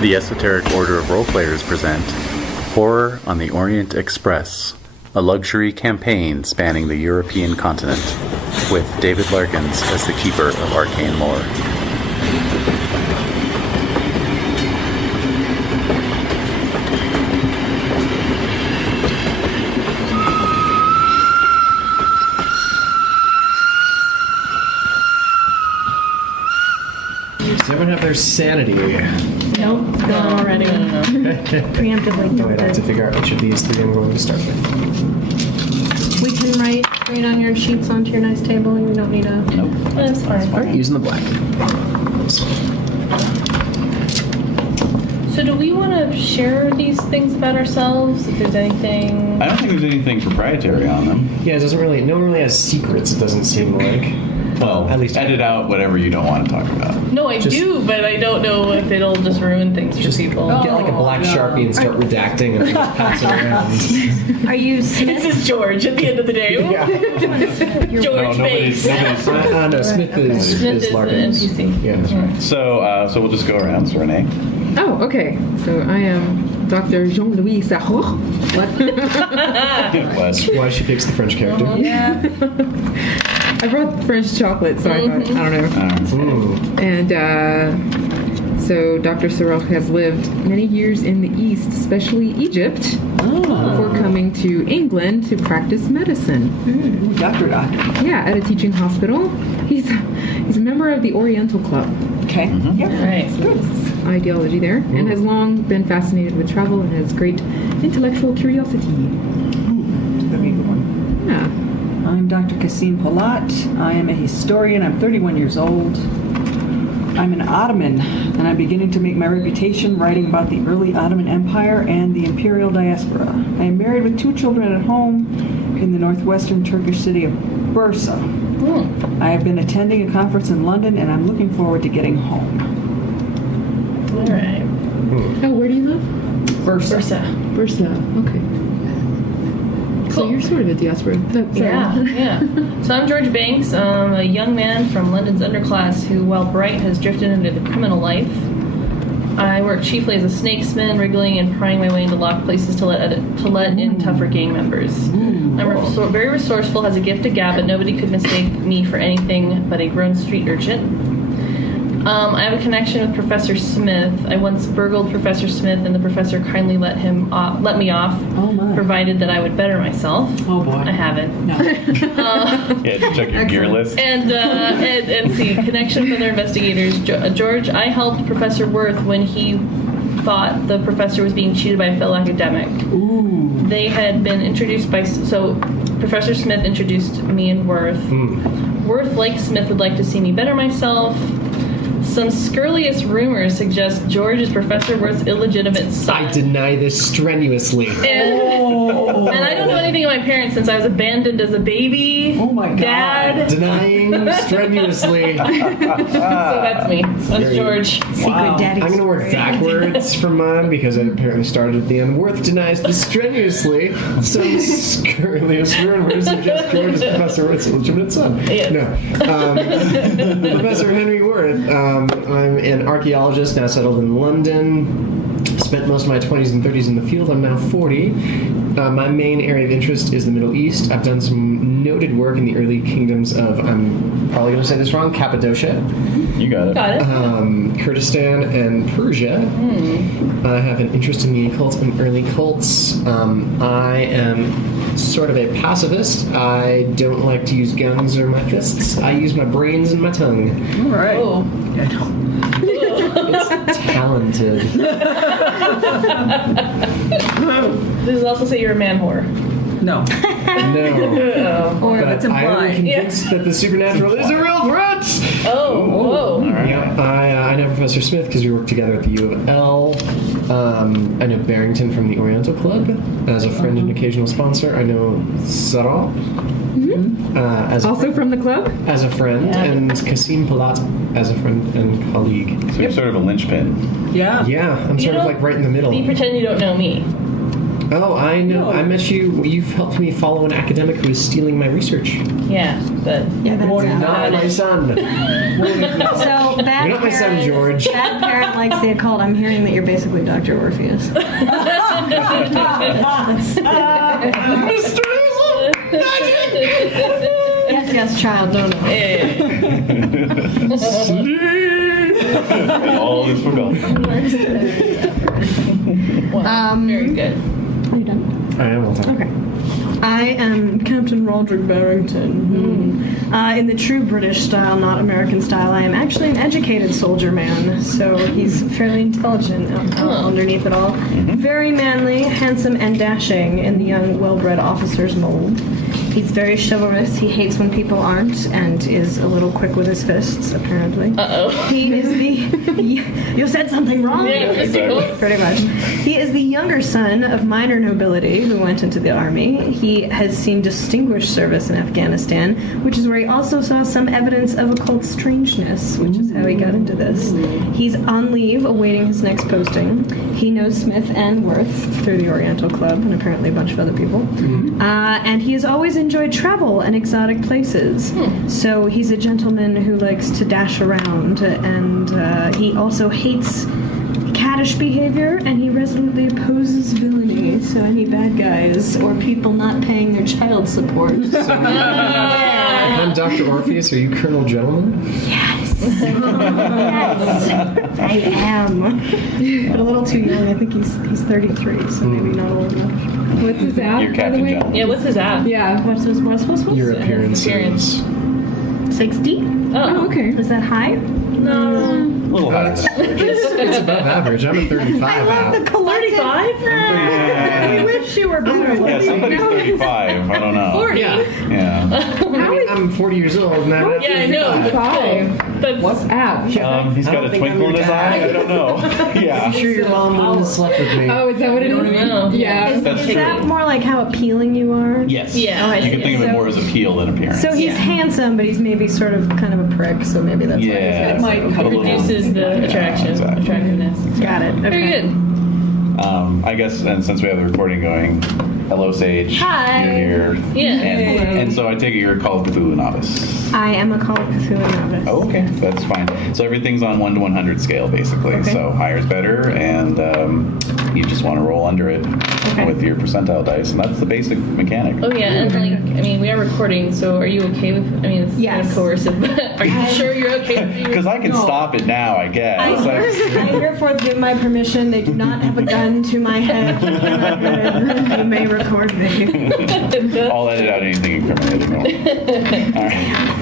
The Esoteric Order of Roleplayers present Horror on the Orient Express, a luxury campaign spanning the European continent, with David Larkins as the keeper of arcane lore. Does everyone have their sanity? Nope, gone already. Preemptively. No, I'd have to figure out which of these three I'm going to start with. We can write on your sheets onto your nice table. You don't need a... Nope. That's fine. All right, using the black. So do we want to share these things about ourselves? If there's anything... I don't think there's anything proprietary on them. Yeah, it doesn't really. No one really has secrets. It doesn't seem like. Well, at least edit out whatever you don't want to talk about. No, I do, but I don't know if it'll just ruin things for people. Get like a black Sharpie and start redacting and just pass it around. Are you This is George at the end of the day. George Banks. No, Smith is the Larkins. NPC. Yeah, that's right. So we'll just go around. So Renae. Oh, okay. So I am Dr. Jean-Louis Sarro. What? Good question. Why she picks the French character. Yeah. I brought French chocolate, so I thought, I don't know. And so Dr. Sarro has lived many years in the East, especially Egypt, before coming to England to practice medicine. Doctor. Yeah, at a teaching hospital. He's a member of the Oriental Club. Okay. Yep. Right. So it's ideology there, and has long been fascinated with travel and has great intellectual curiosity. That'd be a good one. Yeah. I'm Dr. Kasim Polat. I am a historian. I'm 31 years old. I'm an Ottoman, and I'm beginning to make my reputation writing about the early Ottoman Empire and the imperial diaspora. I am married with 2 children at home in the northwestern Turkish city of Bursa. I have been attending a conference in London, and I'm looking forward to getting home. All right. Oh, where do you live? Bursa. Bursa. Okay. So Cool. you're sort of a diaspora. Yeah. So I'm George Banks. I'm a young man from London's underclass who, while bright, has drifted into the criminal life. I work chiefly as a snakesman, wriggling and prying my way into locked places to let in tougher gang members. I'm very resourceful, has a gift of gab, but nobody could mistake me for anything but a grown street urchin. I have a connection with Professor Smith. I once burgled Professor Smith, and the professor kindly let me off, provided that I would better myself. Oh boy. I haven't. No. Yeah, check your gear list. And see, connection with other investigators. George, I helped Professor Worth when he thought the professor was being cheated by a fellow academic. Ooh. They had been introduced so Professor Smith introduced me and Worth. Worth, like Smith, would like to see me better myself. Some scurriest rumors suggest George is Professor Worth's illegitimate son. I deny this strenuously. And I don't know anything of my parents since I was abandoned as a baby. Oh my God. Dad. Denying strenuously. So that's me. That's George. Secret daddy. I'm going to work backwards from mine because it apparently started at the end. Worth denies this strenuously. Some scurriest rumors suggest George is Professor Worth's illegitimate son. Yes. No. Professor Henry Worth. I'm an archaeologist now settled in London. Spent most of my 20s and 30s in the field. I'm now 40. My main area of interest is the Middle East. I've done some noted work in the early kingdoms of, I'm probably going to say this wrong, Cappadocia. You got it. Got it. Kurdistan and Persia. I have an interest in the occult and early cults. I am sort of a pacifist. I don't like to use guns or my fists. I use my brains and my tongue. All right. Oh. It's talented. Does it also say you're a man whore? No. No. Oh. Or But it's I am implied. convinced that the supernatural is a real threat! Oh, whoa. Yeah, I know Professor Smith because we work together at the U of L. I know Barrington from the Oriental Club as a friend and occasional sponsor. I know Sarah as a Also friend, from the club? as a friend, and Kasim Palat as a friend and colleague. So you're sort of a linchpin. Yeah. Yeah, I'm You sort of know, like right in the middle. You pretend you don't know me. Oh, I know. I met you. You've helped me follow an academic who is stealing my research. Yeah, but Not my son. So bad You're not my son, parent- George. Bad parent likes the occult. I'm hearing that you're basically Dr. Orpheus. Yes, child. No. All is for Bell. very good. Are you done? I am all time. Okay. I am Captain Roderick Barrington. In the true British style, not American style, I am actually an educated soldier man, so he's fairly intelligent underneath it all. Very manly, handsome, and dashing in the young, well-bred officer's mold. He's very chivalrous. He hates when people aren't, and is a little quick with his fists, apparently. He is the... You said something wrong? Yeah, exactly. Pretty much. He is the younger son of minor nobility who went into the army. He has seen distinguished service in Afghanistan, which is where he also saw some evidence of occult strangeness, which is how he got into this. He's on leave, awaiting his next posting. He knows Smith and Worth through the Oriental Club, and apparently a bunch of other people. And he has always enjoyed travel and exotic places. So he's a gentleman who likes to dash around, and he also hates caddish behavior, and he resolutely opposes villainy. So any bad guys or people not paying their child support. If I'm Dr. Orpheus, are you Colonel Gentleman? Yes, I am. But a little too young. I think he's 33, so maybe not old enough. What's his app, You're by the Captain way? John. Yeah, what's his app? Yeah. What's Your appearance. Appearance. 60? Oh, okay. Is that high? No. A little higher. It's above average. I'm a 35 I love now. the collective. 35? I wish you were better. Yeah, somebody's 35. I don't know. 40. Yeah. Yeah. I'm 40 years old now. Yeah, I know. 5. That's What's app? He's I got don't a think I'm twinkle in your his eye. dad. I don't know. Yeah. I'm sure your mom wouldn't have slept with me. Oh, is that what it is? know. Yeah. That's Is true. that more like how appealing you are? Yes. Yeah. Oh, I You see. can think of it So- more as appeal than appearance. So he's handsome, but he's maybe sort of kind of a prick, so maybe that's why Yeah. he's Might a little- reduces the attraction, exactly. attractiveness. got it. Okay. Very good. I guess, and since we have the recording going, hello, Sage. Hi. You're here. Yeah. And so I take it you're a Call of Cthulhu novice. I am a Call of Cthulhu novice. Oh, okay. That's fine. So everything's on 1 to 100 scale, basically. Okay. So higher is better, and you just want to roll under it with your percentile dice, and that's the basic mechanic. Oh yeah, and like, I mean, we are recording, so are you okay with? I mean, it's kind Yes. of coercive, but are you sure you're okay with Because I can stop it now, I guess. I herefore give my permission. They do not have a gun to my head. You may record me. I'll edit out anything incriminating. All right.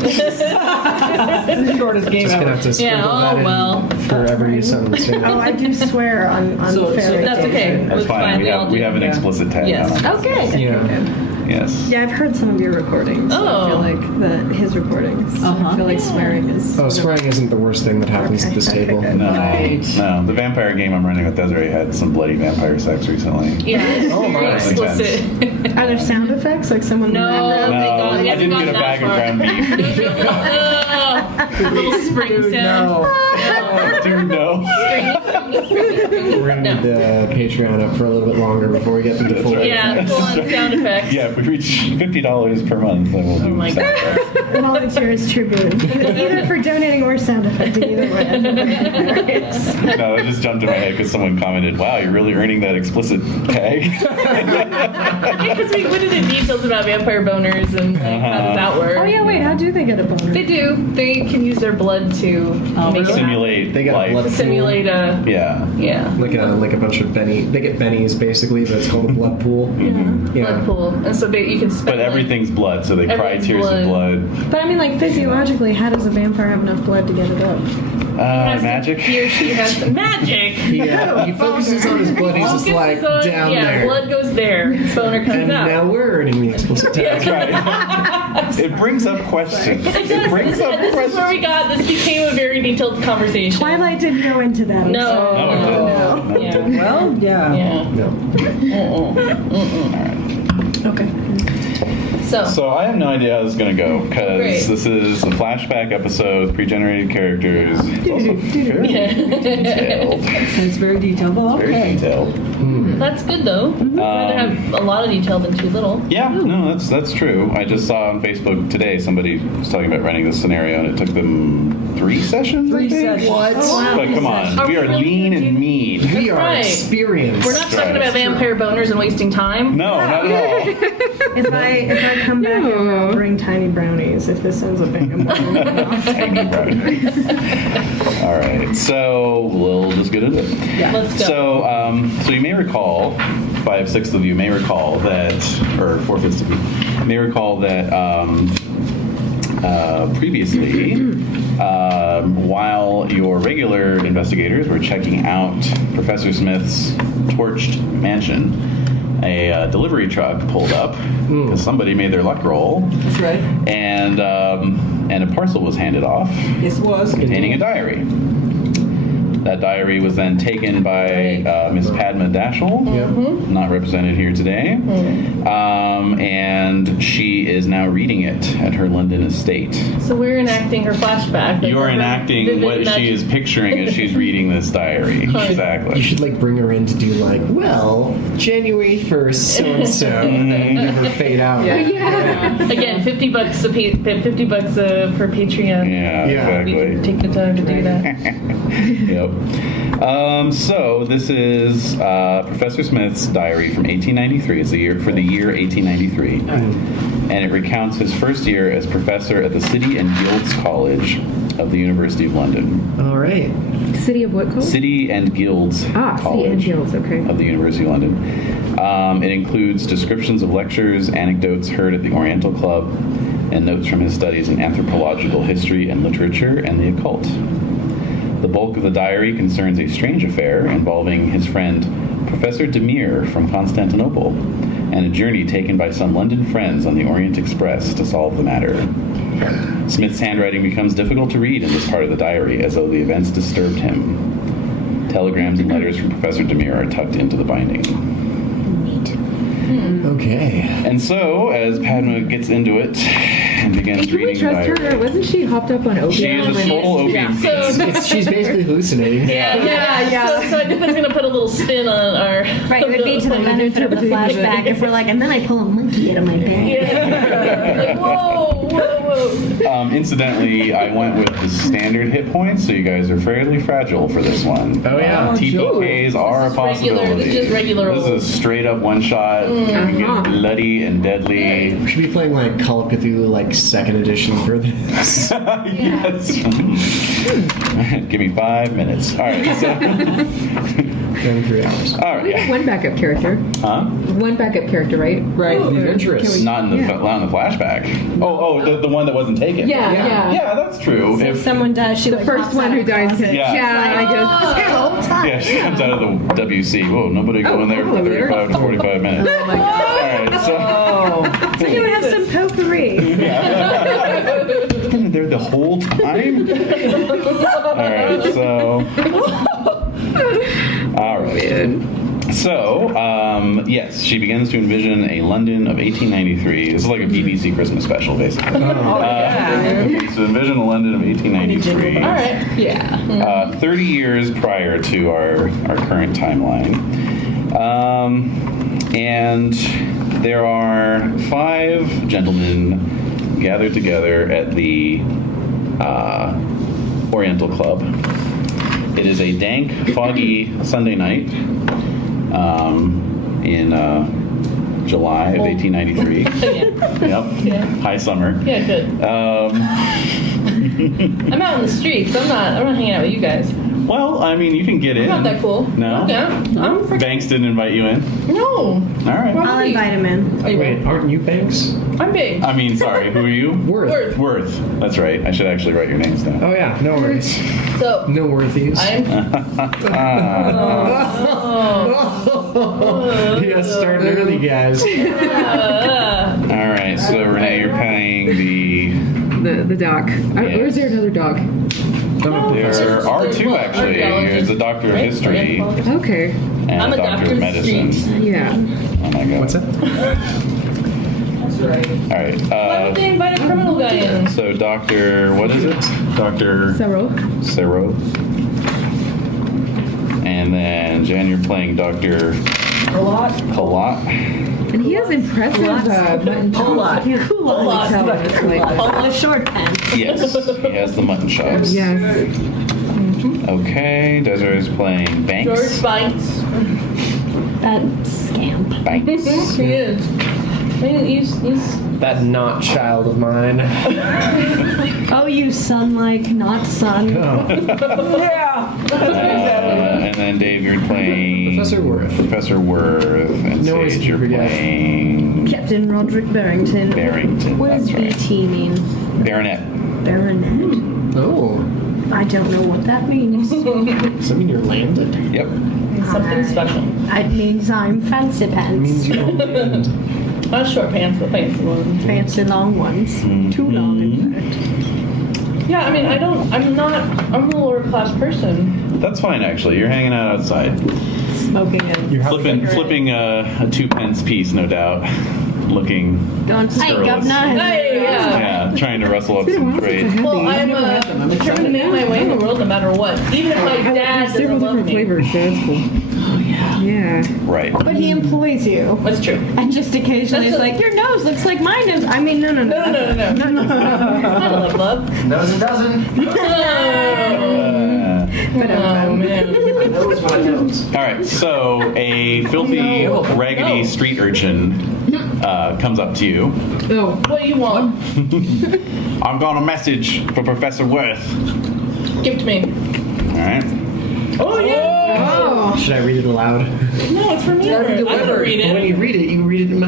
The shortest game Just gonna ever. have to sprinkle Yeah, that oh, well. in for every sentence. Oh, I do swear on fairy That's tales. okay. That's It's fine. We all have, we do. have an explicit tag Yes. on it. Okay. Yeah. Yes. Yeah, I've heard some of your recordings. So I feel Oh. like his recordings. I feel like swearing is. Oh, swearing isn't the worst thing that happens at this table. good. No, Right. no. The vampire game I'm running with Desiree had some bloody vampire sex recently. Yeah, it's Oh, my. very explicit. Are there sound effects like someone? No. No, thank God. We I haven't didn't get a gone bag of that ground beef. far. Little spring sound. Dude, no. We're gonna need the Patreon up for a little bit longer before we get into That's full. right. Yeah, full on sound effects. Yeah, if we reach $50 per month, then we'll do my sound God. effects. Volunteer is tribute. Either for donating or sound effecting. Either way. No, that just jumped in my head because someone commented, "Wow, you're really earning that explicit tag." Because we went into details about vampire boners and like, how does that work. Oh yeah, wait. How do they get a boner? They do. They can use their blood to make it Simulate They got life. blood simulate a Yeah. like a bunch of Benny. They get bennies basically, but it's called a blood pool. Yeah. blood pool, and so you can. Spend, But everything's blood, so they cry Everything's tears of blood. But I mean, like physiologically, how does a vampire have enough blood to get it up? Magic. He or she has the magic. Yeah, he focuses on his blood. He's just like Focuses on- down yeah, there. blood goes there. Boner comes And out. now we're earning the explicit tag. That's right. It brings up questions. It brings up This is where we got. This became a very detailed conversation. Twilight didn't go into that. No. No, it didn't. No, it Yeah. didn't. Well, yeah. Yeah. No. Okay. So I have no idea how this is going to go, Great. because this is a flashback episode, pre-generated characters. It's also very detailed. It's very detailed. Well, Very okay. detailed. That's good though. I'd rather have a lot of detail than too little. Yeah, no, that's true. I just saw on Facebook today somebody was talking about running this scenario, and it took them 3 sessions. I 3 think? sessions. What? But come on, Are we are we lean and mean. We are right. experienced. We're not talking about vampire boners and wasting time. No, not at all. If I come back, I'll bring tiny brownies. If this ends up being a Tiny brownies. All right, so we'll just get into it. Let's go. So you may recall, 5/6 of you may recall that, or 4/5 of you may recall that previously, while your regular investigators were checking out Professor Smith's torched mansion, a delivery truck pulled up because somebody made their luck roll, That's right. and a parcel was handed off Yes, it was. containing a diary. That diary was then taken by Miss Padma Dashel, not represented here today, and she is now reading it at her London estate. So we're enacting her flashback. Like You're her enacting vivid what she is picturing as she's reading this diary. You Exactly. should like bring her in to do like, well, January 1st, so and so, and then give her fade out. Again, $50 per Patreon. Yeah, Yeah. We can exactly. take the time to do that. Yep. So this is Professor Smith's diary from 1893. It's the year 1893, and it recounts his first year as professor at the City and Guilds College of the University of London. All right. City of what college? City and Guilds City and College Guilds, okay. of the University of London. It includes descriptions of lectures, anecdotes heard at the Oriental Club, and notes from his studies in anthropological history and literature and the occult. The bulk of the diary concerns a strange affair involving his friend Professor Demir from Constantinople, and a journey taken by some London friends on the Orient Express to solve the matter. Smith's handwriting becomes difficult to read in this part of the diary, as though the events disturbed him. Telegrams and letters from Professor Demir are tucked into the binding. Okay. And so, as Padma gets into it and begins Can we reading the trust diary, her? Wasn't she hopped up on opium? she is a total opium fiend. She's basically hallucinating. Yeah. So I think that's going to put a little spin on our... Right, it would be to the benefit of the flashback if we're like, and then I pull a monkey out of my bag. Like, whoa. Incidentally, I went with the standard hit points, so you guys are fairly fragile for this one. Oh, yeah. TPKs are a possibility. This is just regular This old. is straight up one shot. You can get bloody and deadly. We should be playing like Call of Cthulhu, like 2nd edition for this. Yes. Give me 5 minutes. All right. So, 3 hours. all right. One backup character. Huh? One backup character, right? Right. Adventurous. Not in the flashback. Oh, the one that wasn't taken. Yeah. Yeah, that's true. So If someone dies, she The like first pops one out who of the dies. closet. Yeah. I just. The whole time. yeah, she comes out of the WC. Whoa, nobody go in there for 35 to 45 minutes. Oh my god. All right, so. So you would have some potpourri. Been there the whole time? Alright, so. Alright. So, yes, she begins to envision a London of 1893. This is like a BBC Christmas special, basically. So envision a London of 1893. All right. Yeah. 30 years prior to our current timeline. And there are 5 gentlemen gathered together at the Oriental Club. It is a dank, foggy Sunday night in July of 1893. Yep. Yeah. High summer. Yeah, good. I'm out in the streets. I'm not hanging out with you guys. Well, I mean, you can get in. Not that cool. No? Yeah. I'm freaking... Banks didn't invite you in? No. All right. I'll invite him in. Are you Wait, aren't you Banks? I'm big. I mean, sorry, who are you? Worth. Worth. That's right. I should actually write your names down. Oh, yeah, no worries. So, No worthies. I'm... Yeah, starting early, guys. All right, so Renae, you're playing The doc. Or is there another doc? There are 2 actually. There's a doctor of history Okay. and I'm a a doctor doctor of of medicine. streets. Yeah. Oh my god. What's that? That's right. All right. Why would they invite a criminal guy in? So Dr. What is it? Dr. Sarok. And then Jen, you're playing Dr. Kalat. And he has impressive mutton chops. I can't Kalat. tell at this point. All the short pants. Yes, he has the mutton chops. Yes. Okay, Desiree is playing Banks. George Banks. That scamp. Banks. He is. He's That not child of mine. Oh, you son-like, not son. Oh. And then Dave, you're playing Professor Worth. Professor Worth. And No Sage, you're forget. playing Captain Roderick Barrington. Barrington. What does That's right. BT mean? Baronet. Baronet? Oh. I don't know what that means. Does that mean you're landed? Yep. something special. It means I'm fancy It pants. means you're land. Not short pants, but fancy ones. Fancy long ones. Too long, in fact. Yeah, I mean, I'm a lower class person. That's fine, actually. You're hanging out outside. Smoking and Flipping a 2-pence piece, no doubt. Looking going, hey, scurrilous. governor. Hey, yeah. Yeah, trying to rustle up some trade. Well, I'm determined to make my way in the world no matter what. Even if my dad Several doesn't love different me. flavors, so that's cool. Oh, yeah. Right. But he employs you. That's true. And just occasionally he's like, your nose looks like my nose. I mean, no. No. It's not a love. Knows it doesn't. Oh, man. Knows what it knows. All right, so a filthy, raggedy street urchin comes up to you. Oh, What do you want? I've got a message for Professor Worth. Give it to me. All right. Oh, yeah. Should I read it aloud? No, it's for me. I can read When it. you read it in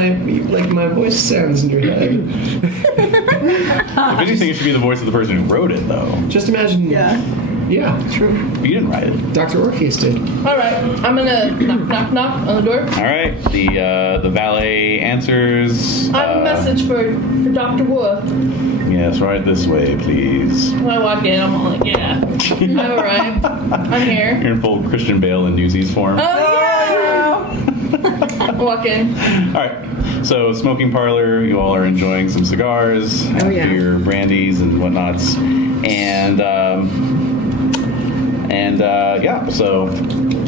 my voice sounds in your head. If anything, it should be the voice of the person who wrote it, though. Just imagine. Yeah. Yeah, true. You didn't write it. Dr. Orpheus did. All right, I'm gonna knock on the door. All right. The valet answers. I have a message for Dr. Worth. Yes, right this way, please. When I walk in, I'm all like, yeah, I've arrived. I'm here. You're in full Christian Bale and Newsies form. Oh, yeah! Walk in. All right. So, smoking parlor. You all are enjoying some cigars, Oh, yeah. your brandies and whatnots, and yeah. So,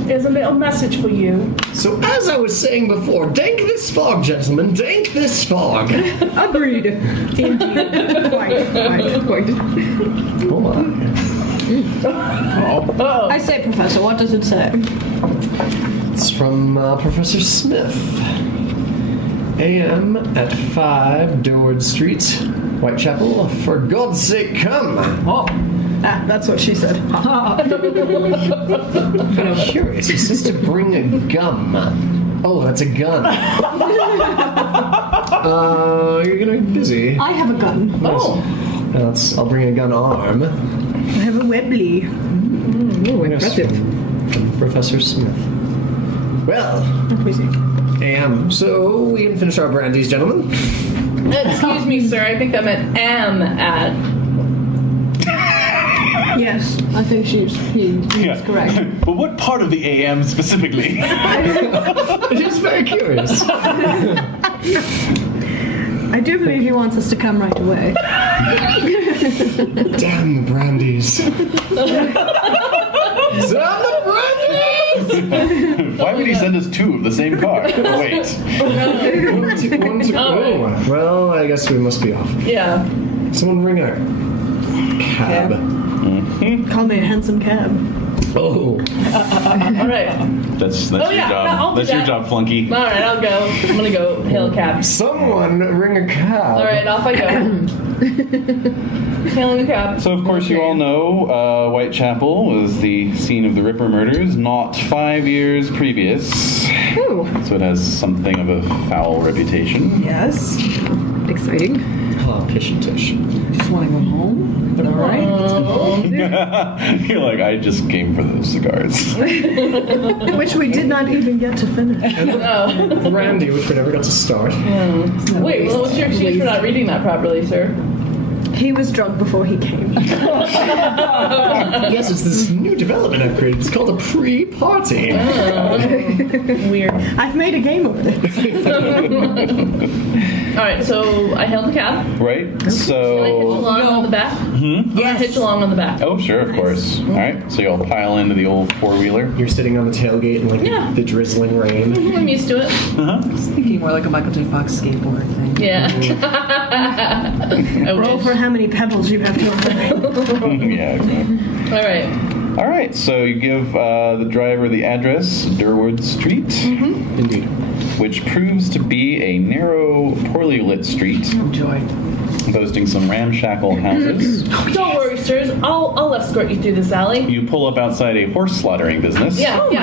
There's a little message for you. So as I was saying before, dank this fog, gentlemen, dank this fog. agreed. Quite. Hold on. Uh-oh. I say, Professor, what does it say? It's from Professor Smith. AM at 5 Durward Street, Whitechapel. For God's sake, come. That's what she said. I'm curious. It says to bring a gum. Oh, that's a gun. You're gonna be busy. I have a gun. Oh. I'll bring a gun arm. I have a Webley. Oh, impressive. From Professor Smith. Well, so we can finish our brandies, gentlemen. Excuse me, sir. I think I meant am at. Yes, I think he's correct. But what part of the AM specifically? Just very curious. I do believe he wants us to come right away. Damn the brandies. Damn the brandies! Why would he send us 2 of the same car? Oh, wait. One to go. Well, I guess we must be off. Yeah. Someone ring a cab. Call me a handsome cab. Oh. All right. That's Oh, your yeah, job. I'll do That's your that. job, flunky. All right, I'll go. I'm gonna go hail a cab. Someone ring a cab. All right, off I go. Hailing a cab. So, of course, you all know Whitechapel was the scene of the Ripper murders not 5 years previous. Oh, So it has something of a foul reputation. Yes. exciting. Oh, pish and tish. Just want to go home. All right. You're like, I just came for those cigars. Which we did not even get to finish. Oh. Brandy, which we never got to start. Wait, well, what's your excuse for not reading that properly, sir? He was drugged before he came. Yes, it's this new development upgrade. It's called a pre-party. Weird. I've made a game of it. All right, so I hailed the cab. Right? Can I hitch So, along on the back? Yes. Hitch along on the back. oh, sure, of course. All right, so you all pile into the old four-wheeler. You're sitting on the tailgate in like Yeah. the drizzling rain. I'm used to it. I was thinking more like a Michael J. Fox skateboard thing. Yeah. I Roll wish. for how many pebbles you have to avoid. Yeah, exactly. All right. All right, so you give the driver the address, Durwood Street, Indeed. which proves to be a narrow, poorly lit street, Enjoy. boasting some ramshackle houses. Don't worry, sirs. I'll escort you through this alley. You pull up outside a horse slaughtering business. Yeah, no, it's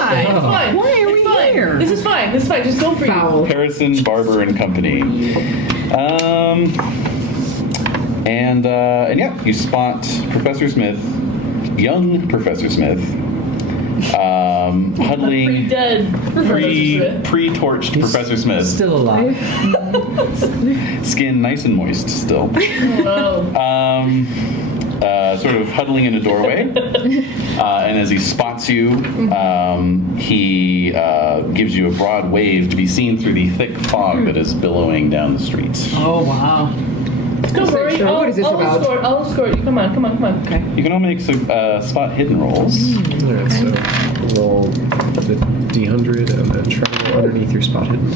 fine. It's fine. Why are we It's fine. here? This is fine. This is fine. Just go for you. Foul. Harrison Barber and Company. And yeah, you spot Professor Smith, young Professor Smith, huddling Dead. pre-torched Professor Smith, Still alive. skin nice and moist still. Oh. Sort of huddling in a doorway, and as he spots you, he gives you a broad wave to be seen through the thick fog that is billowing down the street. Oh, wow. Don't worry. So what is this about? I'll escort you. Come on. Okay. You can all make some spot hidden rolls. Alright, so roll the D100 and then try to roll underneath your spot hidden.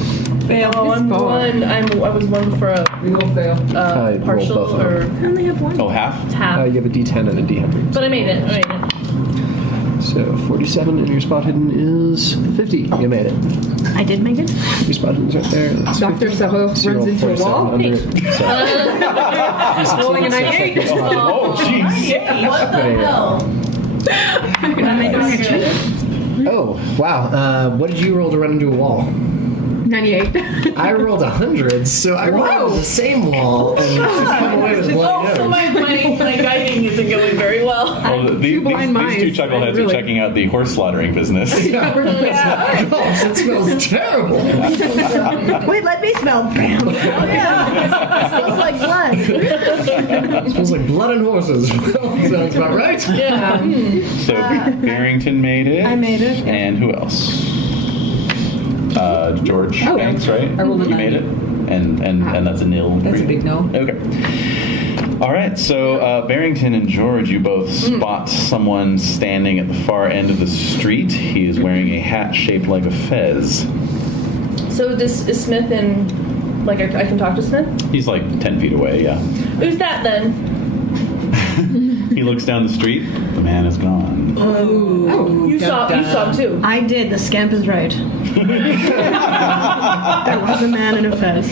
Fail. Oh, I'm fog. one. I was one for a We will fail. roll partial both of them. or I only have one. Oh, half? half. You have a D10 and a D100. But I made it. So 47 and your spot hidden is 50. You made it. I did make it. Your spot hidden is right there. That's Dr. 50. Soho So you runs roll into a 47 wall. under it. So, Rolling a 98. Oh, jeez. What the hell? Did I make it? oh, wow. What did you roll to run into a wall? 98. I rolled 100, so I rolled the same wall and she's come away with a bloody Oh, so nose. my guiding isn't going very well. Well, these two blind minds, chuckleheads really. are checking out the horse slaughtering business. Yeah. Gosh, that smells terrible. Wait, let me smell. Bam. Oh, yeah. It smells like blood. It smells like blood and horses. Well, sounds about right. Yeah. So Barrington made it. I made it, yeah. And who else? George Banks, right? I rolled a You made it, and that's a nil. That's a big no. Okay. All right. So Barrington and George, you both spot someone standing at the far end of the street. He is wearing a hat shaped like a fez. So this is Smith in, like, I can talk to Smith? He's like 10 feet away. Yeah. Who's that then? He looks down the street. The man is gone. Oh. You saw him too. I did. The scamp is right. There was a man in a fez.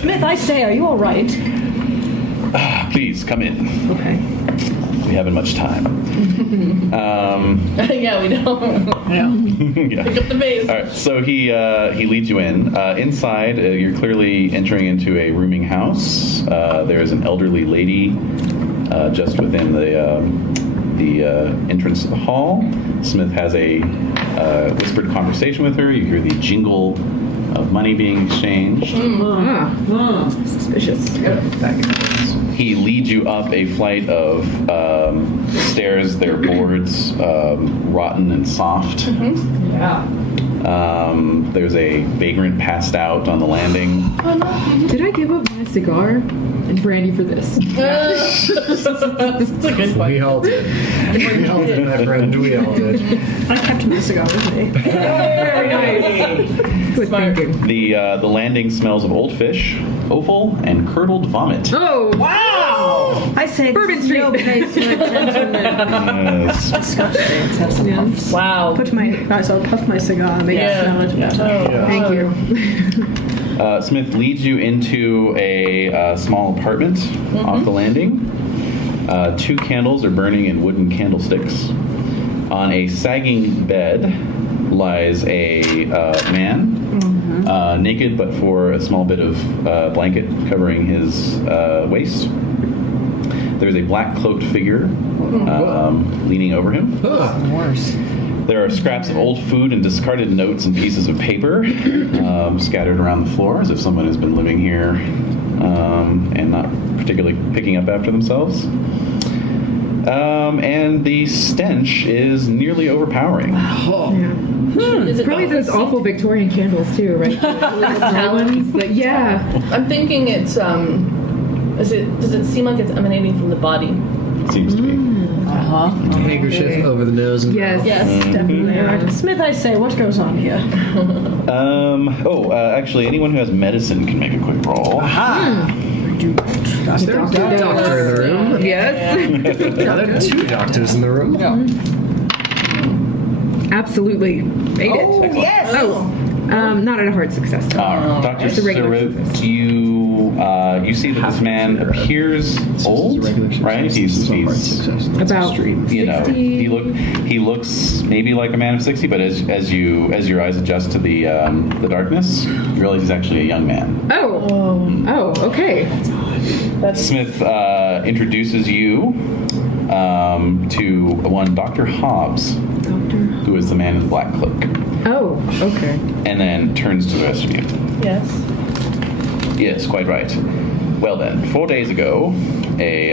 Smith, I say, are you all right? Please come in. Okay. We haven't much time. Yeah, we don't. Yeah. Pick up the base. All right, so he leads you in. Inside, you're clearly entering into a rooming house. There is an elderly lady just within the entrance to the hall. Smith has a whispered conversation with her. You hear the jingle of money being exchanged. Suspicious. He leads you up a flight of stairs. They're boards, rotten and soft. There's a vagrant passed out on the landing. Did I give up my cigar and brandy for this? That's a good point. We all did. We all did, my friend. We all did. I kept my cigar with me. Very nice. Good thinking. The landing smells of old fish, offal, and curdled vomit. Oh, wow! I say, Bourbon this is no Street. place for a gentleman. Yes. Disgusting. Let's have some puffs. Wow. I'll puff my cigar. Make it smell it better. Thank you. Smith leads you into a small apartment off the landing. 2 candles are burning in wooden candlesticks. On a sagging bed lies a man, naked but for a small bit of blanket covering his waist. There's a black cloaked figure leaning over him. Huh. Worse. There are scraps of old food and discarded notes and pieces of paper scattered around the floor, as if someone has been living here and not particularly picking up after themselves. And the stench is nearly overpowering. Is it Probably those awful Victorian candles too, right? Yeah. I'm thinking it's does it seem like it's emanating from the body? It seems to be. Handkerchief over the nose. And Yes. Yes, definitely. Smith, I say, what goes on here? Actually, anyone who has medicine can make a quick roll. Is there a doctor in the room? Yes. Yeah, there are 2 doctors in the room. Absolutely. Made it. Yes! Oh. Not at a hard success. Dr. It's a regular Sarut, you see that this man appears old, right? He's About you know, 60. he looks maybe like a man of 60, but as your eyes adjust to the darkness, you realize he's actually a young man. Oh, okay. Smith introduces you to one Dr. Hobbs, who is the man in the black cloak. Oh, okay. And then turns to the rest of you. Yes. Yes, quite right. Well then, 4 days ago, a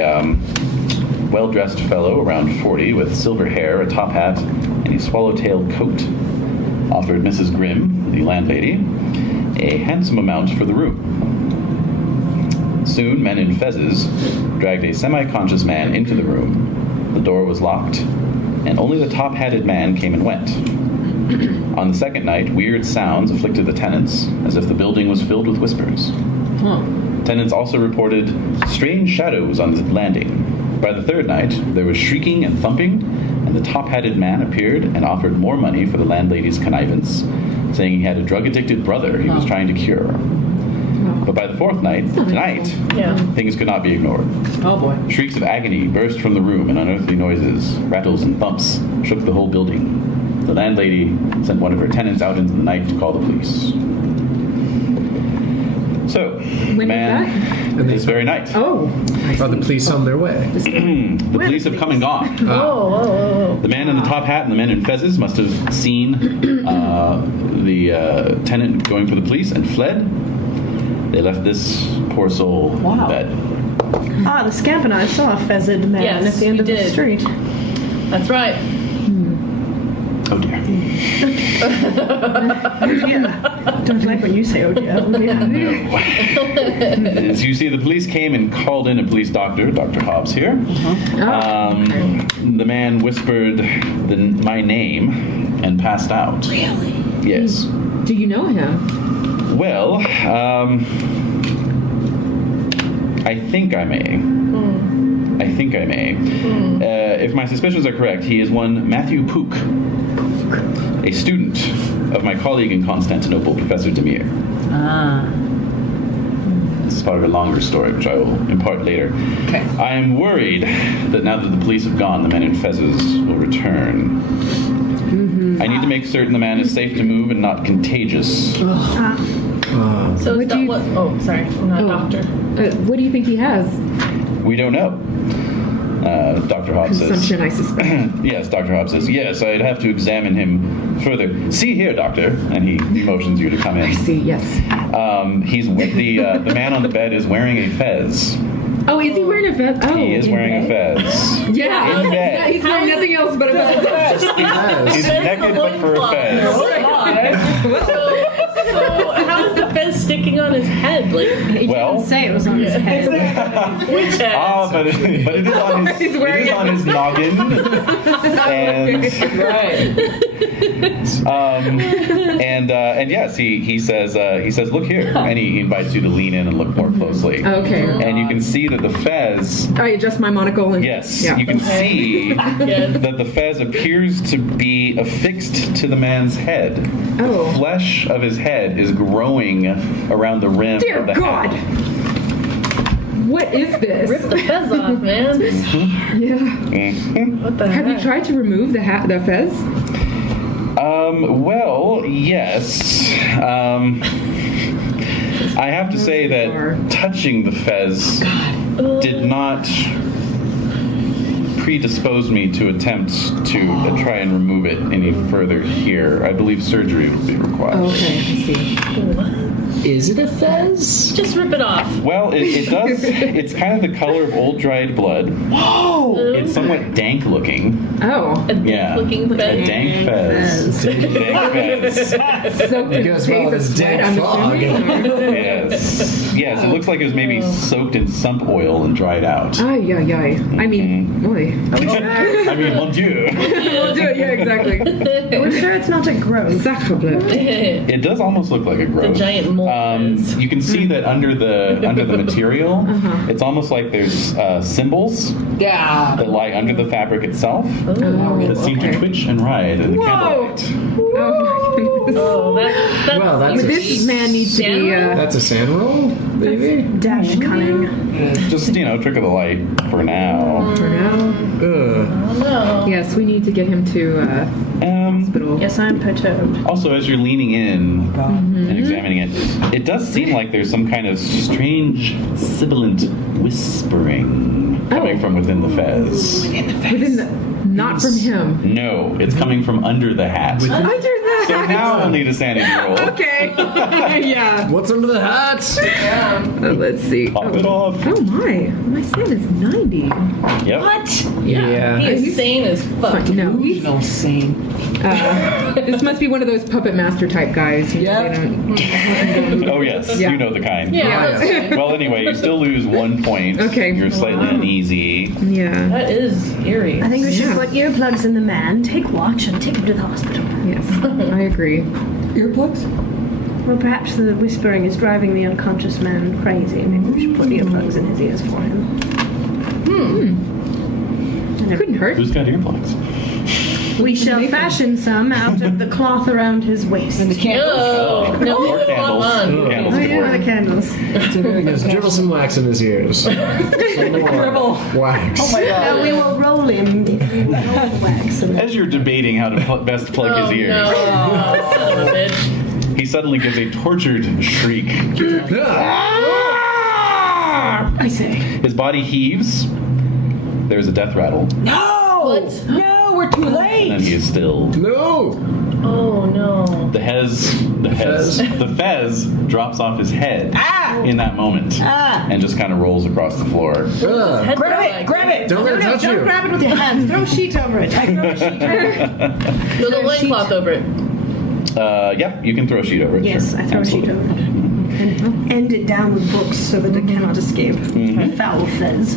well-dressed fellow around 40 with silver hair, a top hat, and a swallow-tailed coat offered Mrs. Grimm, the landlady, a handsome amount for the room. Soon, men in fezzes dragged a semi-conscious man into the room. The door was locked, and only the top-hatted man came and went. On the second night, weird sounds afflicted the tenants, as if the building was filled with whispers. Tenants also reported strange shadows on the landing. By the third night, there was shrieking and thumping, and the top-hatted man appeared and offered more money for the landlady's connivance, saying he had a drug-addicted brother he was trying to cure. But by the fourth night, tonight, things could not be ignored. Oh boy. Shrieks of agony burst from the room, and unearthly noises, rattles and thumps shook the whole building. The landlady sent one of her tenants out into the night to call the police. So, When man, this very night. Oh. Are the police on their way? The police have come and gone. Oh. The man in the top hat and the men in fezzes must have seen the tenant going for the police and fled. They left this poor soul in bed. Ah, the scamp and I saw a fezzed man Yes, at the end we of the did. street. That's right. Oh dear. Yeah. Don't like when you say oh dear. Oh, dear. As you see, the police came and called in a police doctor, Dr. Hobbs here. The man whispered my name and passed out. Really? Yes. Do you know him? Well, I think I may. If my suspicions are correct, he is one Matthew Pook, a student of my colleague in Constantinople, Professor Demir. This is part of a longer story, which I will impart later. Okay. I am worried that now that the police have gone, the men in fezzes will return. I need to make certain the man is safe to move and not contagious. So What it's do you- what? Oh, sorry. I'm not a doctor. What do you think he has? We don't know. Dr. Hobbs says. Consumption, I suspect. Yes, Dr. Hobbs says, yes, I'd have to examine him further. See here, doctor. And he motions you to come in. I see, yes. He's the man on the bed is wearing a fez. Oh, is he wearing a vest? Oh. He is wearing a fez. Yeah. In bed. He's wearing nothing else but a vest. He's naked but for a fez. So how is the fez sticking on his head? Like, Well, Say it was on his head. which head? but it is on his He's wearing noggin. And yes, he says look here, and he invites you to lean in and look more closely. Okay. And you can see that the fez. I adjust my monocle and Yes, Yeah. you can see Yes. that the fez appears to be affixed to the man's head. Oh. The flesh of his head is growing around the rim Dear of the God. hat. What is this? Rip the fez off, man. Yeah. What the Have you heck? tried to remove the fez? Well, yes. I have to say that touching the fez did not predisposed me to attempt to try and remove it any further here. I believe surgery will be required. Okay, I see. Is it a fez? Just rip it off. Well, it does. It's kind of the color of old dried blood. Whoa! It's somewhat dank looking. Oh. A Yeah. looking A fez. dank fez. Dank fez. Soaked in goes well tape with of his sweat, dank I'm fog. assuming. Yes. Yes, it looks like it was maybe soaked in sump oil and dried out. Ay, ay, ay. I mean, boy. I mean, mon Dieu. We'll do it, yeah, exactly. We're sure it's not a growth. Sacre bleu. It does almost look like a growth. The giant mole fez. You can see that under the material, it's almost like there's symbols that lie under the fabric itself Oh, that seem to okay. twitch and ride in the Whoa! candlelight. Oh, my goodness. Oh, that's Well, that's This man needs to be, That's a sand roll, maybe? Dash cunning. Just, trick of the light for now. for now. Ugh. no. Yes, we need to get him to hospital. Yes, I'm perturbed. Also, as you're leaning in and examining it, it does seem like there's some kind of strange, sibilant whispering coming from within the fez. Within the, not from him. No, it's coming from under the hat. Under that. So now we'll need a sanity roll. Okay. Yeah. What's under the hat? Let's see. Pop it off. Oh my. My son is 90. Yep. Yeah. He is sane as fuck. No, he's, Delusional sane. this must be one of those puppet master type guys. Yep. Oh, yes. Yeah. You know the kind. Yeah, that's- Well, anyway, you still lose 1 point. Okay. You're slightly uneasy. Yeah. that is eerie. I think we should Yeah. put earplugs in the man, take watch, and take him to the hospital. Yes. I agree. Earplugs? Well, perhaps the whispering is driving the unconscious man crazy. Maybe we should put earplugs in his ears for him. Couldn't hurt. Who's got earplugs? We shall fashion some out of the cloth around his waist. And the candles? Oh, no, Or leave it candles. on. Candles Oh, could yeah, work. the candles. Just dribble some wax in his ears. Some more Dribble. wax. Oh my god. We will roll him. Roll the wax. And As you're debating how to best plug Oh, his ears, no. Son of a bitch. he suddenly gives a tortured shriek. I say. His body heaves. There's a death rattle. No! What? No, we're too late! And he is still. No! Oh, no. The fez drops off his head in that moment and just kind of rolls across the floor. Ugh. Head Grab like- it! Grab it! Don't let it touch Don't you. grab it with your hands. Throw a sheet over it. I throw a sheet over it. Throw the loincloth over it. Yeah, you can throw a sheet over it. Yes, sure. I throw a sheet Absolutely. over it. And end it down with books so that it cannot escape. Foul fez.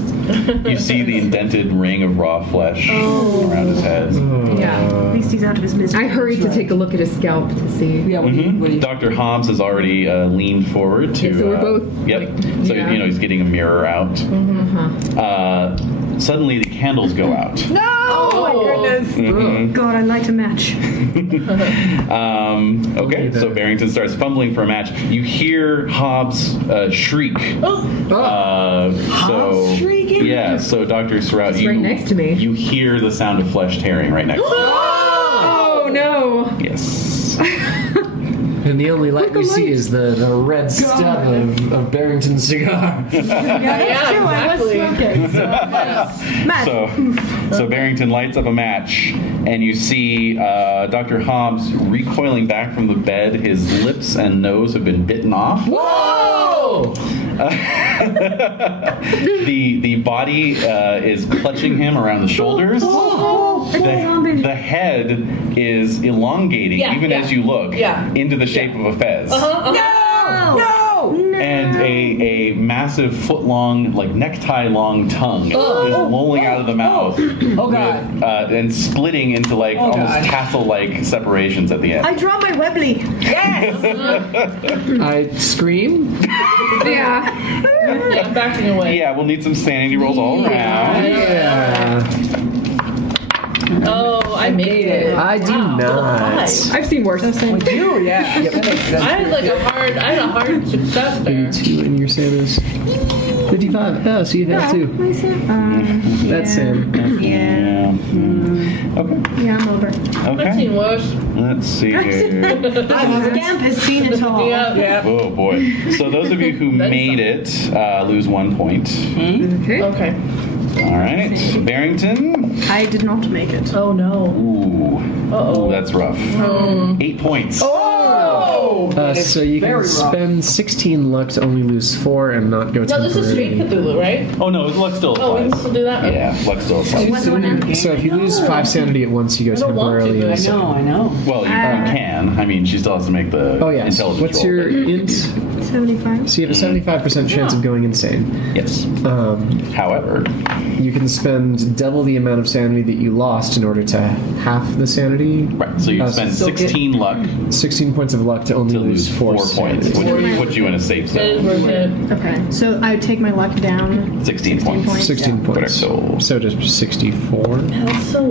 You see the indented ring of raw flesh around his head. Yeah. At least he's out of his misery. I hurried to take a look at his scalp to see. Yeah, what do you Dr. Hobbs has already leaned forward to. Yeah, so we're both, Yep. like, So yeah. he's getting a mirror out. Suddenly the candles go out. No! Oh my goodness. God, I'd like to match. Okay, so Barrington starts fumbling for a match. You hear Hobbs shriek. Hobbs shrieking? Yeah, so Dr. Surratt, He's right next to me. You hear the sound of flesh tearing right next to you. Oh no! Yes. And the only light we see is the red stub of Barrington's cigar. Yeah, True, I was exactly. smoking. Match. So Barrington lights up a match, and you see Dr. Hobbs recoiling back from the bed. His lips and nose have been bitten off. Whoa! The body is clutching him around the shoulders. The head is elongating, Yeah, even yeah. as you look, Yeah. into the shape of a fez. No! And a massive foot-long, like necktie-long tongue is lolling out of the mouth. Oh god. And splitting into like almost God. tassel-like separations at the end. I draw my Webley. Yes! I scream. Yeah. Yeah, I'm backing away. Yeah, we'll need some sanity rolls all around. Yeah. Oh, I made it. I do not. I've seen worse. With you, yeah. That makes sense. I had a hard success there. 82 in your Samus. 55. Oh, so you have two. That's Sam. Yeah. Okay. Yeah, I'm over. I've Okay. seen worse. Let's see here. Scamp has seen it all. Yeah. Oh boy. So those of you who made it lose 1 point. Okay. Okay. All right. Barrington. I did not make it. Oh no. Ooh. Uh-oh. Ooh, that's rough. 8 points. So you can very rough. spend 16 luck to only lose 4 and not go No, this is straight temporary. Cthulhu, right? Oh, no, luck still Oh, we applies. can still do that? Yeah, luck still applies. What do I have? So if you lose 5 sanity at once, you go I don't want to, temporarily but I insane. I know. Well, you can. I mean, she still has to make the Oh yes. intelligence What's roll. your int? 75. So you have a 75% chance of going insane. Yes. However, You can spend double the amount of sanity that you lost in order to half the sanity. right, so you spend still get- 16 luck 16 points of luck to only to lose lose 4 points, which would put you in a safe It is zone. worth it. Okay, so I take my luck down. 16 points. 16 points. Correcto. So just 64. That's so.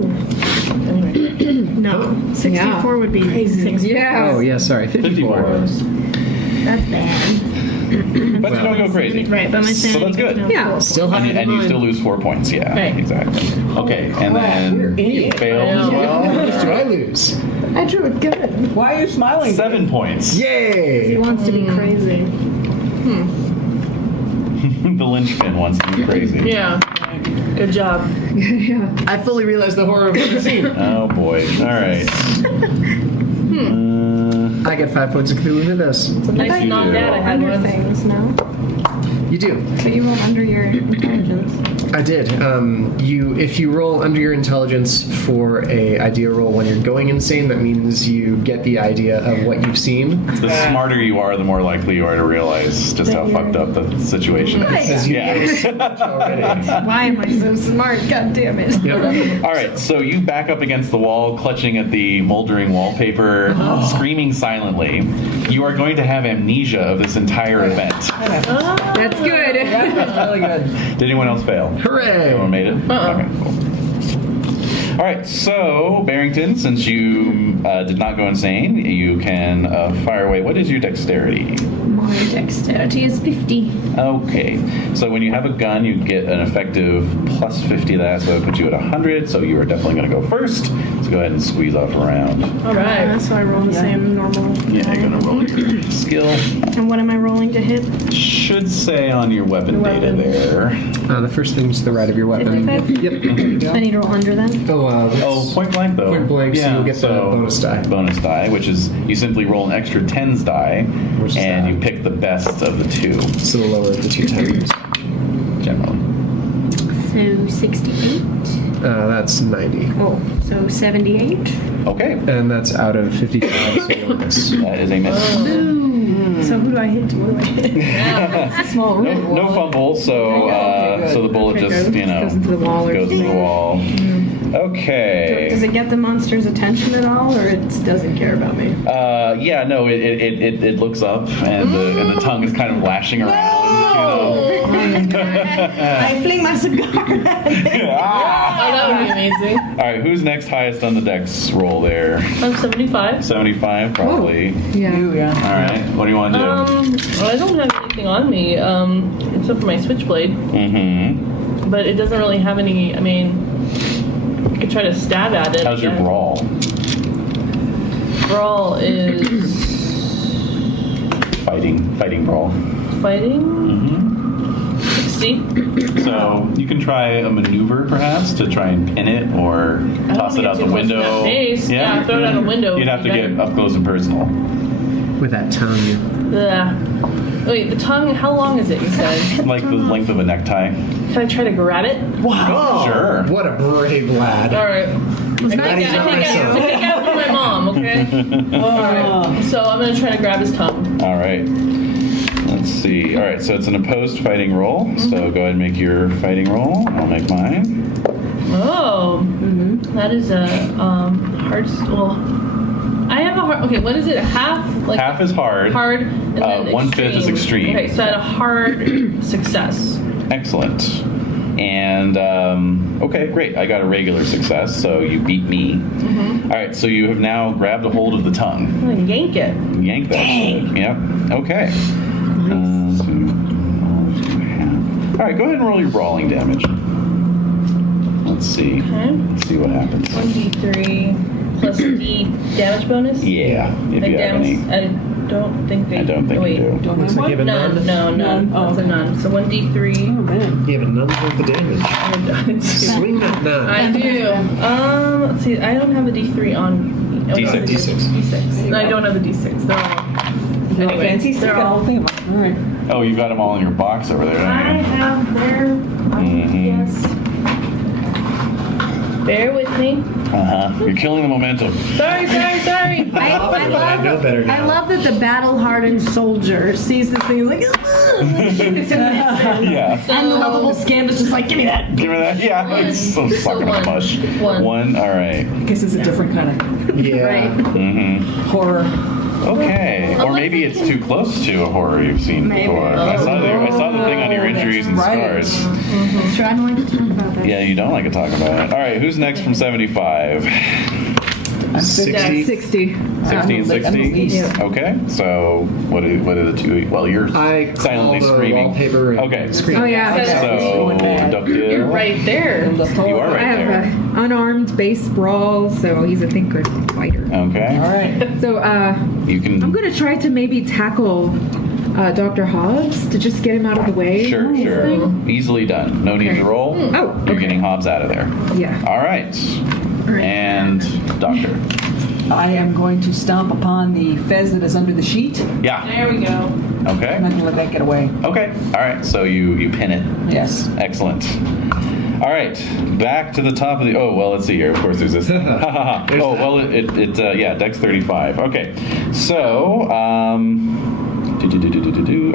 Anyway. No, 64 would be crazy. Yeah. Oh yeah, sorry, 54. 54. That's bad. But you don't go crazy. Right, but my So sanity that's good. goes down. Yeah. Still And, higher you- than and you mine. still lose 4 points, yeah. Right. Exactly. Okay, and then you failed as How well. much do I lose? I drew it good. Why are you smiling? 7 points. He Yay! wants to be crazy. The linchpin wants to be crazy. Yeah. Good job. Yeah. I fully realized the horror of what I've seen. Oh boy. All right. I get 5 points of Cthulhu into this. It's a nice you knock do. out I had Under once. things now. You do. So you roll under your intelligence. I did. If you roll under your intelligence for a idea roll when you're going insane, that means you get the idea of what you've seen. The smarter you are, the more likely you are to realize just how fucked up the situation is. Yeah. Why am I so smart? God damn it. Yep. All right, so you back up against the wall, clutching at the moldering wallpaper, screaming silently. You are going to have amnesia of this entire event. That's good. That's really good. Did anyone else fail? Hooray! Everyone made it? Okay, cool. All right, so Barrington, since you did not go insane, you can fire away. What is your dexterity? My dexterity is 50. Okay, so when you have a gun, you get an effective plus 50 to that, so it puts you at 100, so you are definitely going to go first. So go ahead and squeeze off a round. All right. So I roll the same normal. Yeah, you're going to roll your skill. And what am I rolling to hit? Should say on your weapon data there. The first thing's to the right of your weapon. 55? Yep. I need to roll under then. Oh, point blank though. Point blank, so you'll get the bonus die. Bonus die, which is you simply roll an extra tens die, Which is and that? you pick the best of the two, So the lower of the two tens. generally. So 68. That's 90. Oh, so 78. Okay, And that's out of 55, so you'll miss. that is a miss. So who do I hit? What do I hit? Small room. No fumble, so so the bullet just Goes into the wall or goes into the wall. Okay. Does it get the monster's attention at all, or it doesn't care about me? Yeah, no, it looks up and the tongue is kind of lashing around. I fling my cigar. Ah! Oh, that would be amazing. All right, who's next highest on the dex roll there? I'm 75. 75, probably. Yeah. You, yeah. All right, what do you want to do? Well, I don't have anything on me except for my switchblade, Mm-hmm. but it doesn't really have any. I mean, I could try to stab at it. How's your brawl? Brawl is Fighting brawl. fighting. Mm-hmm. 60. So you can try a maneuver, perhaps, to try and pin it or toss it out the window. Yeah, throw it out a window. You'd have to get up close and personal. With that tongue. Yeah. Wait, the tongue. How long is it? You said. Like the length of a necktie. Can I try to grab it? Wow! Sure. What a brave lad. All right. I take Maddie's it not my son. from my mom. Okay. All right. So I'm gonna try to grab his tongue. All right. Let's see. All right, so it's an opposed fighting roll. So go ahead and make your fighting roll. I'll make mine. Oh. That is a hard. Well, I have a hard. Okay, what is it? Half. Like Half is hard. hard. And then 1/5 is extreme. Okay, so I had a hard success. Excellent. And okay, great. I got a regular success, so you beat me. All right, so you have now grabbed a hold of the tongue. I'm gonna yank it. Yank that shit. Yep. Okay. All right, go ahead and roll your brawling damage. Let's see. Okay. Let's see what happens. 1d3 plus D damage bonus. Yeah, if Like you have any. do don't think they. I don't think wait. you do. Don't Looks have like you one? have a None. nun. No, none. None? Oh, That's a okay. none. So 1d3. Oh, man. You have a nun's worth of damage. Swing that nun. I do. Let's see. I don't have a d3 on. D6. D6. No, I don't have a d6. They're all. They're all Anyway, fancy. they're Got a all. whole thing of them. All right. Oh, you've got them all in your box over there, I don't you? have their. Yes. Bear with me. You're killing the momentum. Sorry. I know better now. love that the battle-hardened soldier sees this thing and is like, shoots him. Yeah. And the lovable scamp is just like, give me that. Give me that. Yeah, it's so sucking one. up mush. One. All right. I guess it's a different kind of Yeah. Right. horror. Okay. Or maybe it's too close to a horror you've seen Maybe. before. I saw the thing on your injuries and right. scars. So I don't like to talk about that. Yeah, you don't like to talk about it. All right, who's next from 75? I'm 60. 60. 60 and 60? Yeah. Okay, so what are the two? Well, you're I silently called the screaming. wallpaper and Okay. scream. Oh, yeah. So, Ducktail. You're right there. You are I right have there. an unarmed base brawl, so he's a thinker fighter. Okay. All right. So You can. I'm going to try to maybe tackle Dr. Hobbs to just get him out of the way. Sure. Easily done. No need Okay. to roll. Oh, You're okay. getting Hobbs out of there. Yeah. All right. And Doctor. I am going to stomp upon the fez that is under the sheet. Yeah. There we go. Okay. I'm not going to let that get away. Okay. All right. So you pin it. Yes. Excellent. All right, back to the top of the. Oh well, let's see here. Of course, there's this. Oh well, yeah, Dex 35. Okay, so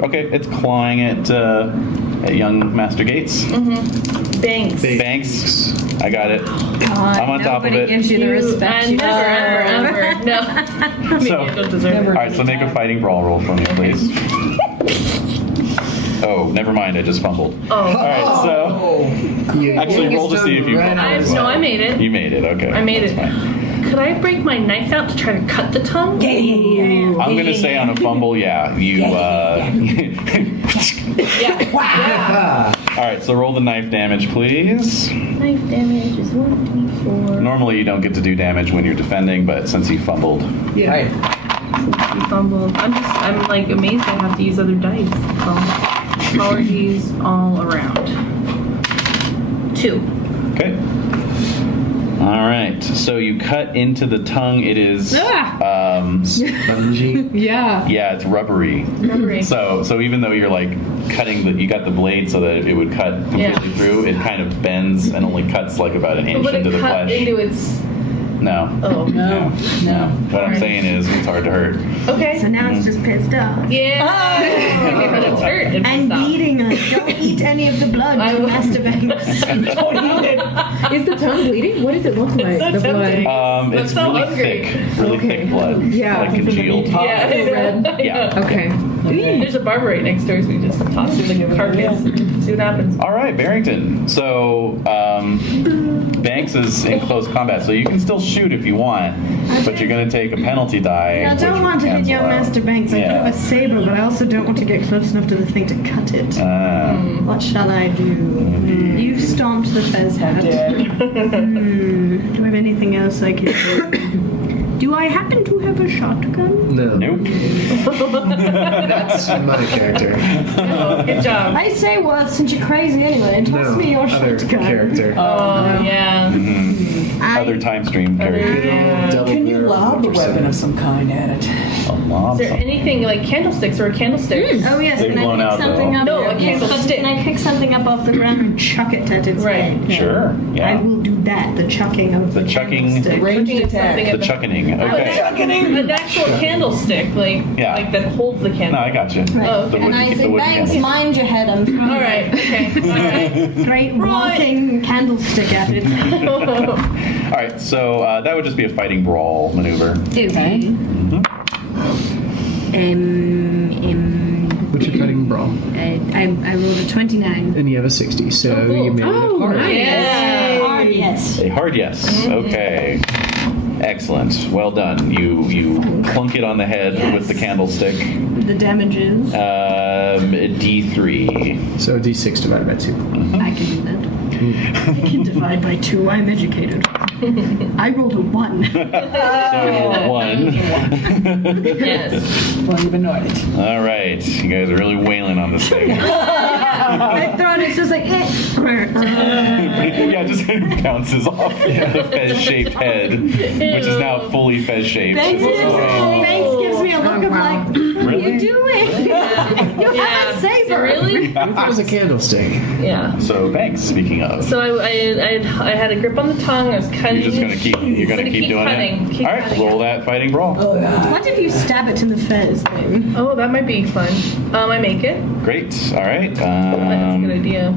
okay, it's clawing at young Master Gates. Thanks. Banks. I got it. I'm on top of Nobody it. gives you the respect you Never, deserve. ever. No. So- I don't deserve Never. it. All right, so make a fighting brawl roll for me, please. Oh, never mind. I just fumbled. All right, so actually roll to see if you fumbled as well. No, I made it. You made it. Okay. I made that's it. fine. Could I break my knife out to try to cut the tongue? I'm gonna say on a fumble, yeah. You. Yeah. All right, so roll the knife damage, please. Knife damage is 1d4. Normally you don't get to do damage when you're defending, but since he fumbled, Yeah. Right. He fumbled. I'm like amazed I have to use other dice. So, apologies all around. 2. okay. All right, so you cut into the tongue. It is, Spongy. Yeah. yeah, it's rubbery. Remembering. So even though you're like cutting you got the blade so that it would cut completely through. It kind of bends and only cuts like about an inch But into it the cut flesh. into its. No. Oh. No. What I'm Alright. saying is it's hard to hurt. Okay. So now it's just pissed off. Yeah. It's hurt. It's I'm stop. bleeding us. Don't eat any of the blood, I you will. Master Banks. Is the tongue bleeding? What does it look like? so The blood. tempting. It's so really hungry. thick. Really Okay. thick blood. Yeah. Like congealed. Yeah. I know. Red. I know. Yeah. Okay. There's a barber right next door, so we just toss in the carcass. See what happens. All right, Barrington. So Banks is in close combat, so you can still shoot if you want, but you're going to take a penalty die. I don't which want to hit cancel young out. Master Banks. I do Yeah. have a saber, but I also don't want to get close enough to the thing to cut it. What shall I do? You stomped the fez hat. Do I have anything else I can do? Do I happen to have a shotgun? No. Nope. That's my character. Oh, good job. I say, well, since you're crazy anyway, toss No. me your Other shotgun. character. Oh, yeah. Other time stream character. Double Can you barrel lob a Winter weapon Seven. of some kind at it? Is there anything like candlesticks or a candlestick? Oh yes, They've can blown I out, pick something though. up? No, a Yes, candlestick. Can I pick something up off the ground and chuck it at its Right. head? Sure. I Yeah. will do that. The chucking of The chucking. candlestick. Ranged Looking at attack. something The at chuckening. Okay. An actual candlestick, like Yeah. like that holds the candle. No, I got you. Right. Oh, The okay. And I wooden- the say, wooden Banks, candle. mind your head. I'm throwing All right. Okay. All right. a great walking candlestick at it. All right, so that would just be a fighting brawl maneuver. Okay. What's your fighting brawl? I rolled a 29. And you have a 60, so Oh, cool. you made it Oh, hard. nice. Yeah. Hard, yes. A hard yes. Okay. Excellent. Well done. You clunk it on the head with the candlestick. The damages. D3. So D6 divided by 2. I can do that. I can divide by 2. I'm educated. I rolled a 1. So one. Yes. Well, you've annoyed it. All right. You guys are really wailing on this thing. I throw it, it's just like, Yeah, just bounces off the fez-shaped head, which is now fully fez-shaped. Banks gives me a look of like, what are you doing? You have a saber. Really? It was a candlestick. Yeah. So, Banks, speaking of. So I had a grip on the tongue. I was cutting. You're just gonna keep doing cutting, it. keep All right, cutting roll it. that fighting brawl. What if you stab it in the fez thing? Oh, that might be fun. I make it. Great. All right. That's a good idea.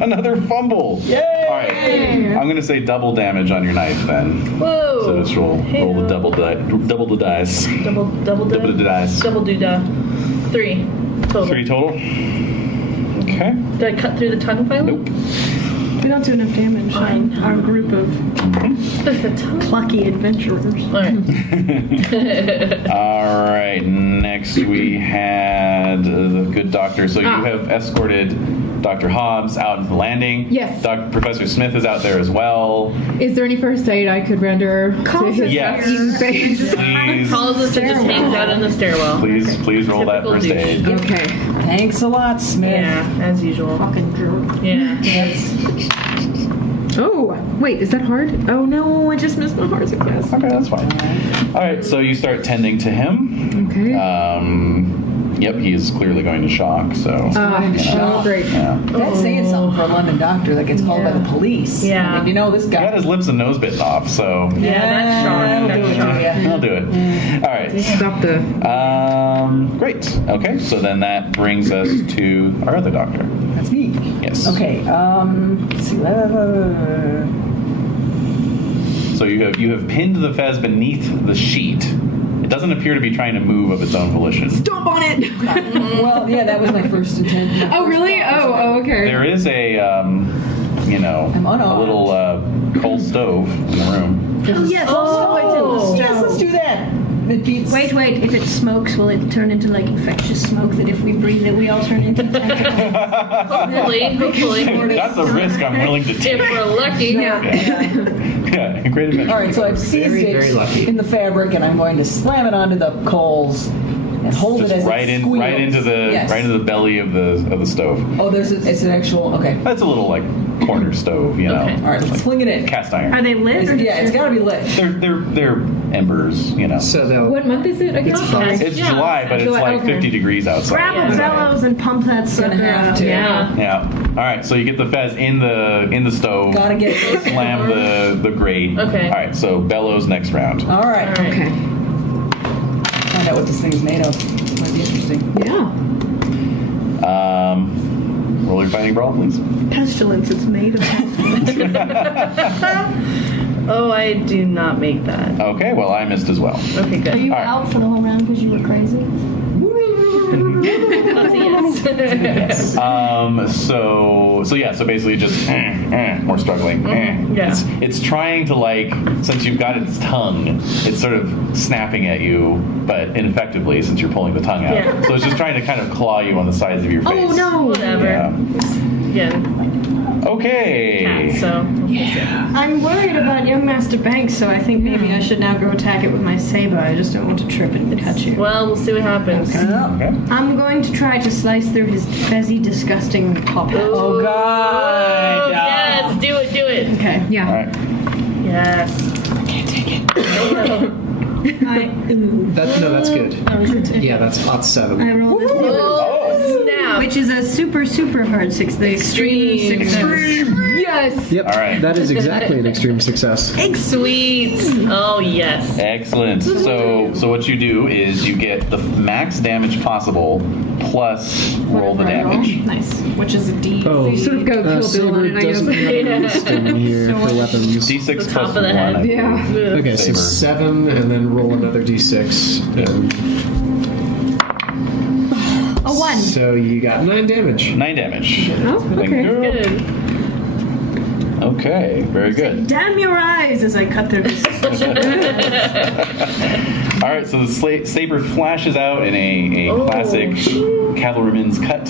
Another fumble. Yay! All right. I'm gonna say double damage on your knife then. Whoa. So just roll the double the dice. Double the dice. Double doodah. 3 total. 3 total. Okay. Did I cut through the tongue finally? Nope. We don't do enough damage on our group of There's the tongue. plucky adventurers. Alright. All right. Next we had the good doctor. So you have escorted Dr. Hobbs out of the landing. Yes. Professor Smith is out there as well. Is there any first aid I could render to his Yes. fucking face? Please, Calls us and just hangs out in the stairwell. please roll that Typical first douche. aid. Okay. Thanks a lot, Smith. Yeah, as usual. Fucking jerk. Yeah. Oh, wait, is that hard? Oh no, I just missed my hard success. Okay, that's fine. All right, so you start tending to him. Okay. Yep, he is clearly going to shock. So. Oh, great. Yeah. That's saying something for a London doctor that gets called by the police. Yeah. I mean, you know, this He got guy. his lips and nose bitten off, so Yeah, that's shock. I'll do it. All right. Stop the. Great. Okay, so then that brings us to our other doctor. That's me. Yes. Okay. Let's see. So you have pinned the fez beneath the sheet. It doesn't appear to be trying to move of its own volition. Stomp on it! Well, yeah, that was my first intent. Oh, really? Oh, okay. There is a, a little coal stove in the room. Oh, yes. Oh, Yes, let's do that. It beats. Wait. If it smokes, will it turn into like infectious smoke that if we breathe it, we all turn into tentacles? Hopefully. That's a risk I'm willing to take. If we're lucky. Yeah, great adventure. All right, so I've seized very lucky. it in the fabric, and I'm going to slam it onto the coals and hold Just it as right it into the Yes. right into the belly of the stove. Oh, it's an actual. Okay. That's a little like corner stove, you know. Okay. All right, let's fling it in. Cast iron. Are they lit? Or Yeah, it's got to be lit. They're embers, you know. So they'll. What month is it again? It's July, but it's July, like okay. 50 degrees outside. Grab a bellows and pump that sucker Gonna have out. to. Yeah. Yeah. All right. So you get the fez in the stove. Gotta get it. Slam the grate. Okay. All right. So bellows next round. All right. Alright. Okay. Find out what this thing is made of. Might be interesting. Yeah. Roll your fighting brawl, please. Pestilence, it's made of pestilence. Oh, I do not make that. Okay. Well, I missed as well. Okay, Are good. you All right. out for the whole round because you were crazy? That's a yes. So basically just more struggling. Yeah. It's trying to since you've got its tongue, it's sort of snapping at you, but ineffectively since you're pulling the tongue out. Yeah. So it's just trying to kind of claw you on the sides of your face. Oh no! Whatever. Yeah. Yeah. Okay. Cat, so. I'm worried about young Master Banks, so I think maybe I should now go attack it with my saber. I just don't want to trip it and cut you. Well, we'll see what happens. Okay. I'm going to try to slice through his fezzy, disgusting top hat. Oh, God. Yes, do it. Okay. All Yeah. right. Yes. That's good. That was a 2. Yeah, that's hot 7. I rolled this, Oh, snap. which is a super hard 6. The extreme success. Yes! Yep. All right. That is exactly an extreme success. Sweet. Oh, yes. Excellent. So what you do is you get the max damage possible plus roll the damage. Nice. Which is a D. Oh, You sort of go Kill Bill on Saber it, I guess. doesn't have a list in here for weapons. D6 The plus top of the 1. head. I believe. Yeah. Okay, so Saber. 7, and then roll another d6. A 1. So you got 9 damage. 9 damage. Oh, Thank okay. you. Good. Okay, very good. Damn your eyes as I cut through this. All right, so the saber flashes out in a classic cavalryman's cut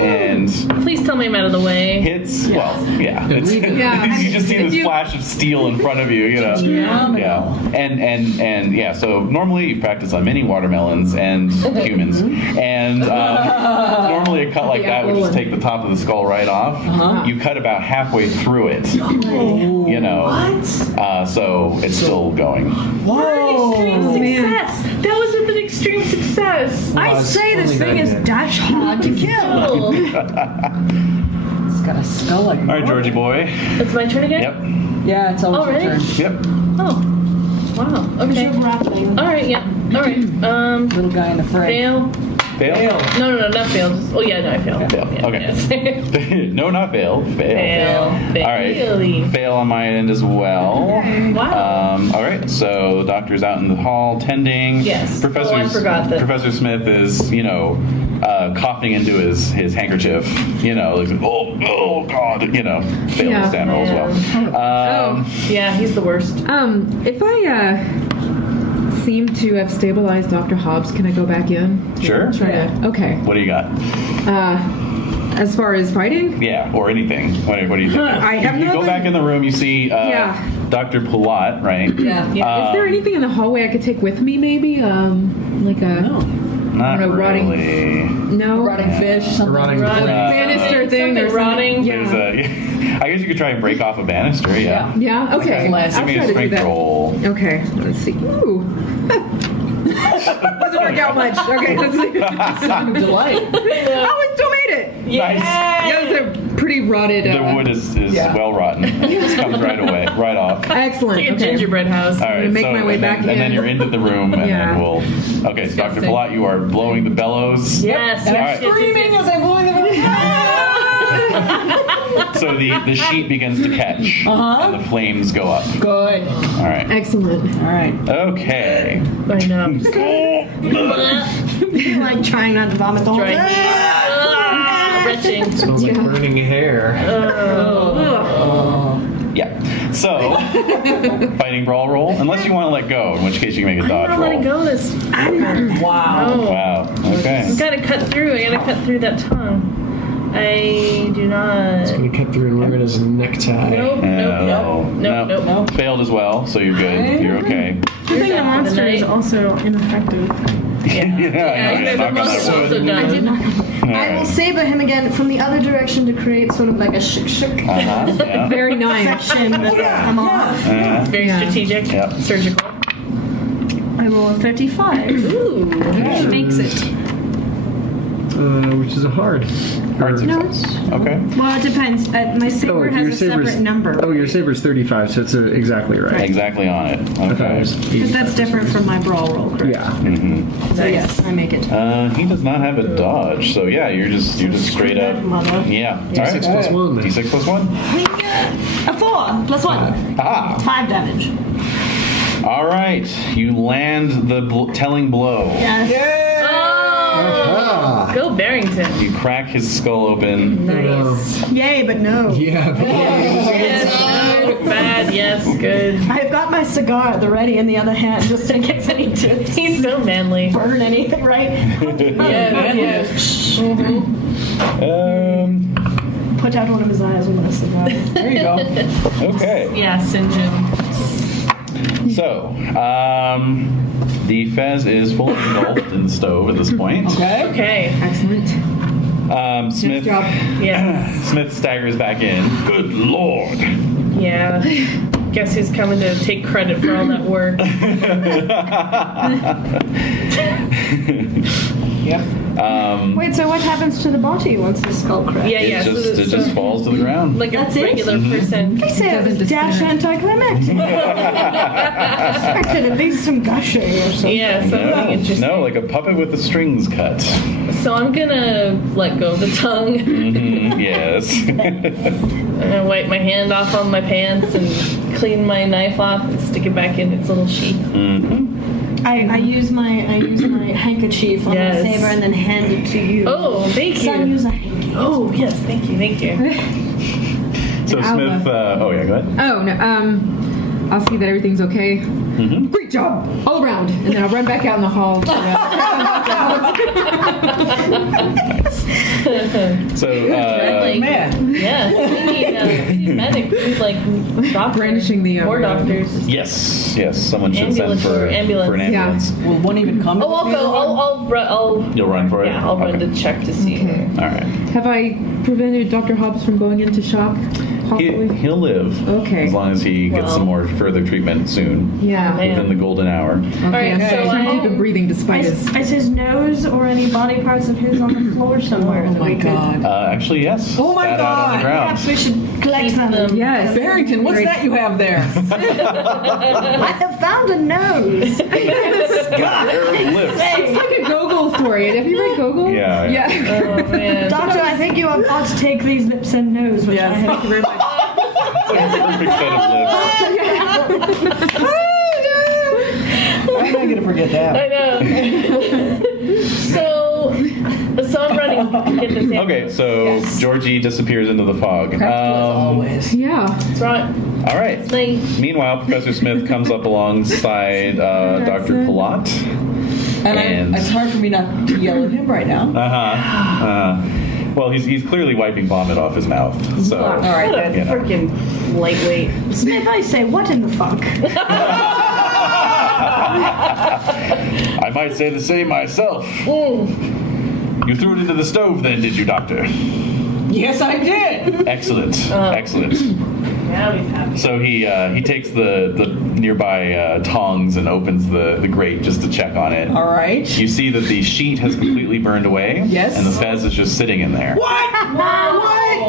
and Please tell me I'm out of the way. hits. Well, yeah. It's, Yeah. you just see this If you- flash of steel in front of you, you know. Yeah. And yeah. So normally you practice on mini watermelons and humans, and normally a cut like that would just take the top of the skull right off. You cut about halfway through it. You know. What? So it's still going. Extreme success. That was with an extreme success. I say this thing is dash hard to kill. It's got a skull like. All right, Georgie boy. It's my turn again. Yep. Yeah, it's always your Already? turn. Yep. Oh. Wow. Okay. You're grappling. All right. Yeah. All right. Little guy in the fray. Fail. Fail. No, not fail. Oh yeah, no, I failed. Fail. Yeah, Okay. yes. No, not fail. Fail. Fail. All right. Really? Fail on my end as well. Wow. All right. So doctor's out in the hall tending. Yes. Professor. Oh, I forgot that. Professor Smith is, coughing into his handkerchief. Like, oh God. Failed Yeah. to stand roll as well. Yeah, he's the worst. If I seem to have stabilized Dr. Hobbs, can I go back in? Sure. Try to. Okay. What do you got? As far as fighting, Yeah, or anything. What do you think? I have You go nothing. back in the room. You see Yeah. Dr. Palat, right? Yeah. is there anything in the hallway I could take with me? Maybe like a Not don't know, rotting- really. no Rotting fish, something. Rotting banister thing or Something rotting. Yeah. There's I guess you could try and break off a banister. Yeah. Yeah. Okay. Like a I'll Give me try a to do strength that. roll. Okay. Let's see. Ooh. Doesn't work out much. Okay. Let's see. Delight. Oh, I still made it. Nice. Yeah, it's a pretty rotted. The wood is Yeah. well rotten. It just comes right off. Excellent. Like a Okay. gingerbread house. All right, make my way and then, back and then in. you're into the room, and Yeah. then we'll. Okay, so Dr. Palat, you are blowing the bellows. Yes. And yes, I'm yes, screaming yes, as I'm blowing the So the sheet begins to catch, and the flames go up. Good. All right. Excellent. All right. Okay. yes. I know. Like trying not to vomit the whole Dry. time. Retching. Smells like burning hair. Yeah. So, fighting brawl roll, unless you want to let go, in which case you can make a I'm dodge not roll. letting go this. Wow. No. Wow. Okay. I gotta cut through. I gotta cut through that tongue. I do not. It's gonna cut through and wear it as a necktie. Nope. Failed as well, so you're good. You're okay. I think the monster is also ineffective. Yeah, the monster's also done. All I will right. saber him again from the other direction to create sort of like a shook Yeah. Very nice. section that I'm off. Very Yeah. strategic. Yep. Surgical. I roll a 35. Ooh. Which makes it. Which is a hard. Hard No. success. Okay. Well, it depends. My saber has a separate number. Oh, your saber's 35, so it's exactly right. Exactly on it. I thought it Okay. was Because that's different from my brawl roll, correct? Yeah. So yes, I make it. He does not have a dodge, so yeah, you're just straight up. Mother. Yeah. All D6 right. plus 1 then. D6 plus 1. A 4 plus 1. Ah. 5 damage. All right. You land the telling blow. Yes. Oh, go Barrington. You crack his skull open. Nice. Yay, but no. Yeah. Yes, no, bad, yes, good. I've got my cigar at the ready in the other hand just in case I need to He's so manly. burn anything, right? Yes. Put out one of his eyes with a cigar. There you go. Okay. Yeah, Sinjin. So, the Fez is fully engulfed in the stove at this point. Okay. Okay. Excellent. Smith. Nice job. Yeah. Smith staggers back in. Good lord. Yeah. Guess who's coming to take credit for all that work? Yep. Wait, so what happens to the body once the skull cracks? Yeah, It so just so falls to the ground. like a That's it? regular person. I say it was dash anticlimactic. I expected at least some gushing or something. Yeah, something interesting. No, like a puppet with the strings cut. So I'm gonna let go of the tongue. Yes. I'm gonna wipe my hand off on my pants and clean my knife off and stick it back in its little sheath. I use my handkerchief on Yes. my saber and then hand it to you. Oh, thank Son, you. use a handkerchief. Oh, yes, thank you. So Smith. Oh yeah, go ahead. Oh no. I'll see that everything's okay. Mm-hmm. Great job, all around. And then I'll run back out in the hall. So, Like, Man. yeah, we need medic. We need like doctors. Brandishing the, more doctors. yes, someone should send for an ambulance. Will one even come? Oh, I'll go. I'll. You'll run for it? Yeah, I'll run Okay. to check to see. Okay. All right. Have I prevented Dr. Hobbs from going into shock? Possibly? He'll live. Okay. As long as he gets Well. some more further treatment soon. Yeah. Man. Within the golden hour. Okay. Alright, I'm so trying to keep I- him breathing despite his... Is his nose or any body parts of his on the floor somewhere? Oh that my we could- God. Actually, yes. Oh my Spat out on the God. ground. Perhaps we should collect them. Yes. Barrington, what's Great. that you have there? I have found a nose. Lips. It's like a Gogol story. Have you read Gogol? Yeah. Yeah. Oh man. Doctor, I think you ought to take these lips and nose, which I Yes, have. thank you very much. Perfect set of lips. I'm not gonna forget that. I know. so I'm running to get this. Okay, so Georgie disappears into the fog. Practical as always. Yeah. That's right. All right. Like, Meanwhile, Professor Smith comes up alongside Dr. Palat. And it's hard for me not to yell at him right now. Well, he's clearly wiping vomit off his mouth. So, All right, what a then. freaking lightweight. Smith, I say, what in the fuck? I might say the same myself. You threw it into the stove, then, did you, Doctor? Yes, I did. Excellent, excellent. Now he's happy. So he takes the nearby tongs and opens the grate just to check on it. All right. You see that the sheet has completely burned away. Yes. And the fez is just sitting in there. What?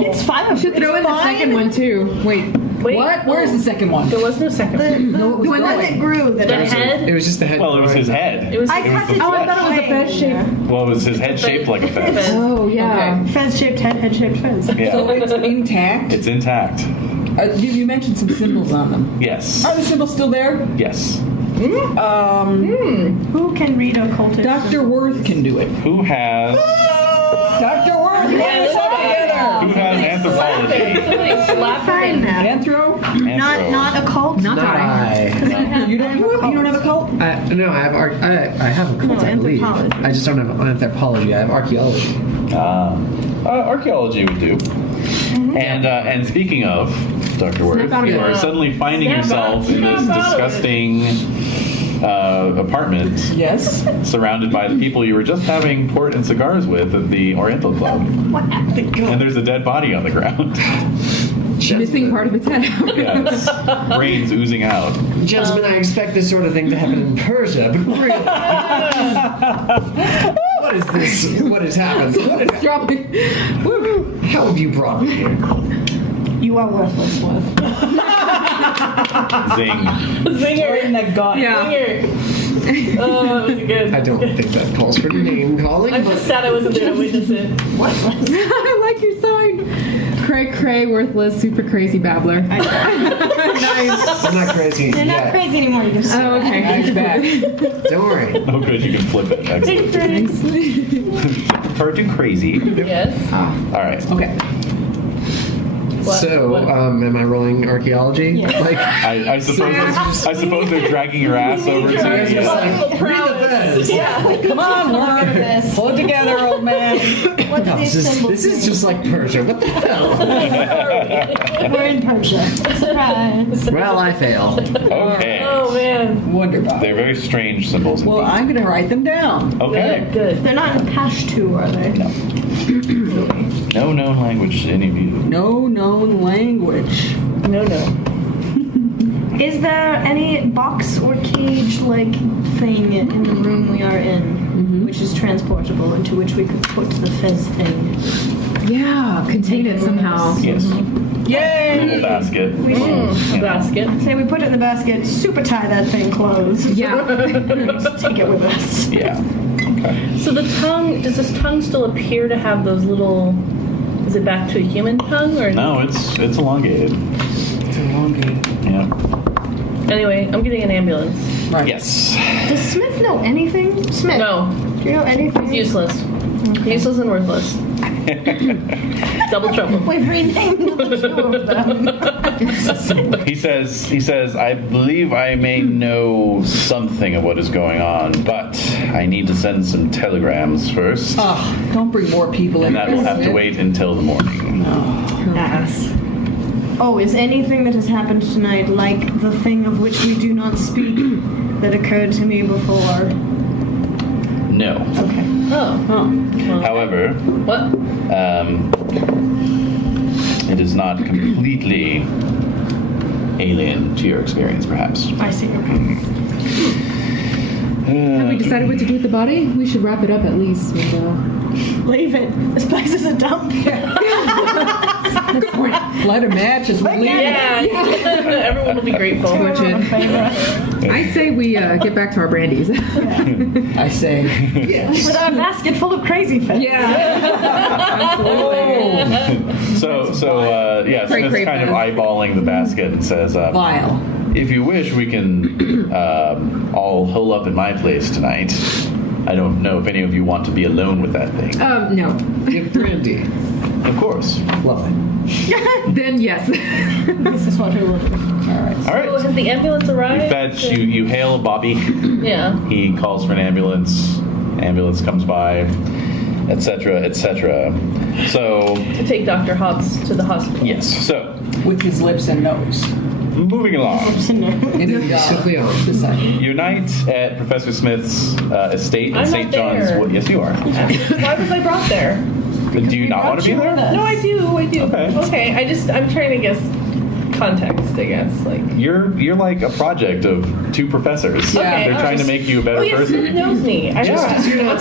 It's fine. Should throw in the second one too. Wait. Wait, What? Where's the second one? There was no second. The one that grew. That The I- head. It was just the head. Well, it was his head. It was. I It was cut the it. Oh, I flesh. thought it was a fez shape. Well, it was his head shaped like a fez. Oh, yeah. Fez-shaped head, head-shaped fez. So Yeah. it's intact. It's intact. You mentioned some symbols on them. Yes. Are the symbols still there? Yes. Who can read occultic? Dr. Worth can do it. Who has Dr. Worth, who together. has anthropology? Somebody slapped Find him. that. Anthro? Not occult. Not I. You don't have a cult? No, I have I have a cult, No, I believe. anthropology. I just don't have anthropology. I have archaeology. Archaeology would do. And speaking of Dr. Worth, Snap out of you it. are suddenly finding Snap yourself in this out of it. disgusting apartment Yes. surrounded by the people you were just having port and cigars with at the Oriental Club. What happened? And there's a dead body on the ground. Missing part of its head. Yes. Brains oozing out. Gentlemen, I expect this sort of thing to happen in Persia, but really. What is this? What has happened? Dropping. How have you brought me here? You are worthless, Worth. Zing. Zinger. In that gut. Yeah. Zinger. Oh, that was good. I don't think that calls for name calling, I'm but just sad I wasn't there to witness it. Worthless. I like your sign. Cray, worthless, super crazy babbler. I'm not crazy You're not yet. crazy anymore. You just. Oh, okay. Nice back. Don't worry. Oh, good. You can flip it. Excellent. Turtle crazy. Yes. All right. Okay. What? So, What? am I rolling archaeology? Yeah. Like, I suppose they're dragging your ass over to It's the. like, read the fez. Yeah. Come on, Worth. This. Pull it together, old man. What do No, these symbols this is just like Persia. What the hell? We're in Persia. Surprise. Well, I fail. Okay. Oh man. Wonderful. They're very strange symbols. Well, indeed. I'm going to write them down. Okay. Good. They're not in Pashto, are they? No known language to any of you. No known language. No. Is there any box or cage-like thing in the room we are in, which is transportable, into which we could put the fez thing? Yeah, contain it somehow. Yes. Yay! Little basket. We should A basket. say we put it in the basket, super tie that thing closed. Yeah. Just take it with us. Yeah. Okay. So the tongue, does this tongue still appear to have those little? Is it back to a human tongue or? No, it's elongated. It's elongated. Yeah. Anyway, I'm getting an ambulance. Right. Yes. Does Smith know anything? Smith. No, Do you know anything? he's useless. Useless and worthless. Double trouble. We've renamed the two of them. He says, I believe I may know something of what is going on, but I need to send some telegrams first. Don't bring more people in. And that will have to wait until the morning. Ass. Oh, is anything that has happened tonight like the thing of which we do not speak that occurred to me before? No. Okay. Oh. However, What? it is not completely alien to your experience, perhaps. I see. Okay. Have we decided what to do with the body? We should wrap it up at least. Leave it. This place is a dump. Light a match as we leave. Yeah. Everyone will be grateful. I say we get back to our brandies. I say. With our basket full of crazy things. So Smith's Cray kind of fest. eyeballing the basket and says, Vile. if you wish, we can all hole up in my place tonight. I don't know if any of you want to be alone with that thing. No. Give brandy. Of course. Lovely. Then yes. This is what we will do. All right. So has the ambulance arrived? Fetch, you hail Bobby. Yeah. He calls for an ambulance. Ambulance comes by, etc., etc. So, To take Dr. Hobbs to the hospital. yes. So, With his lips and nose. moving along. It is simply on. Your night at Professor Smith's estate in I'm St. not John's there. Wood. Yes, you are. Why was I brought there? Do you not want to be there? No, I do. Okay. I'm trying to guess context, I guess. Like. You're like a project of two professors. Okay, They're trying to make you a better Oh, yes, person. Smith knows me. Just because you're not I'm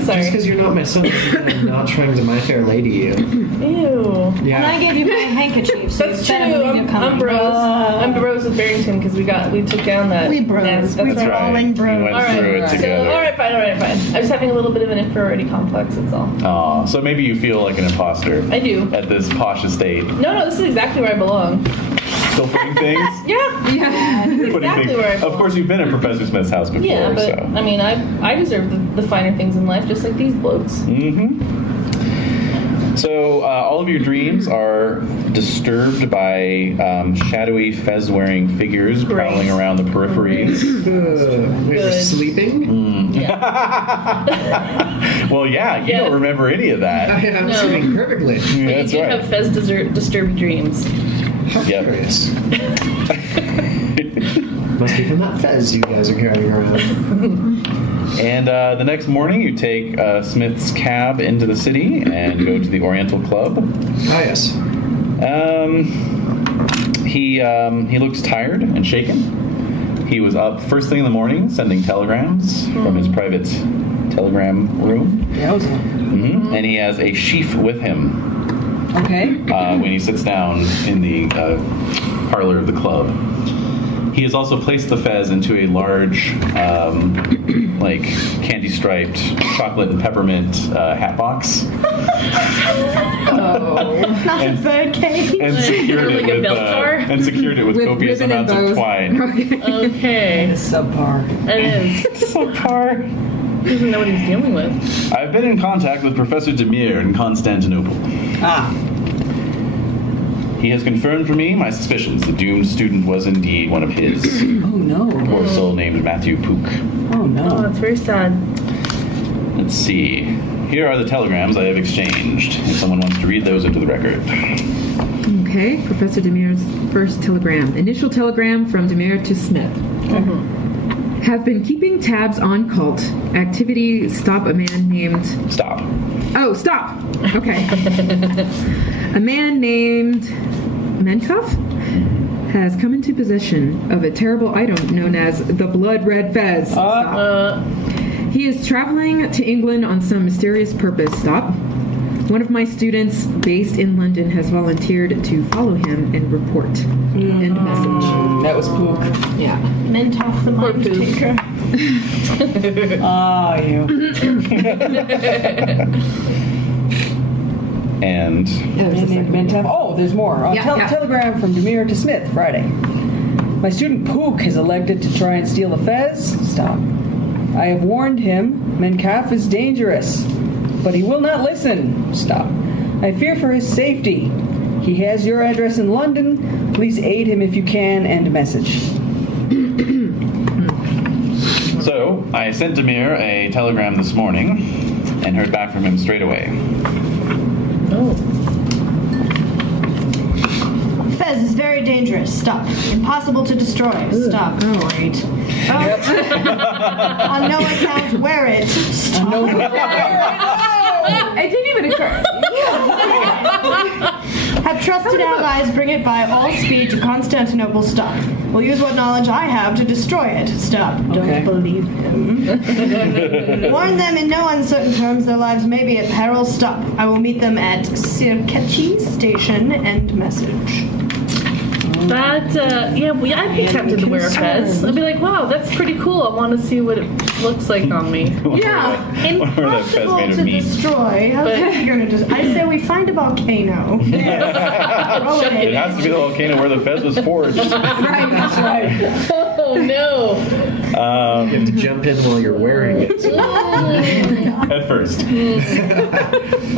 sorry. Just because you're not my son, doesn't mean I'm not trying to My Fair Lady you. Ew. And I gave you my handkerchief, so That's you true. better believe you're coming. I'm bros. I'm bros with Barrington because we took down that. We bros. That's We right. That's right. Falling We bros. went All through right. it So, together. all right, fine. I was having a little bit of an inferiority complex. That's all. Aw, so maybe you feel like an imposter I do. at this posh estate. No, this is exactly where I belong. Still putting things? Yeah. Putting Exactly things. where I Of belong. course, you've been at Professor Smith's house before, Yeah, but so. I mean, I deserve the finer things in life, just like these blokes. Mm-hmm. So, all of your dreams are disturbed by shadowy fez-wearing figures Great. prowling around the peripheries. Wait, you're Good. sleeping? Well, yeah, you Yeah. don't remember any of that. I'm No. sleeping perfectly. But That's you do right. have Fez disturbed dreams. How Yep. curious. Must be from that fez you guys are carrying around. And the next morning, you take Smith's cab into the city and go to the Oriental Club. Ah, yes. He looks tired and shaken. He was up first thing in the morning sending telegrams from his private telegram room. Yowza. And he has a sheaf with him Okay. when he sits down in the parlor of the club. He has also placed the fez into a large, like candy-striped chocolate and peppermint hat box, Not a bird cage. and secured Like a belt jar? it with copious ribbon and amounts of bows. twine. Okay. Subpar. It is. Subpar. He doesn't know what he's dealing with. I've been in contact with Professor Demir in Constantinople. Ah. He has confirmed for me my suspicions. The doomed student was indeed one of his. Oh no. Poor soul named Matthew Pook. Oh Oh, no. it's very sad. Let's see. Here are the telegrams I have exchanged. If someone wants to read those into the record. Okay, Professor Demir's first telegram. Initial telegram from Demir to Smith. Have been keeping tabs on cult activity. Stop a man named. Stop. Oh, stop. Okay. A man named Menkov has come into possession of a terrible item known as the Blood Red Fez. Stop. He is traveling to England on some mysterious purpose. Stop. One of my students based in London has volunteered to follow him and report. End message. That was Pook. Yeah. Mentoff the mind Poop. taker. Ah, you. And Oh, there's more. Yeah. Telegram from Demir to Smith, Friday. My student Pook has elected to try and steal the fez. Stop. I have warned him. Menkaf is dangerous. but he will not listen. Stop. I fear for his safety. He has your address in London. Please aid him if you can, and message. So, I sent Demir a telegram this morning and heard back from him straight away. Oh. Fez is very dangerous. Stop. Impossible to destroy. Stop. Great. On no account, wear it. Stop. It didn't even occur. Have trusted allies bring it by all speed to Constantinople. Stop. Will use what knowledge I have to destroy it. Stop. Don't believe him. Warn them in no uncertain terms their lives may be at peril. Stop. I will meet them at Sirkechi Station. End message. That, I'd be tempted to wear a fez. I'd be like, wow, that's pretty cool. I want to see what it looks like on me. Yeah. Impossible to destroy. How are you going to I say we find a volcano. It has to be the volcano where the fez was forged. Right, that's right. Oh, no. You have to jump in while you're wearing it. At first.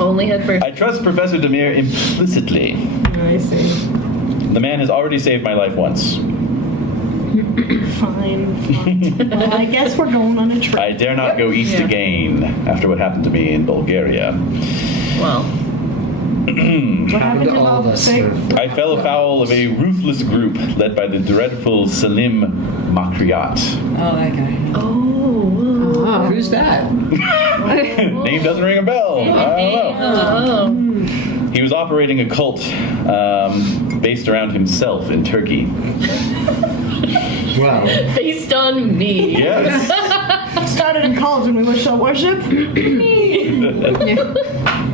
Only head first. I trust Professor Demir implicitly. I see. The man has already saved my life once. Fine. Well, I guess we're going on a trip. I dare not go east again after what happened to me in Bulgaria. Well. What happened to all of us? I fell afoul of a ruthless group led by the dreadful Salim Makriat. Oh, that guy. Oh. Who's that? Name doesn't ring a bell. I don't know. He was operating a cult based around himself in Turkey. Wow. Based on me. Yes. Started in college when we were show worship.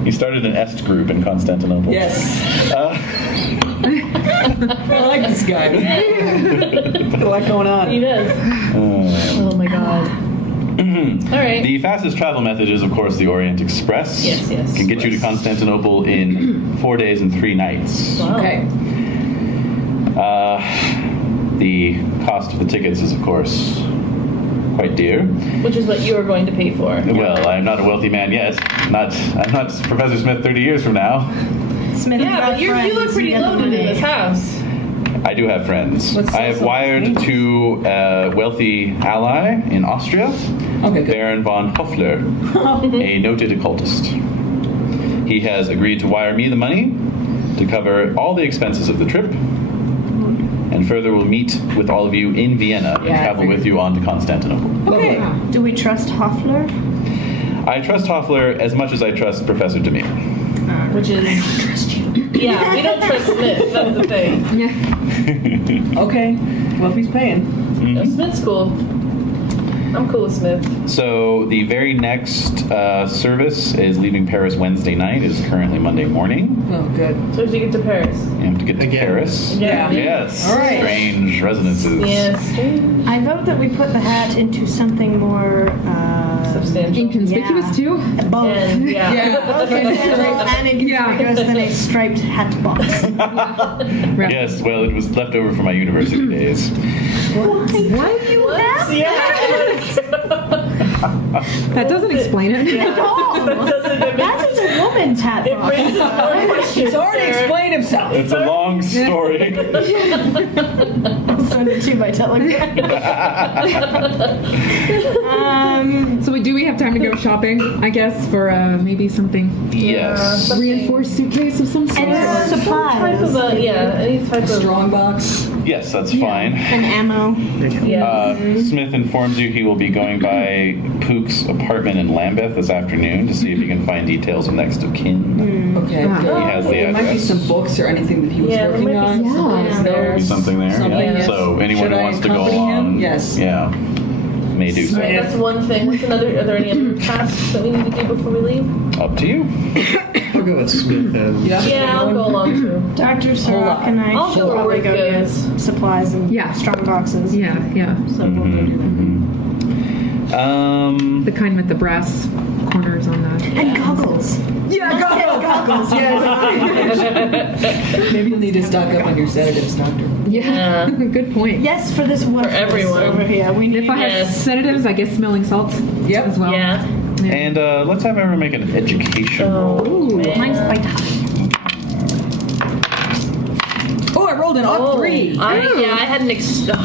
He started an Est group in Constantinople. Yes. I like this guy. Got a lot going on. He does. Oh my god. All right. The fastest travel method is, of course, the Orient Express. Yes. Can get you to Constantinople in 4 days and 3 nights. Wow. Okay. The cost of the tickets is, of course, quite dear. Which is what you are going to pay for. Well, I'm not a wealthy man yet. I'm not Professor Smith 30 years from now. Smith, Yeah, but you look pretty loaded in this house. I do have friends. What's I have wired to a wealthy ally in Austria, Okay, good. Baron von Hoffler, a noted occultist. He has agreed to wire me the money to cover all the expenses of the trip, and further will meet with all of you in Vienna and travel with you on to Constantinople. Okay. Do we trust Hoffler? I trust Hoffler as much as I trust Professor Demir. Which is. I don't trust you. Yeah, we don't trust Smith. That's the thing. Okay. Well, if he's paying. No, Smith's cool. I'm cool with Smith. So the very next service is leaving Paris Wednesday night. Is currently Monday morning. Oh, good. So did you get to Paris? You have to get to Paris. Yeah. Yes. All right. Strange resonances. Yes. I vote that we put the hat into something more Substantial. Inconspicuous too? both. And, Both substantial and inconspicuous than a striped hat box. Yes. Well, it was left over from my university days. Why do you have That doesn't explain it. that is a woman's hat box. He's already explained himself. It's a long story. Send it to you by telegram. So do we have time to go shopping, I guess, for maybe something? Yes. Reinforced suitcase of some sort? And Some type of any type of. Strong box. Yes, that's fine. And ammo. Yeah. Smith informs you he will be going by Pook's apartment in Lambeth this afternoon to see if he can find details of next of kin. Okay. Ah. Good. He has the There might be address. some books or anything that he was Yeah, there working might on. be some Yeah. There will be something there. Something, Yeah. yes. So anyone Should who I wants to go accompany him? along, Yes. yeah, may do so. So that's one thing. What's another? Are there any other tasks that we need to do before we leave? Up to you. I'll go with Smith then. Yeah, I'll go along too. Dr. Sirach and I I'll should go probably with go get goods. supplies and strong boxes. Yeah. So we'll go do that. The kind with the brass corners on that. And goggles. Yeah, goggles. Yes. Maybe you'll need to stock up on your sedatives, doctor. Yeah. Good point. Yes, for this one. For everyone. Over here. We need If I have sedatives, I guess smelling salts Yep. as well. Yeah. And let's have everyone make an education roll. Mine's quite high. Oh, I rolled an odd 3. I had an extreme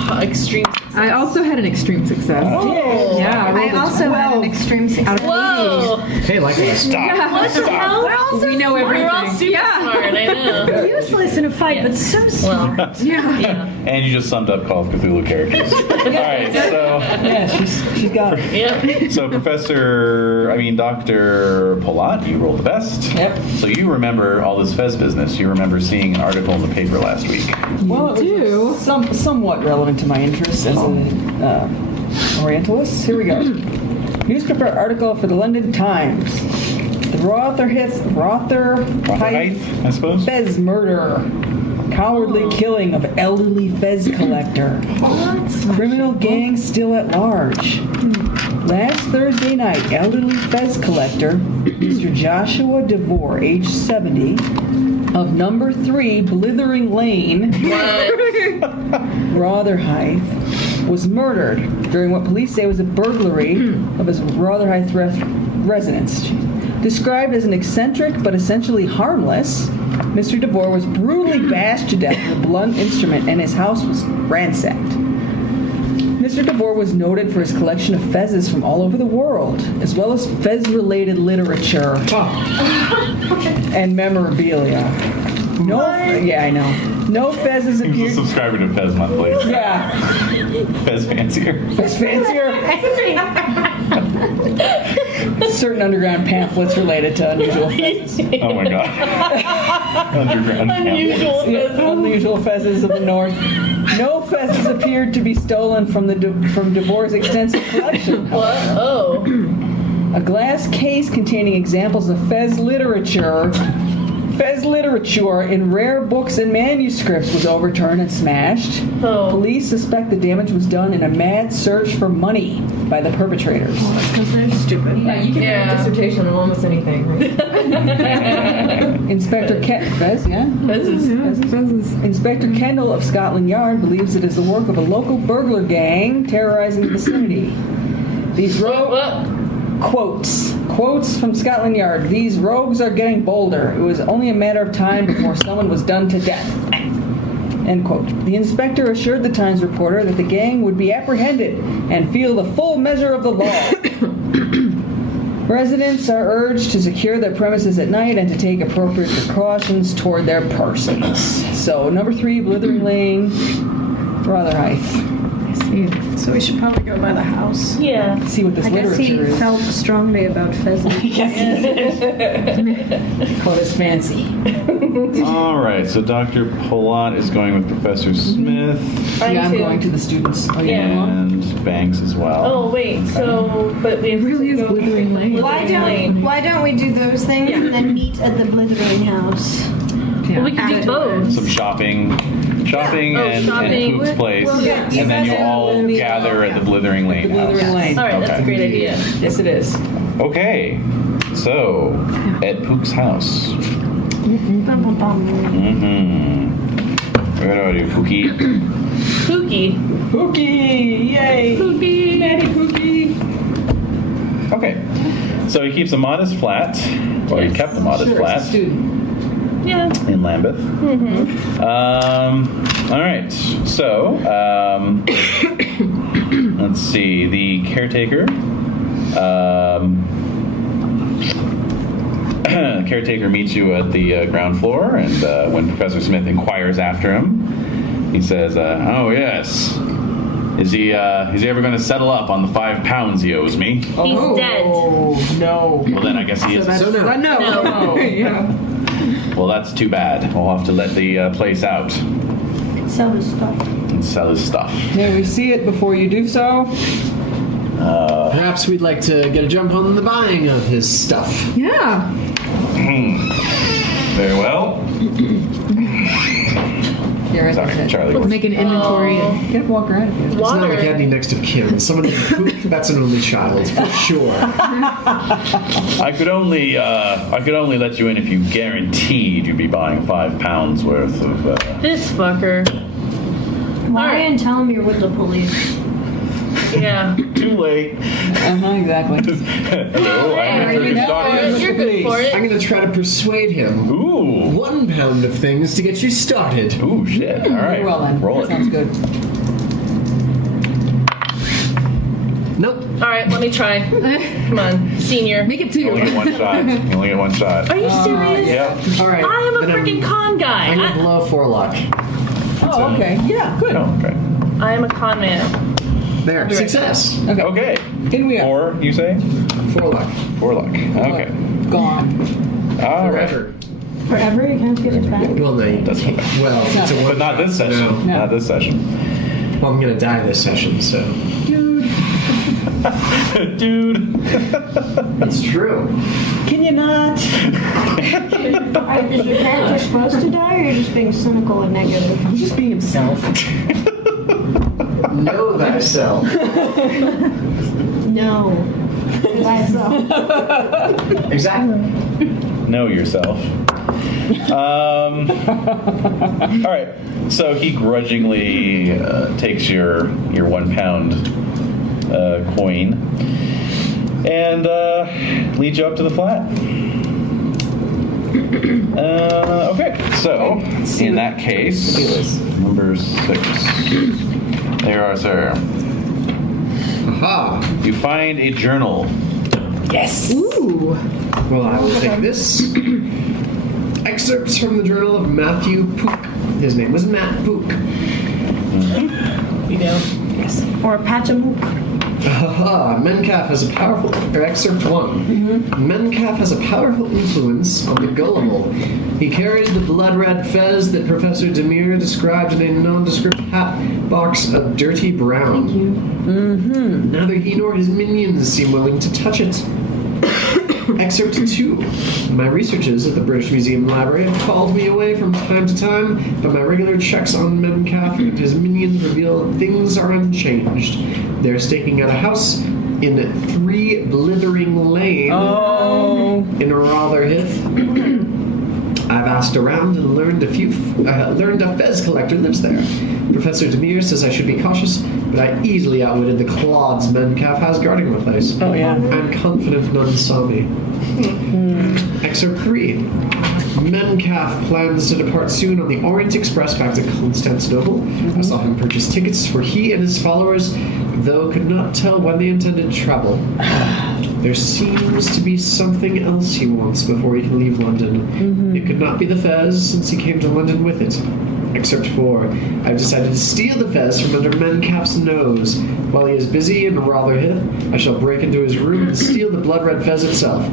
success. I also had an extreme success. Oh. Yeah, I rolled I a also had an extreme success. Whoa! Hey, like that. Stop. What the hell? We're all so We know everything. We're all super smart, I know. useless in a fight, but so smart. Well, Yeah. And you just summed up Call of Cthulhu characters. All right, so Yeah, she's got it. yep. Dr. Polat, you rolled the best. Yep. So you remember all this Fez business. You remember seeing an article in the paper last week. Well, it was somewhat relevant to my interests as an Orientalist. Here we go. Newspaper article for the London Times. The Rotherhithe I suppose. Fez murder. Cowardly killing of elderly Fez collector. Criminal gang still at large. Last Thursday night, elderly Fez collector, Mr. Joshua DeVore, age 70, of number 3 Blithering Lane, Rotherhithe, was murdered during what police say was a burglary of his Rotherhithe residence. Described as an eccentric but essentially harmless, Mr. DeVore was brutally bashed to death with a blunt instrument and his house was ransacked. Mr. DeVore was noted for his collection of fezzes from all over the world, as well as fez-related literature and memorabilia. Yeah, I know. No fezzes He was a appeared. subscriber to Fez Monthly. Yeah, Fez Fancier. Fez fancier. Certain underground pamphlets related to unusual fezzes. Oh my god. Underground Unusual. Yeah, unusual fezzes of the north. No fezzes appeared to be stolen from from DeVore's extensive collection. What? Oh. A glass case containing examples of Fez literature in rare books and manuscripts was overturned and smashed. Oh. Police suspect the damage was done in a mad search for money by the perpetrators. Because they're stupid. Yeah, you can write a dissertation on almost anything, right? Inspector Fez, yeah? Fezzes. Inspector Kendall of Scotland Yard believes it is the work of a local burglar gang terrorizing the vicinity. These Quotes from Scotland Yard. These rogues are getting bolder. It was only a matter of time before someone was done to death. End quote. The inspector assured the Times reporter that the gang would be apprehended and feel the full measure of the law. Residents are urged to secure their premises at night and to take appropriate precautions toward their persons. So, number 3, Blithering Lane, Rotherhithe. So we should probably go by the house. Yeah. See what this I guess he literature is. felt strongly about pheasants. Quote is fancy. All right, so Dr. Polat is going with Professor Smith I'm going to the students. Oh, Yeah. and Banks as well. Oh wait. So, but we have really to is go Blithering Lane. Why don't we do those things and then meet at the Blithering House? Well, we could do both. Some shopping Oh, and shopping. Poop's place, Well, yeah. and then you'll all gather at the Blithering Lane Blithering house. Lane. All right, that's a Okay. great idea. Yes, it is. Okay, so at Pook's house. Where are you, Pookie? Pookie. Pookie! Yay! Pookie. Natty Pookie! Okay, so he keeps a modest flat, or he kept a modest Sure, flat it's a student. Yeah. in Lambeth. All right, so let's see. The caretaker. Caretaker meets you at the ground floor, and when Professor Smith inquires after him, he says, "Oh yes, is he ever going to settle up on the £5 he owes me?" He's dead. Oh, no. Well, then I guess he is. So no. No. Yeah. Well, that's too bad. We'll have to let the place out Sell his stuff. and sell his stuff. May we see it before you do so? Perhaps we'd like to get a jump on the buying of his stuff. Yeah. Very well. Here, right Sorry, there. Charlie. Let's make an inventory. Get a walk around here. It's not like he had Water. any next of kin. Someone that's an only child, for sure. I could only let you in if you guaranteed you'd be buying £5 worth of. This fucker. Why and tell him you're with the police. Yeah. Too late. Exactly. Hello, I'm here to stop you. You're good for it. I'm going to try to persuade him. Ooh. 1 pound of things to get you started. Ooh, shit. All right. Very well then. Roll it. Sounds good. Nope. All right, let me try. Come on, senior. Make it You 2. only get one shot. You only get one shot. Are you serious? Yep. All right. I am a then freaking con guy. I'm going to blow 4 luck. Oh, okay. Yeah, good. Oh, okay. I am a con man. There. Success. Okay. In we are. 4, you say? 4 luck. 4 luck. Okay. Gone. All right. Forever. Forever? You can't get it back? Well, no. That's okay. Well, it's a one. But not this session. No. Not this session. Well, I'm going to die this session, so. Dude. It's true. Can you not? Is your character supposed to die, or are you just being cynical and negative? He's just being himself. Know thyself. No. Thyself. Exactly. Know yourself. All right. So he grudgingly takes your 1 pound coin and leads you up to the flat. Okay. So in that case, number 6. There you are, sir. Aha. You find a journal. Yes. Ooh. Well, I will take this. Excerpts from the journal of Matthew Pook. His name was Matt Pook. You know. Or Patamook. Aha. Mencalf has a powerful... Or excerpt 1. Mencalf has a powerful influence on the gullible. He carries the blood-red fez that Professor Demir described in a nondescript hat box of dirty brown. Thank you. Neither he nor his minions seem willing to touch it. Excerpt 2. My researches at the British Museum Library have called me away from time to time, but my regular checks on Mencalf and his minions reveal things are unchanged. They're staking out a house in 3 Blithering Lane in Rotherhithe. I've asked around and learned a fez collector lives there. Professor Demir says I should be cautious, but I easily outwitted the clods Mencalf has guarding the place. Oh, yeah. I'm confident none saw me. Excerpt 3. Mencalf plans to depart soon on the Orient Express back to Constantinople. I saw him purchase tickets for he and his followers, though could not tell when they intended to travel. There seems to be something else he wants before he can leave London. It could not be the fez, since he came to London with it. Excerpt 4. I've decided to steal the fez from under Mencalf's nose. While he is busy in Rotherhithe, I shall break into his room and steal the blood-red fez itself.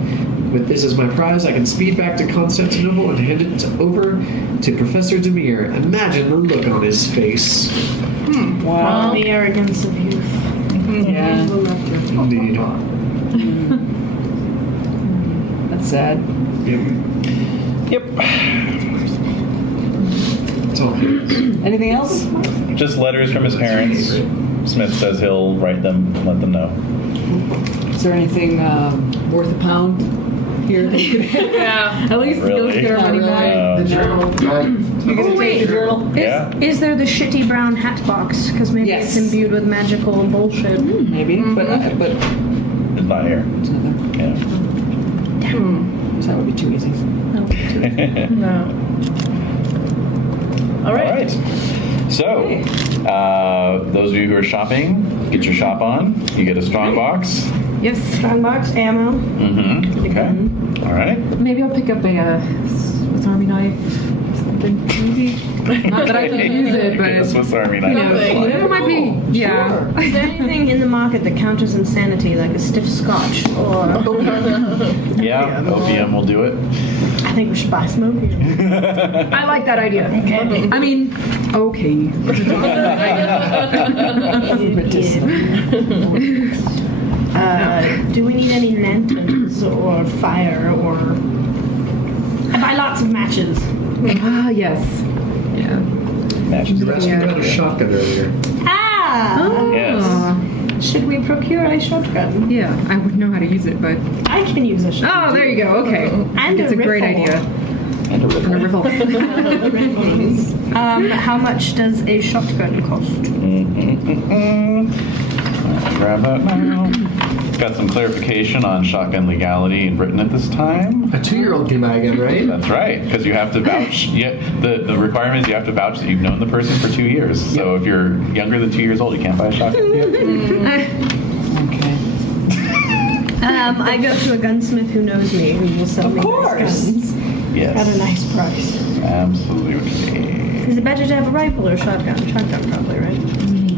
With this as my prize, I can speed back to Constantinople and hand it over to Professor Demir. Imagine the look on his face. Wow. The arrogance of youth. Yeah. Indeed. That's sad. Yep. That's all. Anything else? Just letters from his parents. Smith says he'll write them and let them know. Is there anything worth a pound here? Yeah. At least Really? those get our money back. The journal, right? You gonna take the journal? Yeah. Is there the shitty brown hat box? Because maybe Yes. it's imbued with magical bullshit. Maybe, but It's not here. it's nothing. Yeah. So that would be too easy. No. All All right. right. So, those of you who are shopping, get your shop on. You get a strong box. Yes. Strongbox, ammo. Mm-hmm. Okay. All right. Maybe I'll pick up a Swiss Army knife. Something easy. Not that I can use it, You get a but Swiss Army you knife. know, whatever it might be. Yeah. Is there anything in the market that counters insanity, like a stiff scotch? Or Yeah, opium will do it. I think we should buy some opium. I like that idea. I mean, okay. Do we need any lanterns or fire or? I buy lots of matches. Ah, yes. Yeah. Matches. You asked me about a shotgun earlier. Ah! Yes. Should we procure a shotgun? Yeah, I would know how to use it, but I can use a shotgun. oh, there you go. Okay, And it's a great riffle. idea. And a And a riffle. riffle. How much does a shotgun cost? Grab that now. It's got some clarification on shotgun legality in Britain at this time. A 2-year-old can buy again, right? That's right, because you have to vouch. The requirement is you have to vouch that you've known the person for 2 years. So if you're younger than 2 years old, you can't buy a shotgun. Okay. I go to a gunsmith who knows me, who will sell me nice guns Yes. at a nice price. Absolutely. Is it better to have a rifle or a shotgun? Shotgun, probably, right?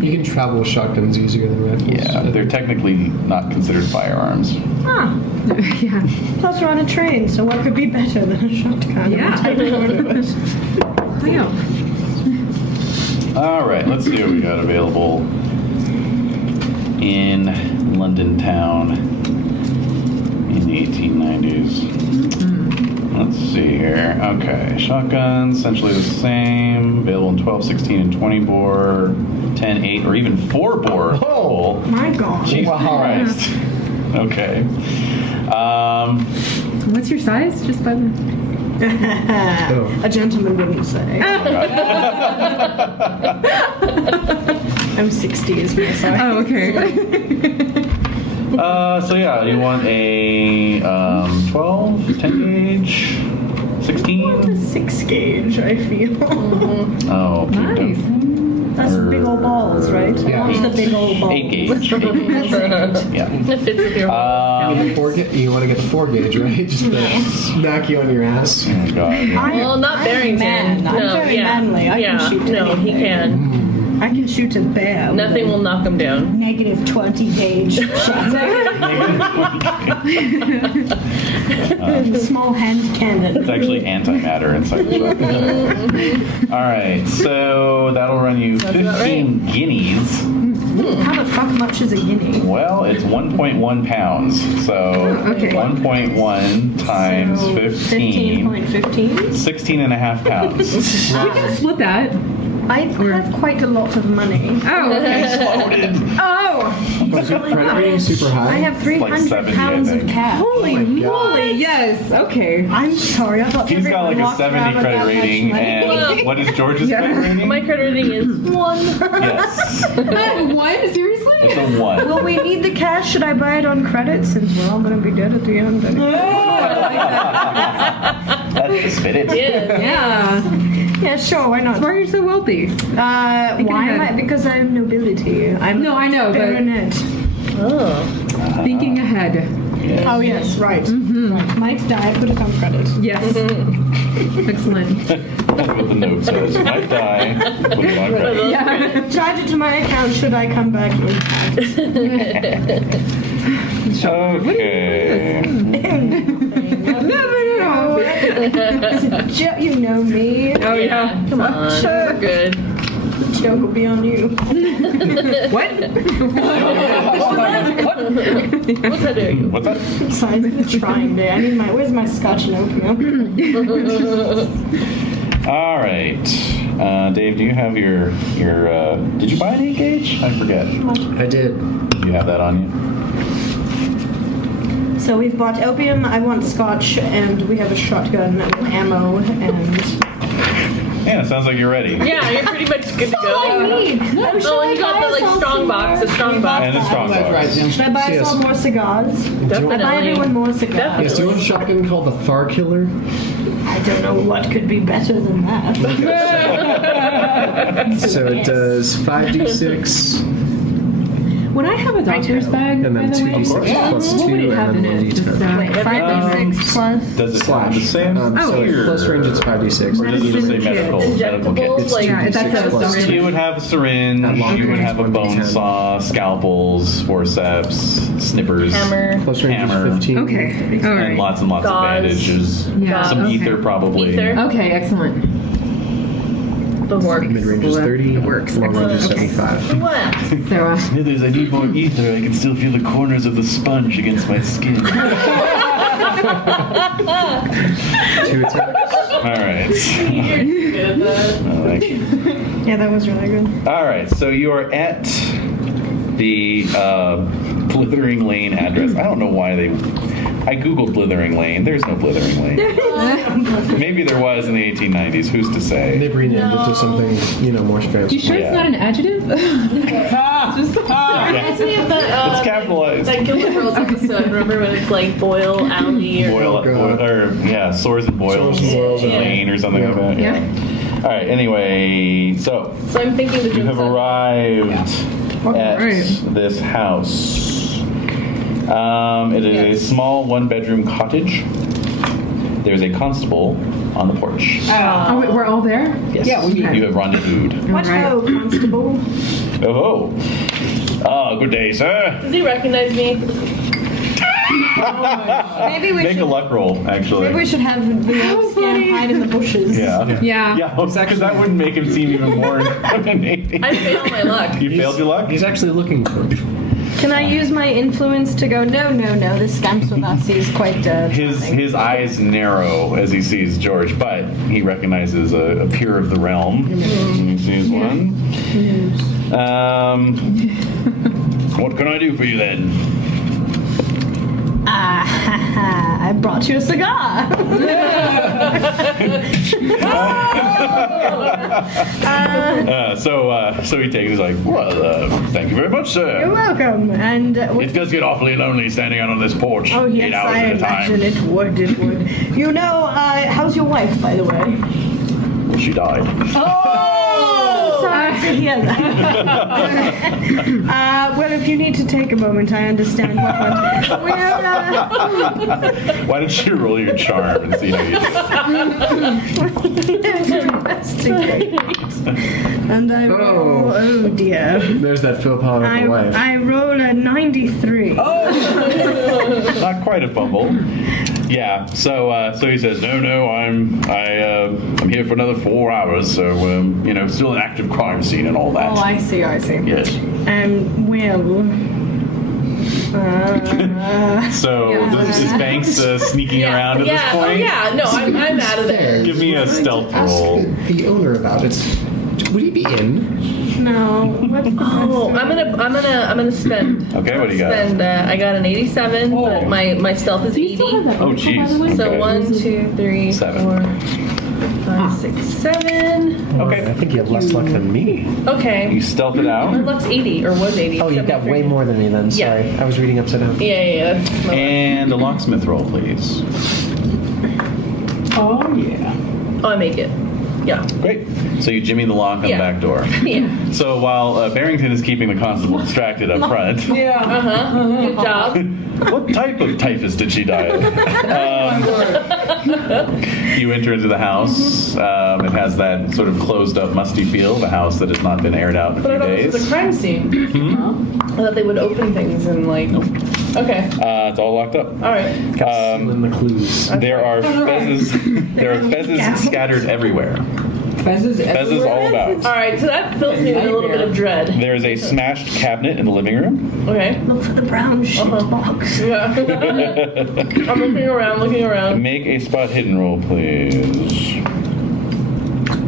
You can travel with shotguns easier than rifles. Yeah, they're technically not considered firearms. Ah. Yeah. Plus, we're on a train, so what could be better than a shotgun? Yeah. Take note of it. Wow. All right, let's see what we got available in London town in the 1890s. Let's see here. Okay, shotguns, essentially the same. Available in 12, 16, and 20 bore, 10, 8, or even 4 bore. Oh, My God. Jesus Christ. Okay. What's your size? Just by the. A gentleman wouldn't say. I'm 60 is my size. Oh, okay. So yeah, you want a 12, 10 gauge, 16? 6 gauge, I feel. Oh, Nice. That's big old balls, right? Yeah. What's the big old balls? 8 gauge. Yeah. It fits with your you want to get the 4 gauge, right? Just to smack you on your ass. Oh god. Well, not I'm Barrington. man. I'm No, very yeah. manly. I yeah. can shoot No, he anything. can. I can shoot a bear. with Nothing a will knock him down. negative 20 gauge shot. Small hand cannon. It's actually antimatter inside the shotgun. All right, so that'll run you 15 guineas. How the fuck much is a guinea? Well, it's 1.1 pounds. So okay. 1.1 times So 15. 15.15? 16 and a half pounds. We can split that. I have quite a lot of money. Oh, okay. Exploded. Oh! Was your credit rating super high? I have 300 70, pounds I of think. cash. Holy moly! Yes. Okay. I'm sorry, I thought He's got like everyone a walked 70 around with credit that much rating. money. And what is George's Yeah. credit rating? My credit rating is 1. Yes. What? Seriously? It's a 1. Will we need the cash? Should I buy it on credit since we're all going to be dead at the end? That's the spirit. Yeah. Yeah. Yeah, sure, why not? Why are you so wealthy? Why am I? ahead. Because I'm nobility. I'm No, I know, but- baronet. Oh. Thinking ahead. Oh yes, right. Right. Might die. Put it on credit. Yes. Excellent. That's what the note says. Might die. Put it on credit. Yeah. Charge it to my account. Should I come back intact? Okay. No. You know me. Oh yeah. Come on. Sure. We're good. The joke will be on you. What? What's that doing? What's that? Signs of a trying day. I need my. Where's my scotch and opium? All right. Dave, do you have your did you buy an 8 gauge? I forget. I did. Do you have that on you? So we've bought opium. I want scotch, and we have a shotgun and ammo and. Yeah, it sounds like you're ready. Yeah, you're pretty much good to go. I need. Oh, and you got the like strong box. The strong box. And a strong That's box. right, Jim. Should I buy us all more cigars? Definitely. I buy everyone more cigars. Yes, do you want a shotgun called the Far Killer? I don't know what could be better than that. So it does 5d6 Would I have a doctor's bag? and then by the way? 2d6 plus What 2 would it and have then in it? 1d10. Just, Wait, 5d6 plus. Does it Slash. have the same? So here? close range it's 5d6. Or does it just say Medicine medical kit? Injectables, It's like Yeah, that's 2d6 a plus syringe. 2. You would have a syringe, At long you would range, have a bone 1d10. saw, scalpels, forceps, snippers, hammer. Close range Hammer. is 15. Okay. All and right. lots of Gauze. bandages. Yeah, Some okay. ether probably. Ether. Okay. Excellent. The work. Mid range is Well, 30. it works. Long range is Okay. 75. What? So. Smithers, I need more ether. I can still feel the corners of the sponge against my skin. 2 attacks. All right. Good at that. I like it. Yeah, that was really good. All right, so you are at the Blithering Lane address. I don't know why they I googled Blithering Lane. There's no Blithering Lane. Maybe there was in the 1890s. Who's to say? They've renamed it to something, more fancy. You sure it's not an adjective? Reminds me of that. It's capitalized. That Gilmore Girls episode. Remember when it's like Boyle Alley or Swords and Boils, Lane or something like that. Yeah. All right. Anyway, so I'm thinking the you have arrived at this house. It is a small one-bedroom cottage. There's a constable on the porch. Oh, wait, we're all there? Yes. Yeah, we You have rendezvoused. What ho, constable? Oh. Good day, sir. Does he recognize me? Maybe we Make a should. luck roll, actually. Maybe we should have the scam hide in the bushes. Yeah. Yeah. Because that wouldn't make him seem even more intimidating. I failed my luck. You failed your luck? He's actually looking for you. Can I use my influence to go? No. This scamps with us. He's quite. His eyes narrow as he sees George, but he recognizes a peer of the realm. He sees one. What can I do for you then? I brought you a cigar. So he takes. He's like, well, thank you very much, sir. You're welcome. And It does get awfully lonely standing out on this porch 8 hours I at a imagine time. it would. How's your wife, by the way? Well, she died. Sorry to hear that. Well, if you need to take a moment, I understand. Why don't you roll your charm and see how you do? Investigate. And I roll. Oh dear. There's that faux pas with the wife. I roll a 93. Not quite a fumble. Yeah. So he says, no, I'm here for another 4 hours. So still an active crime scene and all that. Oh, I see. Yes. So is Banks sneaking around at this point? No, I'm out of there. Give me a stealth Ask roll. the owner about it. Would he be in? No. What's the I'm gonna spend. Okay, what do you got? I got an 87, but my stealth is 80. Oh, jeez. So Okay. 1, 2, 3, 7. 4, 5, 6, 7. Okay. I think you have less luck than me. Okay. You stealth it My out. luck's 80 or was 80. Oh, you got 73. way more than me then. Sorry. Yeah. I was reading upside down. Yeah. That's my luck. And a locksmith roll, please. Oh, yeah. Oh, I make it. Yeah. Great. So you jimmy the lock on the back door. Yeah. So while Barrington is keeping the constable distracted up front, Good job. what type of typhus did she die of? You enter into the house. It has that sort of closed up, musty feel of a house that has not been aired out in a But I few thought this was a days. crime scene. I thought they would open things and like. Okay. It's all locked up. All right. In the clues. There are fezzes. There are fezzes scattered everywhere. Fezzes Fezzes all about. All right. So that fills me with a little bit of dread. There is a smashed cabinet in the living room. Okay. Look for the brown sheet box. Yeah. I'm looking around. Make a spot hidden roll, please.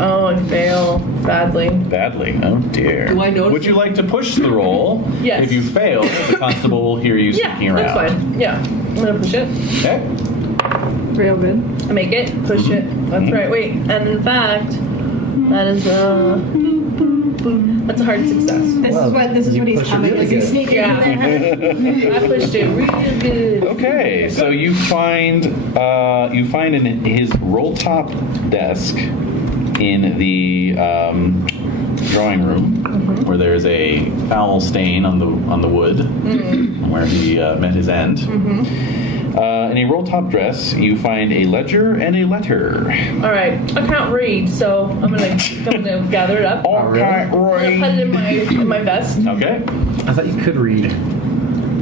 Oh, I fail badly. Badly. Oh dear. Do I notice Would you like to push the roll? Yes. If you fail, the constable will hear you Yeah, sneaking around. that's fine. Yeah. I'm gonna push it. Okay. Real good. I make it. Push it. That's right. Wait. And in fact, that is that's a hard success. This is what he's push it coming really as he's good. sneaking Yeah. in there. I pushed it real good. Okay. So you find in his roll top desk in the drawing room where there's a foul stain on the wood where he met his end. In a roll top dress, you find a ledger and a letter. All right. I can't read, so I'm gonna gather it up. All right, I'm gonna put it in my vest. Okay. I thought you could read.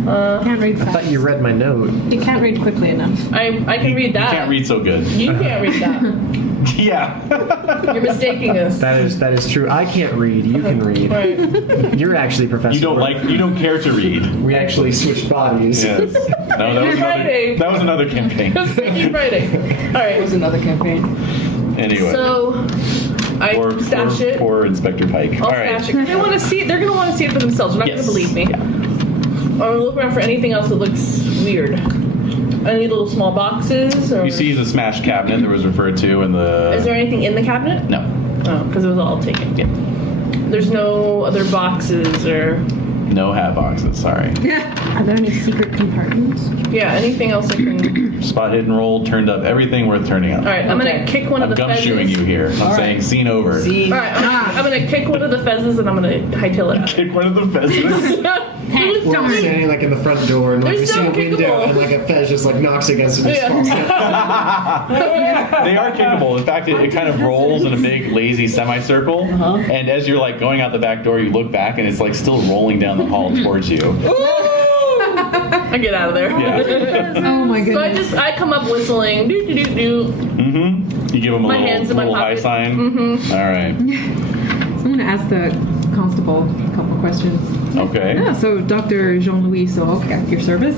Can't read I fast. thought you read my note. You can't read quickly enough. I can read that. You can't read so good. You can't read that. Yeah. You're mistaking us. That is true. I can't read. You can read. Right. You're actually Professor. You don't care to read. We actually switched bodies. Yes. No, Friday. that was another campaign. It was Freaky Friday. All It was right. another campaign. Anyway. So I stash it. Poor Inspector Pike. I'll All right. stash it. 'Cause they want to see it. They're gonna want to see it for themselves. They're not Yes. gonna believe me. Yeah. I'm gonna look around for anything else that looks weird. any little small boxes? Or You see the smashed cabinet that was referred to in the... Is there anything in the cabinet? No. Oh, because it was all taken. Yeah. There's no other boxes or... No hat boxes, sorry. Are there any secret compartments? Yeah, anything else I can... Spot hidden roll, turned up everything worth turning up. All right, I'm going to kick one I'm of the fezes. gumshoeing you here. I'm saying scene over. All right, I'm going to kick one of the fezes and I'm going to hightail it out. Kick one of the pheasants. We're standing like in the front door, and like, we There's see no a window, kickable. and like a fez just like knocks against it. And just falls down. They are kickable. In fact, it kind of rolls in a big, lazy semicircle. And as you're like going out the back door, you look back and it's like still rolling down the hall towards you. I get out of there. Yeah. Oh my goodness. So I come up whistling. Do do do do. You give them a My little, hands in my little high pocket. sign. All right. So I'm going to ask the constable a couple questions. Okay. Yeah, so Dr. Jean-Louis Sorok at your service.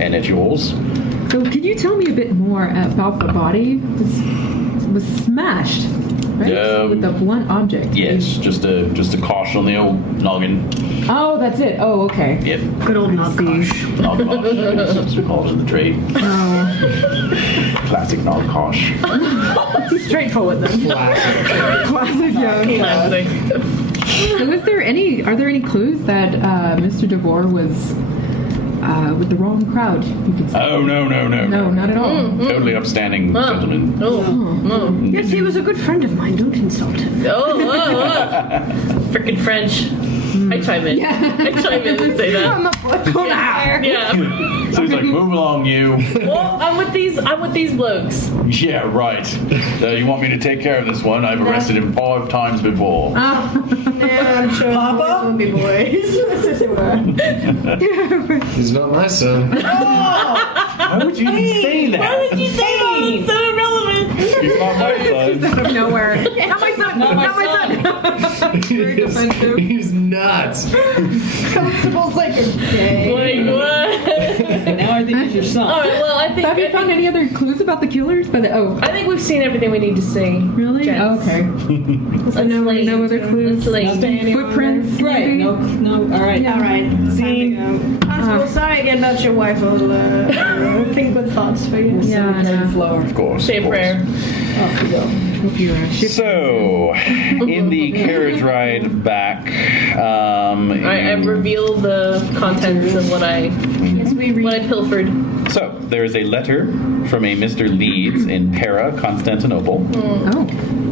And at yours. So can you tell me a bit more about the body? It was smashed, right? With a blunt object. Yes, just a caution on the old noggin. Oh, that's it. Oh, okay. Yep. Good old See. Nogkosh. That's what we call it in the trade. Oh. Classic Nogkosh. Straightforward then. Classic, yeah. Classic. So are there any clues that Mr. DeVore was with the wrong crowd, you could say? Oh, no. No, not at all. Totally upstanding gentleman. Oh, Yes, he was a good friend of mine. Don't insult him. Frickin' French. I chime in. I chime in and say that. I'm a foot. Yeah. So he's like, move along, you. Well, I'm with these blokes. Yeah, right. You want me to take care of this one? I've arrested him 5 times before. Yeah, I'm sure Papa will be boys. He's not my son. Why would you even say that? Why would you say that? It's so irrelevant. He's not my son. Out of nowhere. Not my son. Not my son. He's nuts. Constable's like, okay. Like what? Now I think it's your son. All right. Well, I think. Have you found any other clues about the killers? I think we've seen everything we need to see. Really? Gents. Okay. Let's No leave. other clues? Let's leave. Footprints? Right. maybe? No. All right. All right. Scene. Constable, sorry again about your wife. I'll think good thoughts for you. Yeah, no. Floor. Of course. Say a of course. prayer. Off we go. Hope you shift. So, in the carriage ride back, I reveal the contents of what I pilfered. so there is a letter from a Mr. Leeds in Pera, Constantinople, Oh.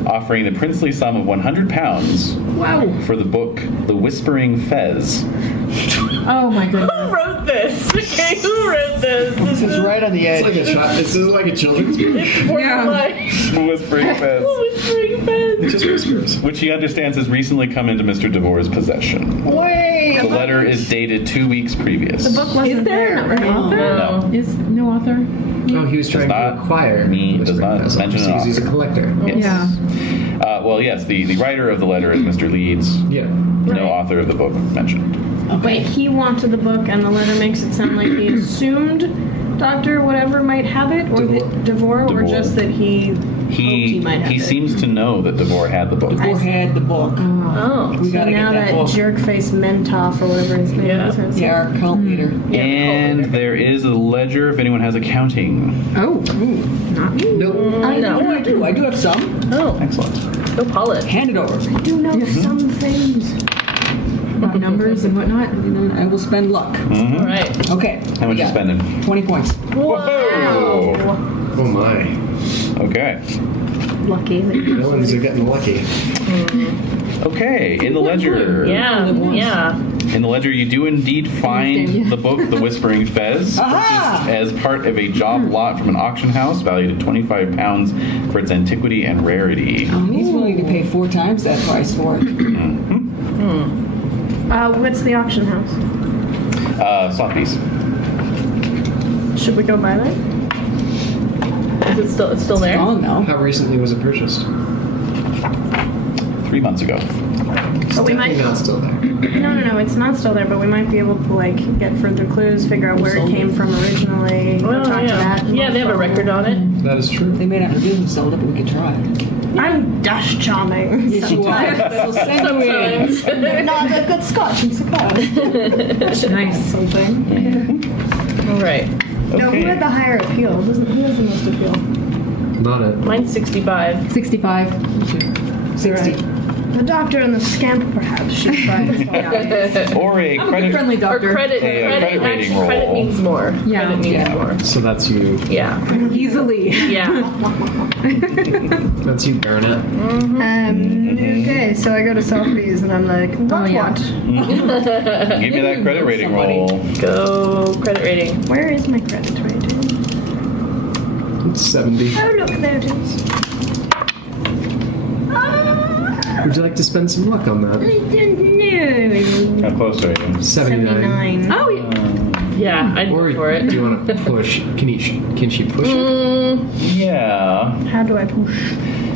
offering the princely sum of £100 Wow. for the book The Whispering Fez. Oh my Who goodness. wrote this? Okay, who wrote this? This is right on the edge. This is like a children's book. Yeah. The Whispering Fez. Whispering Fez. It just whispers. Which he understands has recently come into Mr. DeVore's possession. Wait. The letter is dated 2 weeks previous. The book wasn't Is there an author? No. Is no author? Oh, he was trying not to acquire. does not mention an He's a author. collector. Yes. Yeah. Well, yes, the writer of the letter is Mr. Leeds. Yeah. No author of the book mentioned. Wait, he wanted the book, and the letter makes it sound like he assumed Dr. whatever might have it, or that DeVore, or DeVore. just that he hoped he might have He it. seems to know that DeVore had the book. Or had the book. Oh. We So gotta now get that that book. jerk-face Mentoff, or whatever his name Yeah. is. Yeah, our cult leader. And there is a ledger if anyone has accounting. Oh. Not me. Nope. I No. know I do. I do have some. Oh. Excellent. Go polish. Hand it over. I do know some things. About numbers and whatnot. I will spend luck. All right. Okay. How much we you got spending? 20 points. Wow. Oh my. Okay. Lucky. Villains are getting lucky. Okay. In the ledger. Yeah. Yeah. In the ledger, you do indeed find Yeah. the book, The Whispering Fez, Aha! purchased as part of a job lot from an auction house valued at £25 for its antiquity and rarity. He's willing to pay 4 times that price for it. What's the auction house? Sotheby's. Should we go buy that? Is it still there? Oh, no. How recently was it purchased? 3 months ago. But we might. Not still there. No, it's not still there. But we might be able to like get further clues, figure out where it came from originally. Well, talk to yeah. that. Yeah, they have a record on it. That is true. They may not have business sold it, but we could try. I'm dash charming. Yes, you are. They'll send you in. Sometimes. Not a good scotch, I'm surprised. Nice. Something. All right. No, who had the higher appeal? Who has the most appeal? Not it. Mine's 65. 65. 60. The doctor and the scamp, perhaps, should try this out. Or a I'm a good credit. friendly Or doctor. credit. credit rating actually, credit roll. means more. Yeah. Credit means more. So that's you. Yeah. Easily. Yeah. That's you, Baronet. Okay, so I go to Sophie's and I'm like, what? yeah. What? Give me that credit rating roll. Go credit rating. Where is my credit rating? It's 70. Oh, look, there it is. Would you like to spend some luck on that? No. How close are you? 79. Oh, yeah. Yeah, I'd Or go for it. do you want to push? Can she push it? Yeah. How do I push?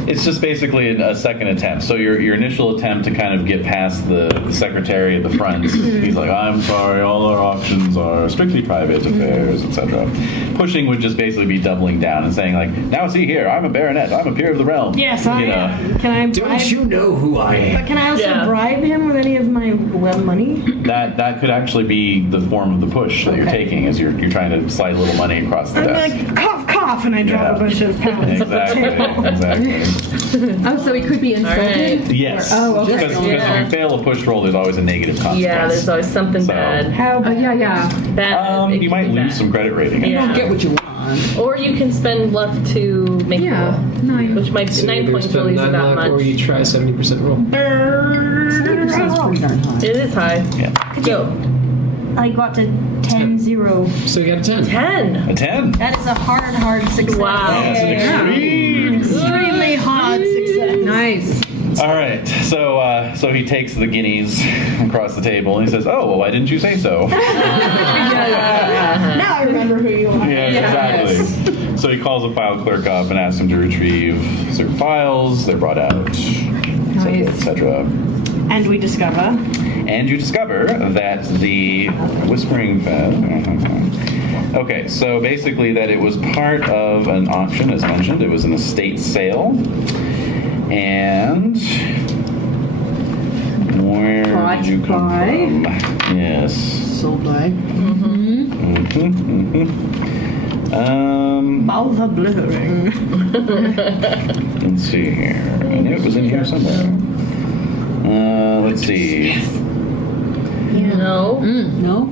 It's just basically a second attempt. So your initial attempt to kind of get past the secretary at the front, he's like, I'm sorry, all our auctions are strictly private affairs, etc. Pushing would just basically be doubling down and saying like, now see here, I'm a baronet, I'm a peer of the realm. Yes, I am. Can I bribe? Don't you know who I am? But can I also Yeah. bribe him with any of my money? That could actually be the form of the push that you're taking, is you're trying to slide a little money across the I'm desk. like, cough, cough, and I drop Yeah. a bunch of pounds. Exactly. Oh, so he could be insulted? Alright. Yes. Oh, okay. Because Yeah. if you fail a push roll, there's always a negative consequence. Yeah, there's always something So- bad. How Oh, bad? yeah. Bad. It You could might be lose bad. some credit rating. Yeah. You don't get what you want. Or you can spend luck to make Yeah. roll, 9. which might So 9 either points spend really isn't 9 that luck or much. you try 70% roll. 70%'s pretty darn high. It is high. Yeah. Go. I got to 10-0. So you got a 10. 10. A 10. That is a hard success. Wow. That's an extreme. Extremely hard success. Nice. All right, so he takes the guineas across the table and he says, "Oh, well, why didn't you say so?" Now I remember who you are. Yeah, exactly. So he calls the file clerk up and asks him to retrieve certain files. They're brought out, etc., etc. And we discover. And you discover that the Whispering Okay, so basically that it was part of an auction, as mentioned. It was an estate sale. And where did you come from? Yes. Sold by. Mouth are blurring. Let's see here. I knew it was in here somewhere. Let's see. No. No?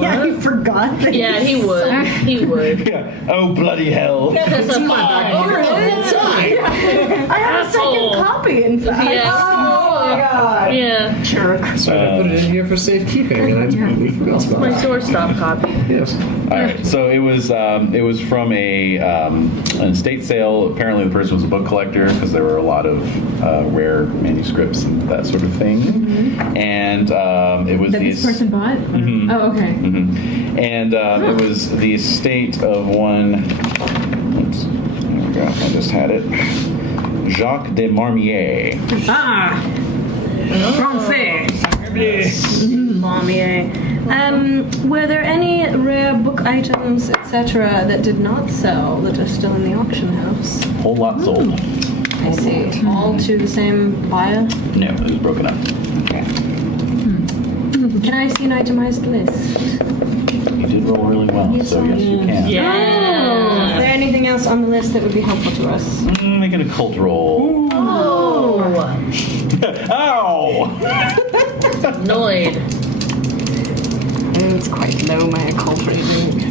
Yeah, he forgot that. Yeah, he would. He would. Yeah. Oh, bloody hell. It's mine. I have a second copy, in fact. Yeah. Oh my god. Yeah. Jerk. So I put it in here for safekeeping, and I totally forgot about My it. doorstop copy. Yes. All right. So it was from an estate sale. Apparently, the person was a book collector because there were a lot of rare manuscripts and that sort of thing. And it was That this person bought? Oh, okay. And it was the estate of one. There we go. I just had it. Jacques de Marmier. Ah! Francais! Mommy. Were there any rare book items, etc., that did not sell that are still in the auction house? Whole lot sold. I see. All to the same buyer? No, it was broken up. Okay. Can I see an itemized list? You did roll really well, so yes, you can. Is Yeah. there anything else on the list that would be helpful to us? Make an occult roll. Oh. Ow! Annoyed. It's quite low, my occult rating.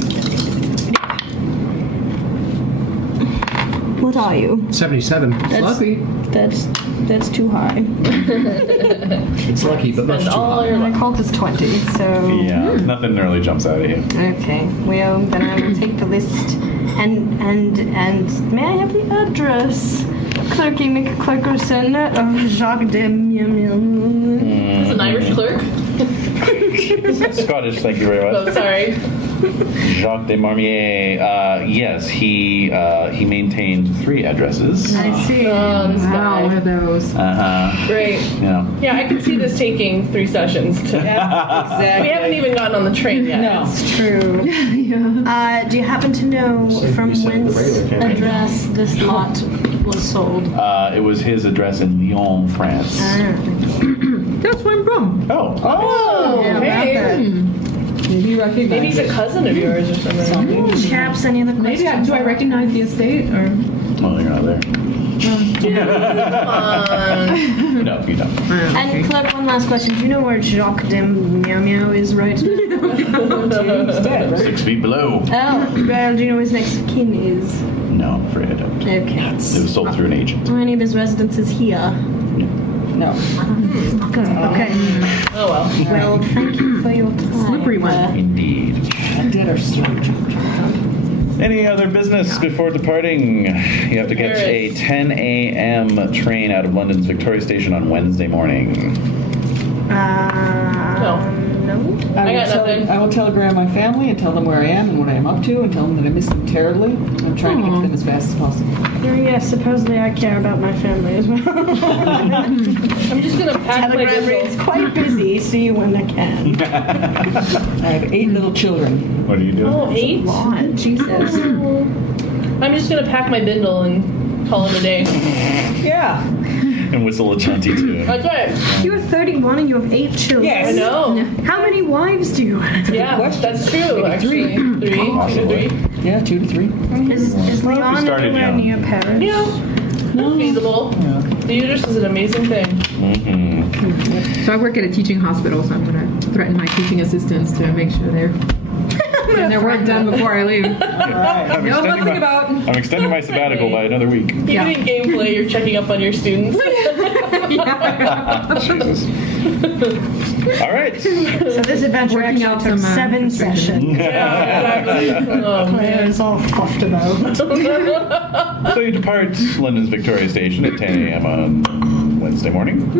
What are you? 77. It's lucky. That's too high. It's lucky, but much Spend too all high. your My luck. occult is 20, so... Yeah, nothing really jumps out at you. Okay, well, then I will take the list and may I have the address? Clerky McClerkerson of Jacques de It's an Irish clerk. Scottish, thank you very Oh, much. sorry. Jacques de Marmier. Yes, he maintained 3 addresses. I see. Oh, this Wow, one guy. of those. Great. Yeah. Yeah, I can see this taking 3 sessions. We haven't even gotten on the train yet. No. It's true. Do you happen to know from you said the whence regular campaign. address this lot was sold? It was his address in Lyon, France. That's where I'm from. Oh. Oh, Yeah, hey. about that. Maybe you recognize Maybe he's a it. cousin of yours or something. Chaps, any other Maybe questions? do I recognize the estate or? Well, you're not there. No, you don't. And Clark, one last question. Do you know where Jacques Dem Meow Meow is right now? He's dead, right? 6 feet below. Oh, well, do you know who his next of kin is? No, I'm afraid I don't. Okay. It was sold through an agent. Are any of his residences here? No. Okay. Oh well. Well, thank you for your time. Slippery one. Indeed. Dead or straight. Any other business before departing? You have to catch a 10 a.m. train out of London's Victoria Station on Wednesday morning. No. I got nothing. I will telegram my family and tell them where I am and what I am up to and tell them that I miss them terribly. I'm trying to get to them as fast as possible. Yes, supposedly I care about my family as well. I'm just gonna pack my Telegram reads bindle. quite busy. See you when I can. I have 8 little children. What are you doing? Oh, 8? Lot, Jesus. I'm just gonna pack my bindle and call it a day. Yeah. And whistle a jaunty tune. That's right. You're 31 and you have 8 children. Yes. I know. How many wives do you have? Yeah, question. that's true. Actually, 3, 2 Possibly. to 3. Yeah, 2 to 3. Is Leon started anywhere young. near Paris? Yeah, feasible. The uterus is an amazing thing. Mm-hmm. So I work at a teaching hospital, so I'm going to threaten my teaching assistants to make sure they're getting their work done before I leave. I'm No, extending nothing about. I'm extending my sabbatical by another week. Even Yeah. in gameplay, you're checking up on your students. Jesus. All right. So this adventure Working actually out took some, 7 restrictions. sessions. Yeah, exactly. Oh, man. It's all puffed about. So you depart London's Victoria Station at 10 a.m. on Wednesday morning.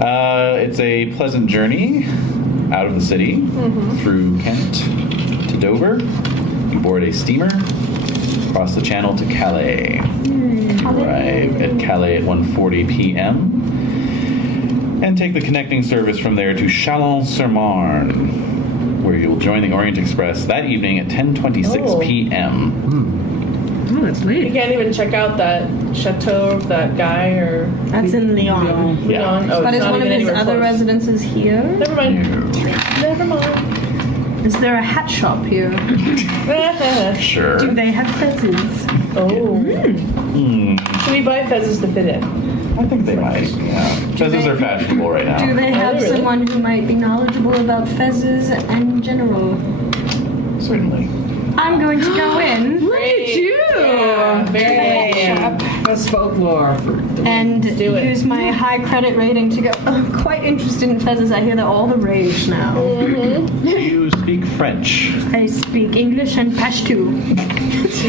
It's a pleasant journey out of the city through Kent to Dover. You board a steamer, cross the channel to Calais. Arrive at Calais at 1:40 p.m. and take the connecting service from there to Chalon-sur-Marne, where you will join the Orient Express that evening at 10:26 p.m. Oh, that's You late. can't even check out that chateau of that guy or That's in Lyon. Yeah. Leon. Oh, But it's is not one of even his anywhere other close. residences here? Never mind. No. Never mind. Is there a hat shop here? Sure. Do they have fezzes? Oh. Should we buy fezzes to fit in? I think they might. Yeah. Fezzes are fashionable right now. Do they have really? someone who might be knowledgeable about fezzes in general? Certainly. I'm going to go in Look at you! Yeah, very good idea. That's folklore. and do it. use my high credit rating to go, I'm quite interested in fezzes. I hear they're all the rage now. Do you speak French? I speak English and Pashto.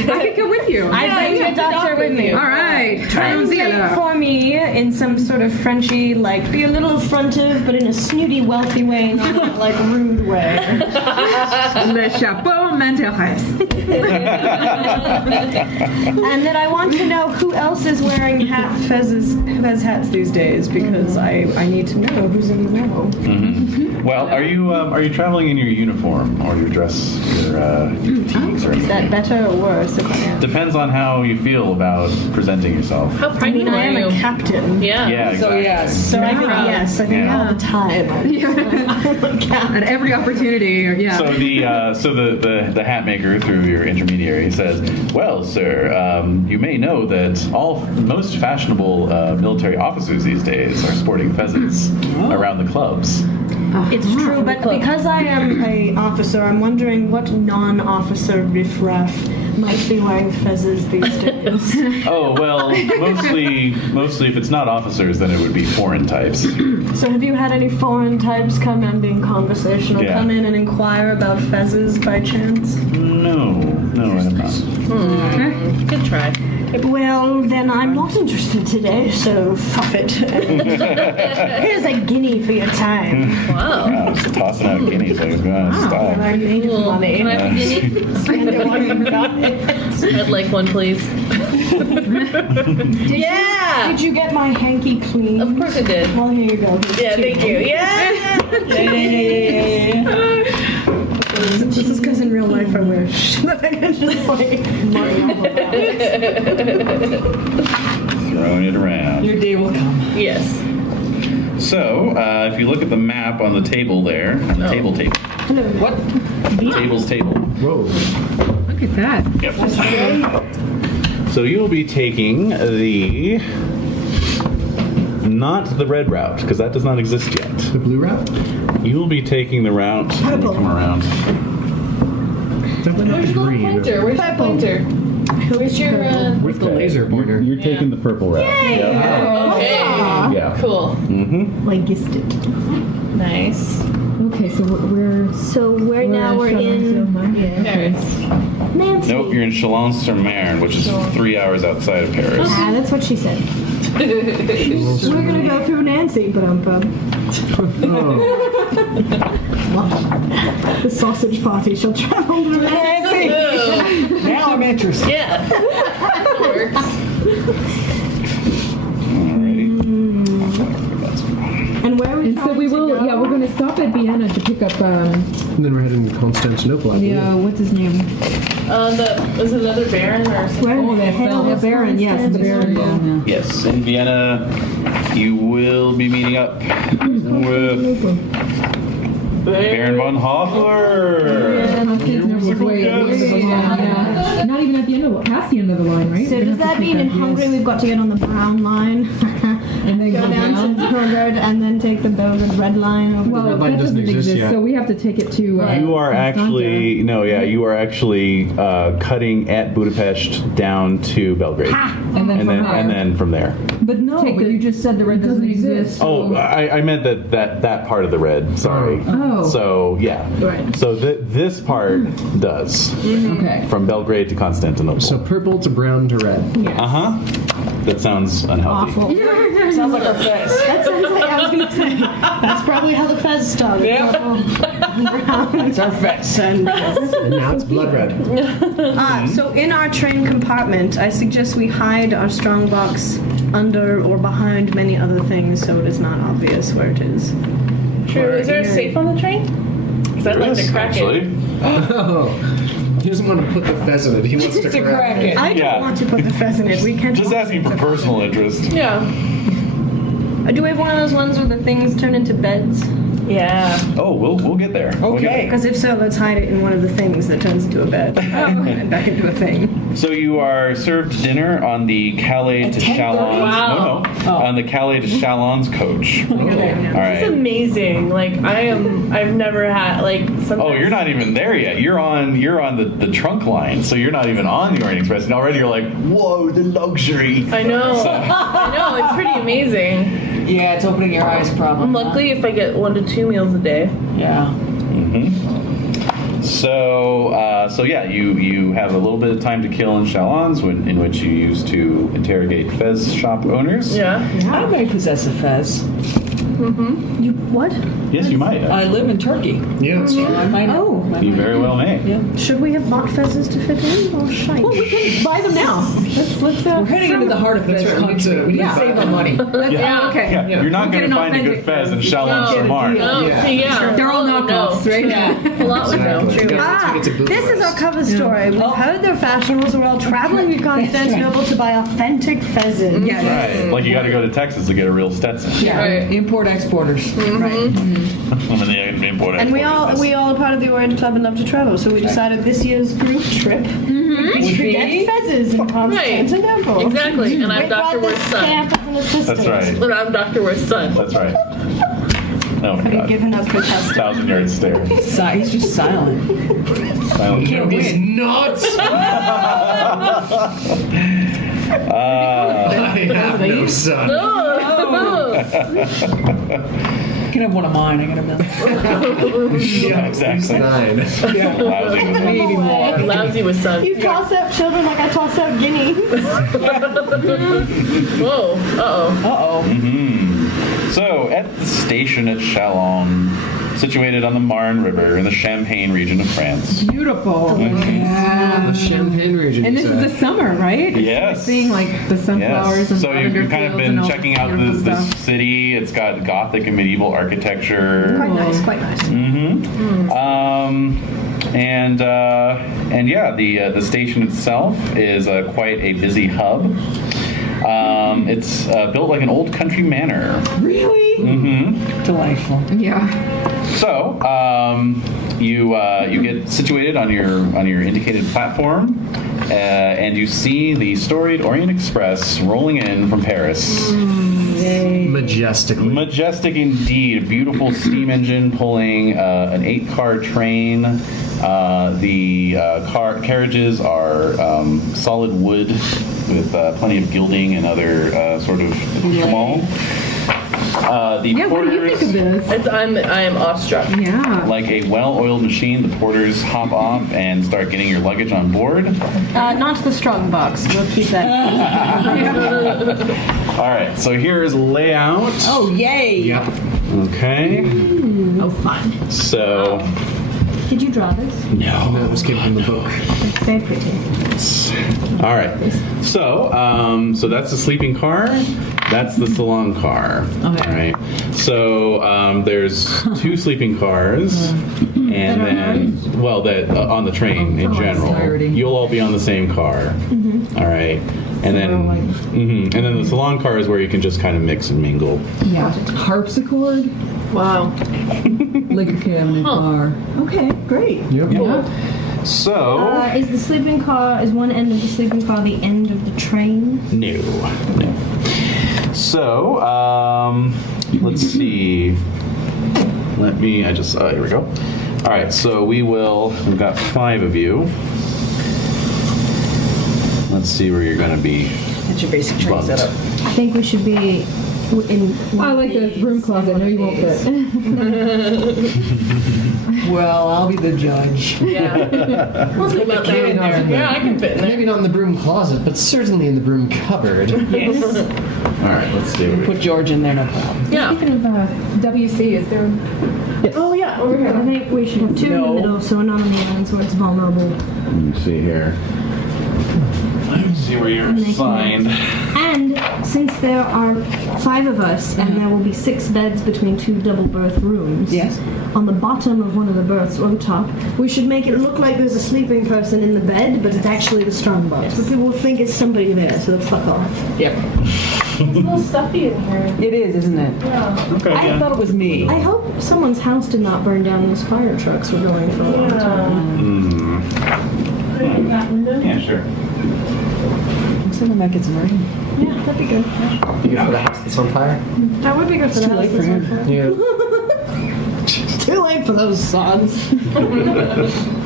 I could go with you. I bring the doctor with me. All right. Translate for me in some sort of Frenchy, like be a little affrontive, but in a snooty, wealthy way, not a, like rude way. Le chapeau m'intéresse. And then I want to know who else is wearing fez hats these days, because I need to know who's in the know. Well, are you traveling in your uniform or your dress, your fatigues or Is anything? that better or worse if I am? Depends on how you feel about presenting yourself. How I pregnant mean, I am are a you? captain. Yeah. Yeah, So exactly. yes. So I think, yes, I think Yeah. all the time. At every opportunity, yeah. So the hat maker, through your intermediary, says, "Well, sir, you may know that most fashionable military officers these days are sporting fezzes around the clubs." It's true, but because I am an officer, I'm wondering what non-officer riffraff might be wearing fezzes these days. Oh well, mostly if it's not officers, then it would be foreign types. So have you had any foreign types come in being conversational, Yeah. come in and inquire about fezzes by chance? No, I have not. Good try. Well, then I'm not interested today, so fuck it. Here's a guinea for your time. Wow. Wow, just tossing out guineas like it's going out of style. I made Cool. money. Can I have a guinea? Spend it while you've got it. I'd like one, please. Yeah. Did you get my hanky clean? Of course I did. Well, here you go. Here's Yeah, two. thank you. Yeah. This is because in real life I wish that I could just like money all about. Throwing it around. Your day will come. Yes. So, if you look at the map on the table there, on the table. What? Table's table. Whoa. Look at that. Yep. So you'll be taking not the red route, because that does not exist yet. The blue route? You will be taking the route. Come around. Definitely not Where's your green. pointer? Where's your pointer? Where's your Where's the laser pointer? You're taking the purple route. Yeah. Okay. Yeah. Cool. Mm-hmm. Like guessed it. Nice. Okay, so we're Now we're in Paris. Nancy. Nope, you're in Chalon-sur-Marne, which is 3 hours outside of Paris. Ah, that's what she said. We're gonna go through Nancy, but the sausage party shall travel through Nancy. Now I'm interested. Yeah. That works. And where are we And so we will, we're going to stop at Vienna to pick up, And then we're heading to Constantinople. I believe. what's his name? Was it another Baron or something? Where the hell is Baron, yes, the Baron. Yeah. Yes, in Vienna, you will be meeting up with Baron von Hoffler. Not even at the end of past the end of the line, right? So does that mean in Hungary we've got to get on the brown line and then go down to Belgrade and then take the Belgrade red line over? Well, red line that doesn't exist yet. so we have to take it to. You are actually you are actually cutting at Budapest down to Belgrade, and then and then from there. But no, you just said the red doesn't exist. Oh, I meant that part of the red. Sorry. Oh. So yeah. Right. So this part does Okay. from Belgrade to Constantinople. So purple to brown to red. That sounds unhealthy. Awful. Sounds like a fez. That sounds like I was going to say. That's probably how the fez started. It's our fez. And now it's blood red. So in our train compartment, I suggest we hide our strongbox under or behind many other things so it is not obvious where it is. True. Is there a safe on the train? Because I'd like to crack it. Oh. He doesn't want to put the fez in it. He wants to crack it. I don't want to put the pheasant in it. We can't. Just asking for personal interest. Yeah. Do we have one of those ones where the things turn into beds? Yeah. Oh, we'll get there. We'll get there. Because if so, let's hide it in one of the things that turns into a bed and back into a thing. So you are served dinner on the Calais to Chalons. Wow. No, on the Calais to Chalons coach. All It's right. amazing. Like I've never had something. Oh, you're not even there yet. You're on the trunk line, so you're not even on the Orient Express, and already you're like, whoa, the luxury. I know. I know. It's pretty amazing. Yeah, it's opening your eyes, probably. Luckily, if I get 1 to 2 meals a day. Yeah. So yeah, you have a little bit of time to kill in Chalons, in which you use to interrogate Fez shop owners. Yeah. I may possess a fez. You what? Yes, you might. I live in Turkey. Yeah, that's true. I might. Oh. You very well may. Yeah. Should we have bought fezzes to fit in or shite? Well, we can buy them now. Let's We're heading into the heart of That's Fez right. We need country. to save on money. Yeah. Okay. Yeah, you're not We'll going get to an find a good authentic Fez in Fez. Chalons-sur-Marne. No. Yeah. They're all knockoffs, right? Yeah. A lot would know. Exactly. Ah, It's a boot this is our race. cover story. We've heard they're fashionable, so we're all traveling to Constantinople to buy authentic pheasants. Right. Like you got to go to Texas to get a real Stetson. Yeah. Right. Import exporters. Right. And we all are part of the Orient Club and love to travel, so we decided this year's group trip we should get fezzes in Constantinople. Exactly. And I'm We Dr. brought Worth's this son. stamp as an assistant. That's right. And I'm Dr. Worth's son. That's right. Oh my Have you God. given us the test? 1,000-yard stare. He's just silent. Silent Can't joke. win. Not! Uh, I have no son. You can have one of mine. I got a million. Yeah, exactly. 9. Lousy with them. Maybe more. Lousy with son. You toss out children like I toss out guineas. Whoa. Uh-oh. So, at the station at Chalon, situated on the Marne River in the Champagne region of France. Beautiful. The Champagne region. And this is the summer, right? Yes. We're seeing like the sunflowers and So you've kind of fields been and all checking out beautiful this stuff. city. It's got Gothic and medieval architecture. Quite nice, quite nice. And yeah, the station itself is quite a busy hub. It's built like an old country manor. Really? Mm-hmm. Delightful. Yeah. So you get situated on your indicated platform, and you see the storied Orient Express rolling in from Paris. Majestically. Majestic indeed. A beautiful steam engine pulling an 8-car train. The carriages are solid wood with plenty of gilding and other sort of accoutrement. The Yeah, what do you porters, think of this? I am awestruck. Yeah. like a well-oiled machine, the porters hop off and start getting your luggage on board. Not the strong box. We'll keep that. All right, so here's layout. Oh, yay! Yep. Okay. Oh, fun. So, Did you draw this? no. No, this came from the book. It's very pretty. All right. So that's the sleeping car. That's the salon car. Okay. All right. So there's 2 sleeping cars, and then that on the train in general. entirety. You'll all be on the same car. All right. And then, and then the salon car is where you can just kind of mix and mingle. Yeah. Harpsichord, Wow. liquor cabinet bar. Okay, great. Yep. So Is the sleeping car, is one end of the sleeping car the end of the train? no. So let's see. Here we go. All right, so we've got 5 of you. Let's see where you're going to be. That's your basic train bumped. setup. I think we should be in. I like the room closet. No, you won't fit. Well, I'll be the judge. Yeah. We'll see about that. in there. Yeah, I can fit in there. Maybe not in the broom closet, but certainly in the broom cupboard. Yes. All right, let's see. Put George in there, no problem. Yeah. Speaking of WC, is there? Oh yeah, over here. I think we should have 2 in No. the middle, so we're not on the ends where it's vulnerable. Let me see here. Let's see where you're assigned. And since there are 5 of us, and there will be 6 beds between 2 double berth rooms. Yes. On the bottom of one of the berths or the top, we should make it look like there's a sleeping person in the bed, but it's actually the strong box. But people will think it's somebody there, so they'll fuck off. Yep. It's a little stuffy in here. It is, isn't it? Yeah. Okay. I thought it was me. I hope someone's house did not burn down. Those fire trucks were going for a long time. Yeah, sure. Looks like I might get some rain. Yeah, that'd be good. You got the house that's on fire? That would be good for the too house late for that's on him. fire. Yeah. Too late for those songs.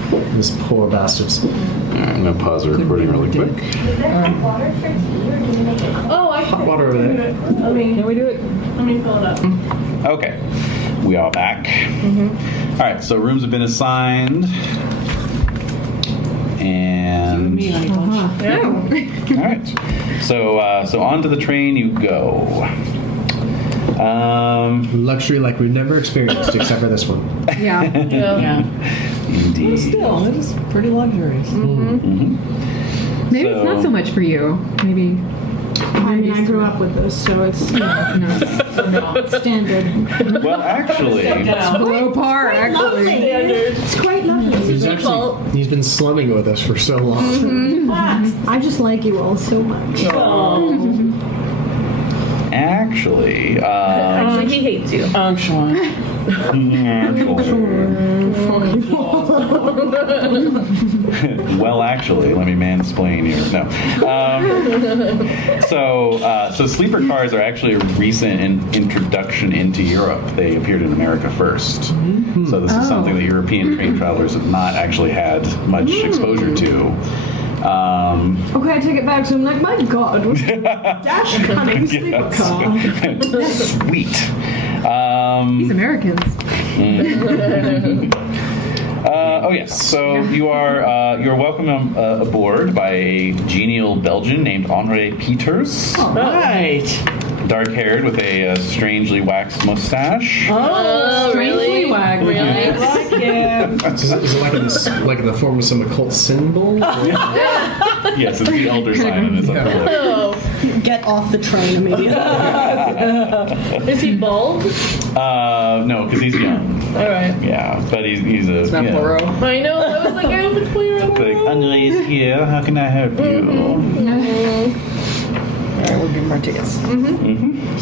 Those poor bastards. All right, I'm going to pause the recording really quick. Oh, I Hot water over there. Let me Can we do it? fill it up. Okay, we are back. All right, so rooms have been assigned. And Me, honey bunch. all right, so onto the train you go. Luxury like we've never experienced except for this one. Yeah. Yeah. Indeed. Still, it is pretty luxurious. Maybe it's not so much for you. Maybe. I mean, I grew up with this, so it's standard. Well, actually, It's below par, actually. It's quite lovely. He's been slumming with us for so long. I just like you all so much. actually, Actually, he hates you. Actually. Well, actually, let me mansplain you. No. So sleeper cars are actually a recent introduction into Europe. They appeared in America first. So this is something that European train travelers have not actually had much exposure to. Okay, I take it back. So I'm like, my God, what's dash cunning sleeper car? Sweet. These Americans. Oh yes. So you're welcome aboard by a genial Belgian named Henri Peters, Right. dark-haired with a strangely waxed mustache. Oh, really? Wagged. Really? Like him. Is it like in the form of some occult symbol? Yes, it's the elder sign on his underlip. Oh. Get off the train immediately. Is he bald? No, because he's young. All right. Yeah, but he's a. It's not Poirot. I know. I was like, I hope it's Poirot. Like, Andre is here. How can I help you? right, we'll give him our tickets.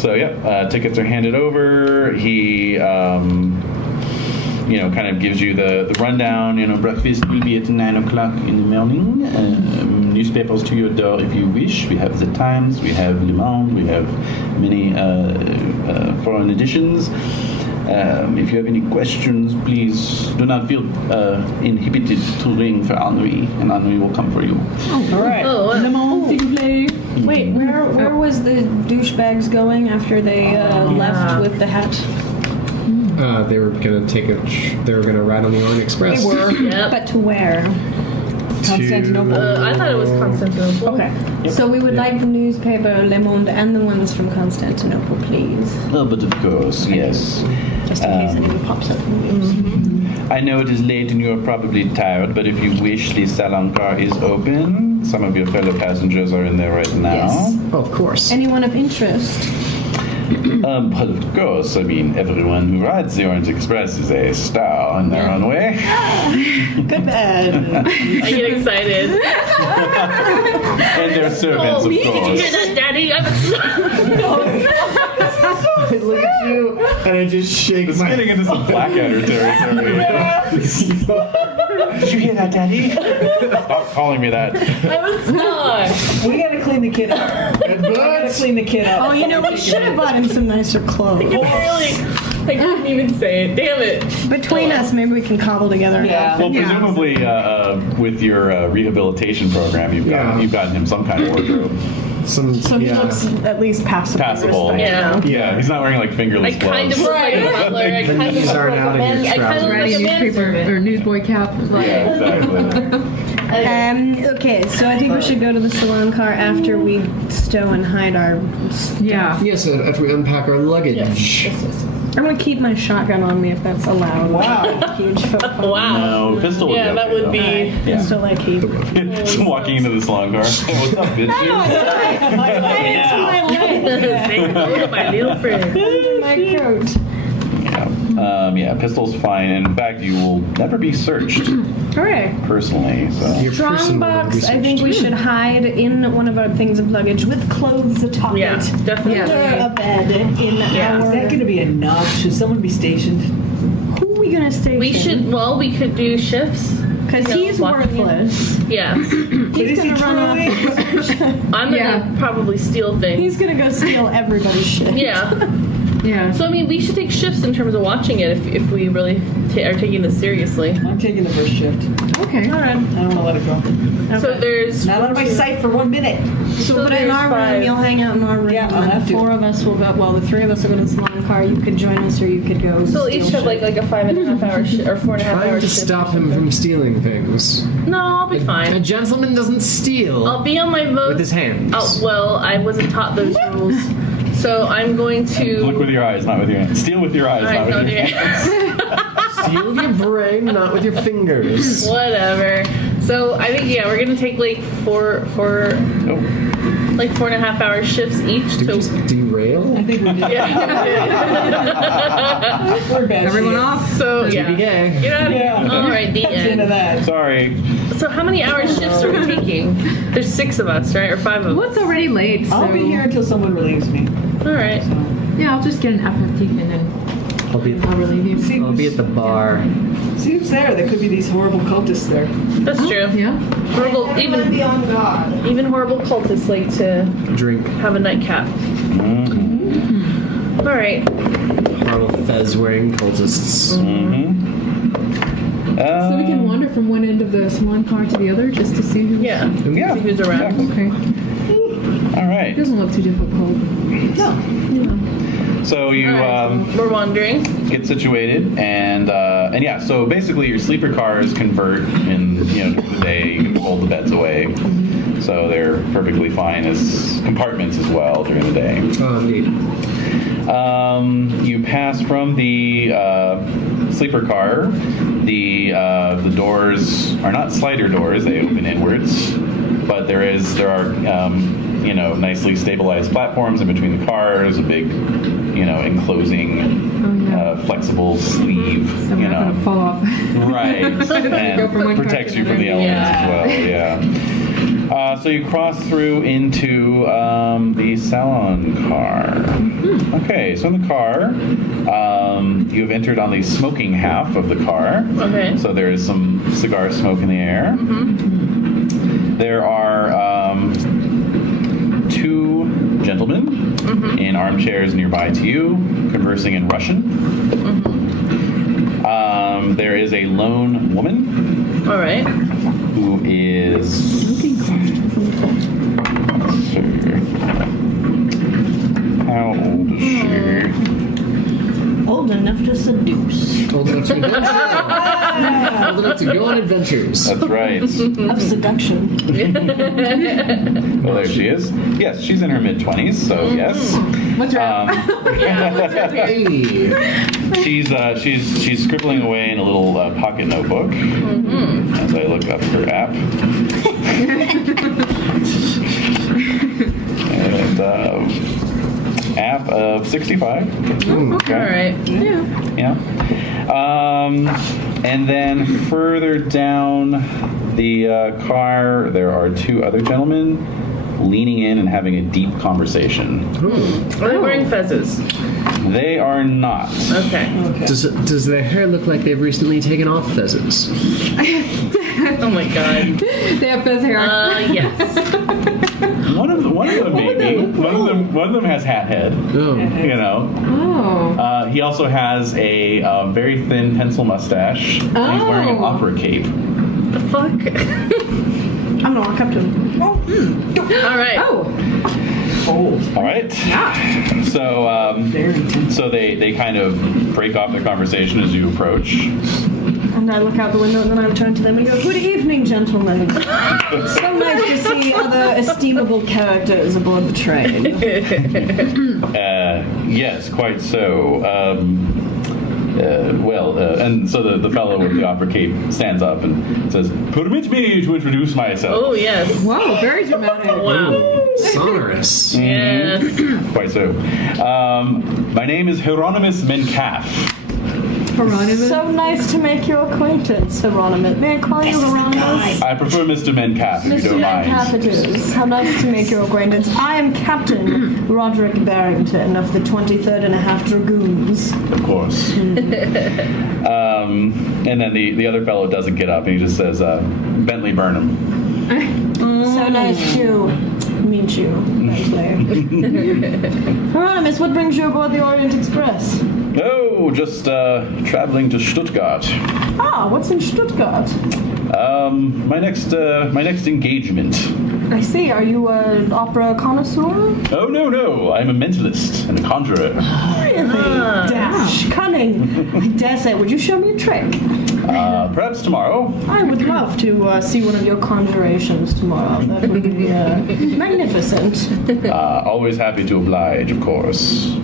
So tickets are handed over. He, kind of gives you the rundown. Breakfast will be at 9 o'clock in the morning. Newspapers to your door if you wish. We have the Times, we have Le Monde, we have many foreign editions. If you have any questions, please do not feel inhibited to ring for Henri, and Henri will come for you. All right. Le Monde, s'il vous plaît. Wait, where was the douchebags going after they left with the hat? They were gonna they were gonna ride on the Orient Express. They were. Yep. But to where? Constantinople. I thought it was Constantinople. Okay. So we would like the newspaper Le Monde and the ones from Constantinople, please. But of course, yes. Just in case anyone pops up in the news. I know it is late and you are probably tired, but if you wish, the salon car is open. Some of your fellow passengers are in there right now. Yes. Oh, of course. Anyone of interest? But of course, everyone who rides the Orient Express is a star in their own way. Good bad. I get excited. And their servants, of Did you course. hear that, Daddy? I look at you and I just shake It's my getting into some Blackadder territory. Did you hear that, Daddy? Stop calling me that. I was not. We gotta clean the kid up. Gotta clean the kid up. Oh, we should have bought him some nicer clothes. I couldn't even say it. Damn it. Between us, maybe we can cobble together. Yeah. Well, presumably, with your rehabilitation program, you've gotten him some kind of wardrobe. So he looks at least passable. Passable. Yeah. Yeah, he's not wearing like I fingerless kind of gloves. look like a butler. I The kind of knees look aren't like out a of your man. I kind of trousers. look Riding like a newspaper manservant. or newsboy cap. Yeah, exactly. Okay, so I think we should go to the salon car after we stow and hide our stuff. Yeah. Yes, after we unpack our luggage. I'm gonna keep my shotgun on me if that's allowed. Wow. Huge football. Wow. No, pistol would Yeah, be that okay, would though. be. Yeah. Still like he. Just walking into the salon car. Hey, what's up, bitch? It's my leg. Say hello to my little friend. Under my coat. Pistol's fine. And in fact, you will never be searched Hooray. personally. So Your Strong personal box. I research. think we should hide in one of our things of luggage with clothes atop Yeah, it. definitely. Under a bed in Yeah. our. Is that going to be enough? Should someone be stationed? Who are we gonna station? We could do shifts. Because he's walking in. worthless. Yeah. He's gonna run off. I'm gonna probably steal things. He's gonna go steal everybody's shit. Yeah. Yeah. So, I mean, we should take shifts in terms of watching it if we really are taking this seriously. I'm taking the first shift. Okay. All right. I don't want to let it go. So there's... Not out of my sight for 1 minute. So put it in our room. You'll hang out in our room. Yeah, I'll and have to. 4 of us will go. Well, the 3 of us will go to the salon car. You could join us, or you could go. So steal each have shit. like a 5.5 hour or 4.5 hour Trying to shift. stop him from stealing things. No, I'll be A fine. gentleman doesn't steal I'll be on my most... with his hands. Oh, well, I wasn't taught those rules. So I'm going to... look with your eyes, not with your hands. Steal with your eyes, All right, not no, with your hands. Steal with your brain, not with your fingers. Whatever. So I think we're gonna take like four Nope. like 4.5 hour shifts each. Did you just derail? I think we did. Yeah. We're bad. Everyone shit. off. So yeah. gay. Get out of here. Yeah. All right, the That's the end of end. that. Sorry. So how many hour shifts are we taking? There's 6 of us, right, or 5 of Well, us? it's already late, so... I'll be here until someone relieves me. All right. Yeah, I'll just get an aperitif and then I'll be I'll relieve you. See who's, the bar. see who's there. There could be these horrible cultists there. That's true. Yeah. Horrible, even horrible cultists like to Drink. have a nightcap. Mm-hmm. All right. Horrible fez-wearing cultists. Mm-hmm. So we can wander from one end of the salon car to the other just to see who's... Yeah. Yeah. See who's around. Okay. All right. Doesn't look too difficult. So you All right. We're wandering. get situated, and yeah. So basically, your sleeper cars convert in during the day. You can fold the beds away, so they're perfectly fine as compartments as well during the day. Oh, neat. You pass from the sleeper car. The doors are not slider doors; they open inwards. But there are nicely stabilized platforms in between the cars. A big, enclosing, flexible sleeve. So we're not going to fall off. Right, Go from one and car protects to you from the another. elements as well. Yeah. So you cross through into the salon car. Okay, so in the car, you have entered on the smoking half of the car. Okay. So there is some cigar smoke in the air. There are two gentlemen in armchairs nearby to you, conversing in Russian. There is a lone woman. All right. Who is... How old is she? Old enough to seduce. Old enough to Old enough to go on adventures. That's right. Of seduction. Well, there she is. Yes, she's in her mid-20s, so yes. What's wrong? Hey. She's scribbling away in a little pocket notebook as I look up her app. And app of 65. Okay. All right. Yeah. And then further down the car, there are two other gentlemen leaning in and having a deep conversation. Are they wearing fezzes? They are not. Okay. Does their hair look like they've recently taken off fezzes? Oh my god. They have fuzz hair. Yes. One of them maybe. One of them has hat head. Oh. You know. Oh. He also has a very thin pencil mustache. And he's wearing an opera cape. The fuck? I'm gonna walk up to him. All right. Oh. All right. So they kind of break off their conversation as you approach. And I look out the window and then I turn to them and go, "Good evening, gentlemen. So nice to see other estimable characters aboard the train." Yes, quite so. And so the fellow with the opera cape stands up and says, "Permit me to introduce myself." Oh, yes. Whoa, very dramatic. Wow. Sonorous. Yes. Quite so. My name is Hieronymus Mencalf. Hieronymus. So nice to make your acquaintance, Hieronymus. May I call you Hieronymus? I prefer Mr. Mencalf, if you Mr. don't mind. Metcalf it is. How nice to make your acquaintance. I am Captain Roderick Barrington of the 23rd and a half Dragoons. Of course. And then the other fellow doesn't get up, and he just says, Bentley Burnham. So nice to meet you, Bentley. Hieronymus, what brings you aboard the Orient Express? Oh, just traveling to Stuttgart. Ah, what's in Stuttgart? My next engagement. I see. Are you an opera connoisseur? Oh, no. I'm a mentalist and a conjurer. Really? Dash. Cunning. I dare say. Would you show me a trick? Perhaps tomorrow. I would love to see one of your conjurations tomorrow. That would be magnificent. Always happy to oblige, of course.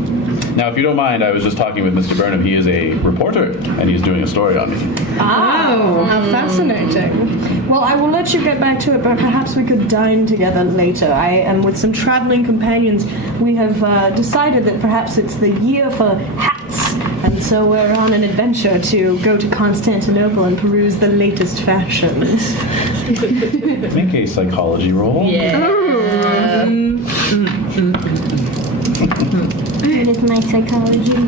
Now, if you don't mind, I was just talking with Mr. Burnham. He is a reporter, and he's doing a story on me. Ah, how fascinating. Well, I will let you get back to it, but perhaps we could dine together later. I am with some traveling companions. We have decided that perhaps it's the year for hats, and so we're on an adventure to go to Constantinople and peruse the latest fashions. Make a psychology roll. Yeah. What is my psychology?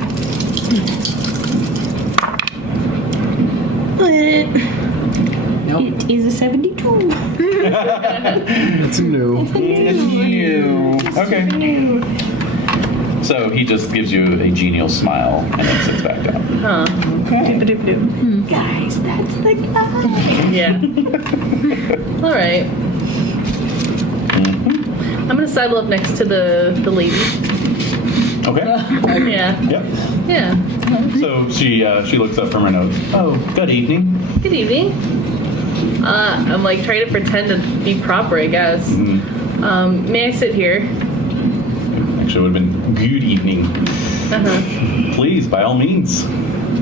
It is a 72. That's new. It's new. Okay. So he just gives you a genial smile and then sits back down. Huh. Okay. Guys, that's the guy. Yeah. All right. I'm gonna sidle up next to the lady. Okay. Yeah. Yep. Yeah. So she looks up from her notes. Oh, good evening. Good evening. I'm like trying to pretend to be proper, I guess. May I sit here? Actually, it would have been good evening. Uh-huh. Please, by all means.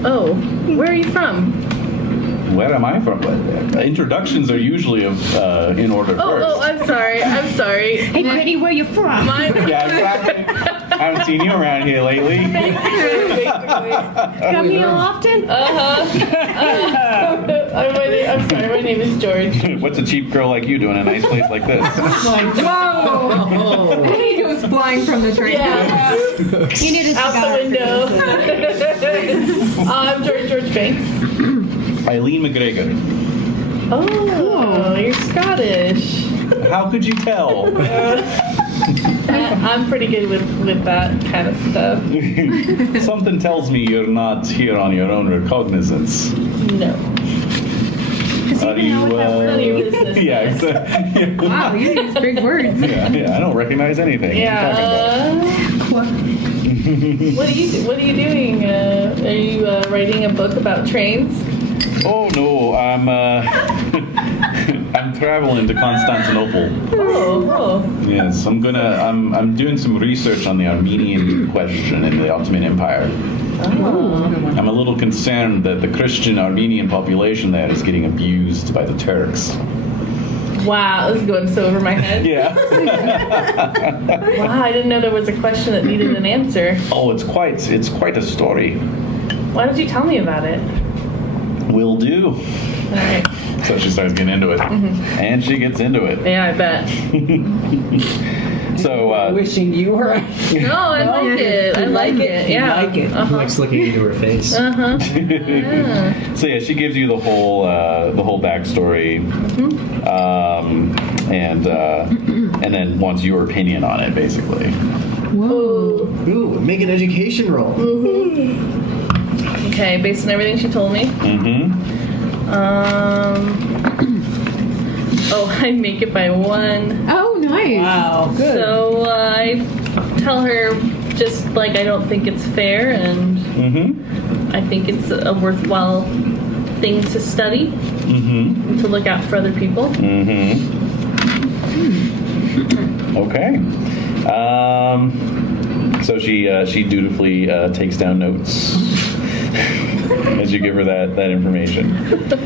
Oh, where are you from? Where am I from? Introductions are usually in order first. Oh, I'm sorry. Hey, Pretty, where you from? Yeah, exactly. I haven't seen you around here lately. Come here often? I'm sorry, my name is George. What's a cheap girl like you doing in a nice place like this? Whoa! And he goes flying from the train. Yeah. You need a Out the window. I'm George Banks. Eileen McGregor. Oh, you're Scottish. How could you tell? I'm pretty good with that kind of stuff. Something tells me you're not here on your own recognizance. No. Are you? None of your business. Yeah, exactly. Wow, you use big words. Yeah. I don't recognize anything. Yeah. What are you doing? Are you writing a book about trains? Oh no, I'm I'm traveling to Constantinople. Oh. Yes, I'm doing some research on the Armenian question in the Ottoman Empire. I'm a little concerned that the Christian Armenian population there is getting abused by the Turks. Wow, this is going so over my head. Yeah. Wow, I didn't know there was a question that needed an answer. Oh, it's quite a story. Why don't you tell me about it? Will do. All right. So she starts getting into it, and she gets into it. Yeah, I bet. So Wishing you were. No, I like it. I like it. Yeah. You like it. He likes looking into her face. Yeah. So yeah, she gives you the whole backstory, and then wants your opinion on it, basically. Whoa. Ooh, make an education roll. Okay, based on everything she told me. I make it by 1. Oh, nice. Wow, good. So I tell her just like I don't think it's fair, and I think it's a worthwhile thing to study, and to look out for other people. Okay. So she dutifully takes down notes as you give her that information,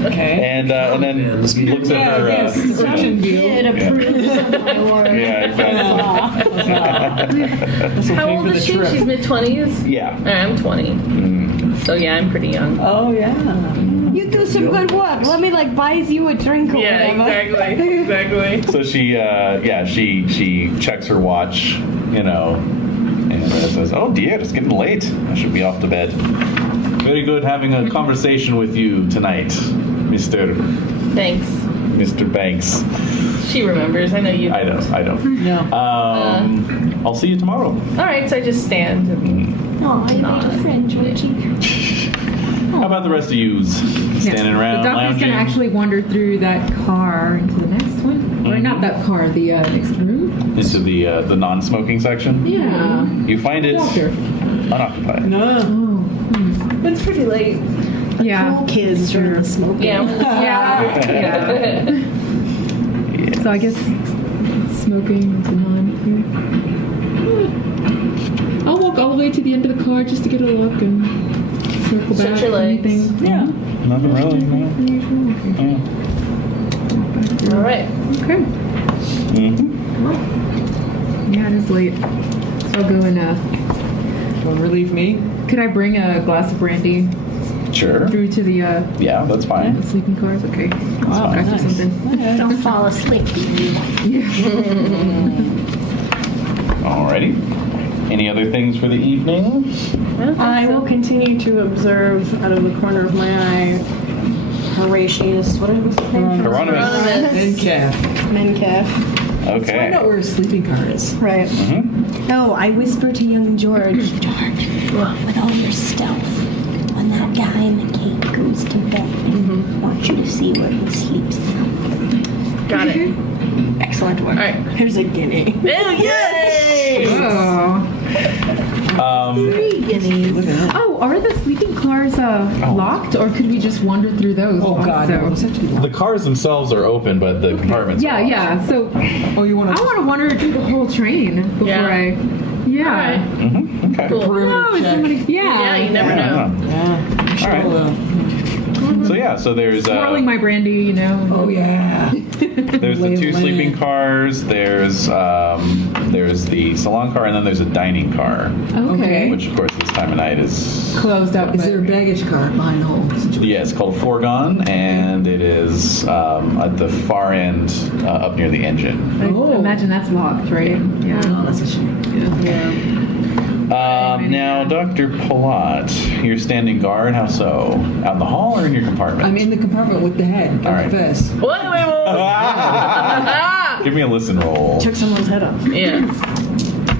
Okay. and then looks at her. It approves of my work. Yeah, exactly. How old is she? She's mid-20s? Yeah. I'm 20. So yeah, I'm pretty young. Oh, yeah. You do some good work. Let me buys you a drink or whatever. Exactly. So she checks her watch, and says, "Oh dear, it's getting late. I should be off to bed. Very good having a conversation with you tonight, Mr. Banks." She remembers. I know you. I know. No. I'll see you tomorrow. All right, so I just stand. Oh, I made a friend, Georgie. How about the rest of yous standing around The doctor's lounging? going to actually wander through that car into the next one. Or not that car, the next room. Into the non-smoking section. Yeah. You find it Doctor. unoccupied. No. It's pretty late. Yeah. Cool kids during the smoking. Yeah. Yeah. So I guess smoking is a non here. I'll walk all the way to the end of the car just to get a look and circle Stretch back. your legs. Anything. Yeah. Nothing really. No. Yeah. All right. Okay. Yeah, it is late. So I'll go and Will relieve me. could I bring a glass of brandy Sure. through to the Yeah, that's fine. sleeping cars? Okay. Wow, After nice. something. Don't fall asleep. Alrighty. Any other things for the evening? I will continue to observe out of the corner of my eye Horatius, what was his name? Hieronymus. And calf. Mencalf. I Okay. know where a sleeping car is. Right. Oh, I whisper to young George, with all your stealth, when that guy in the cape goes to bed, I want you to see where he sleeps. Got it. Excellent work. All right. Here's a guinea. Oh, yay! Oh. Oh, are the sleeping cars locked, or could we just wander through those? Oh, God. No. It's Also? have to be The cars themselves are open, but the compartments are locked. Yeah. So Oh, you want I to want to wander through the whole train before Yeah. I. Yeah. Alright. Okay. Cool. No, is somebody? Yeah, you never know. Yeah. All right. Well, So yeah, so there's Swirling my brandy, oh, yeah. There's the two sleeping cars. There's the salon car, and then there's a dining car, Okay. which of course this time of night is Closed up. Is there a baggage car behind the whole? yeah, it's called a fourgon, and it is at the far end up near the engine. I imagine that's locked, right? Yeah. Oh, that's a shame. Now, Dr. Palat, you're standing guard. How so? Out in the hall or in your compartment? I'm in the compartment with the head. All right. Confess. Wait. Give me a listen roll. Took someone's head off. Yeah.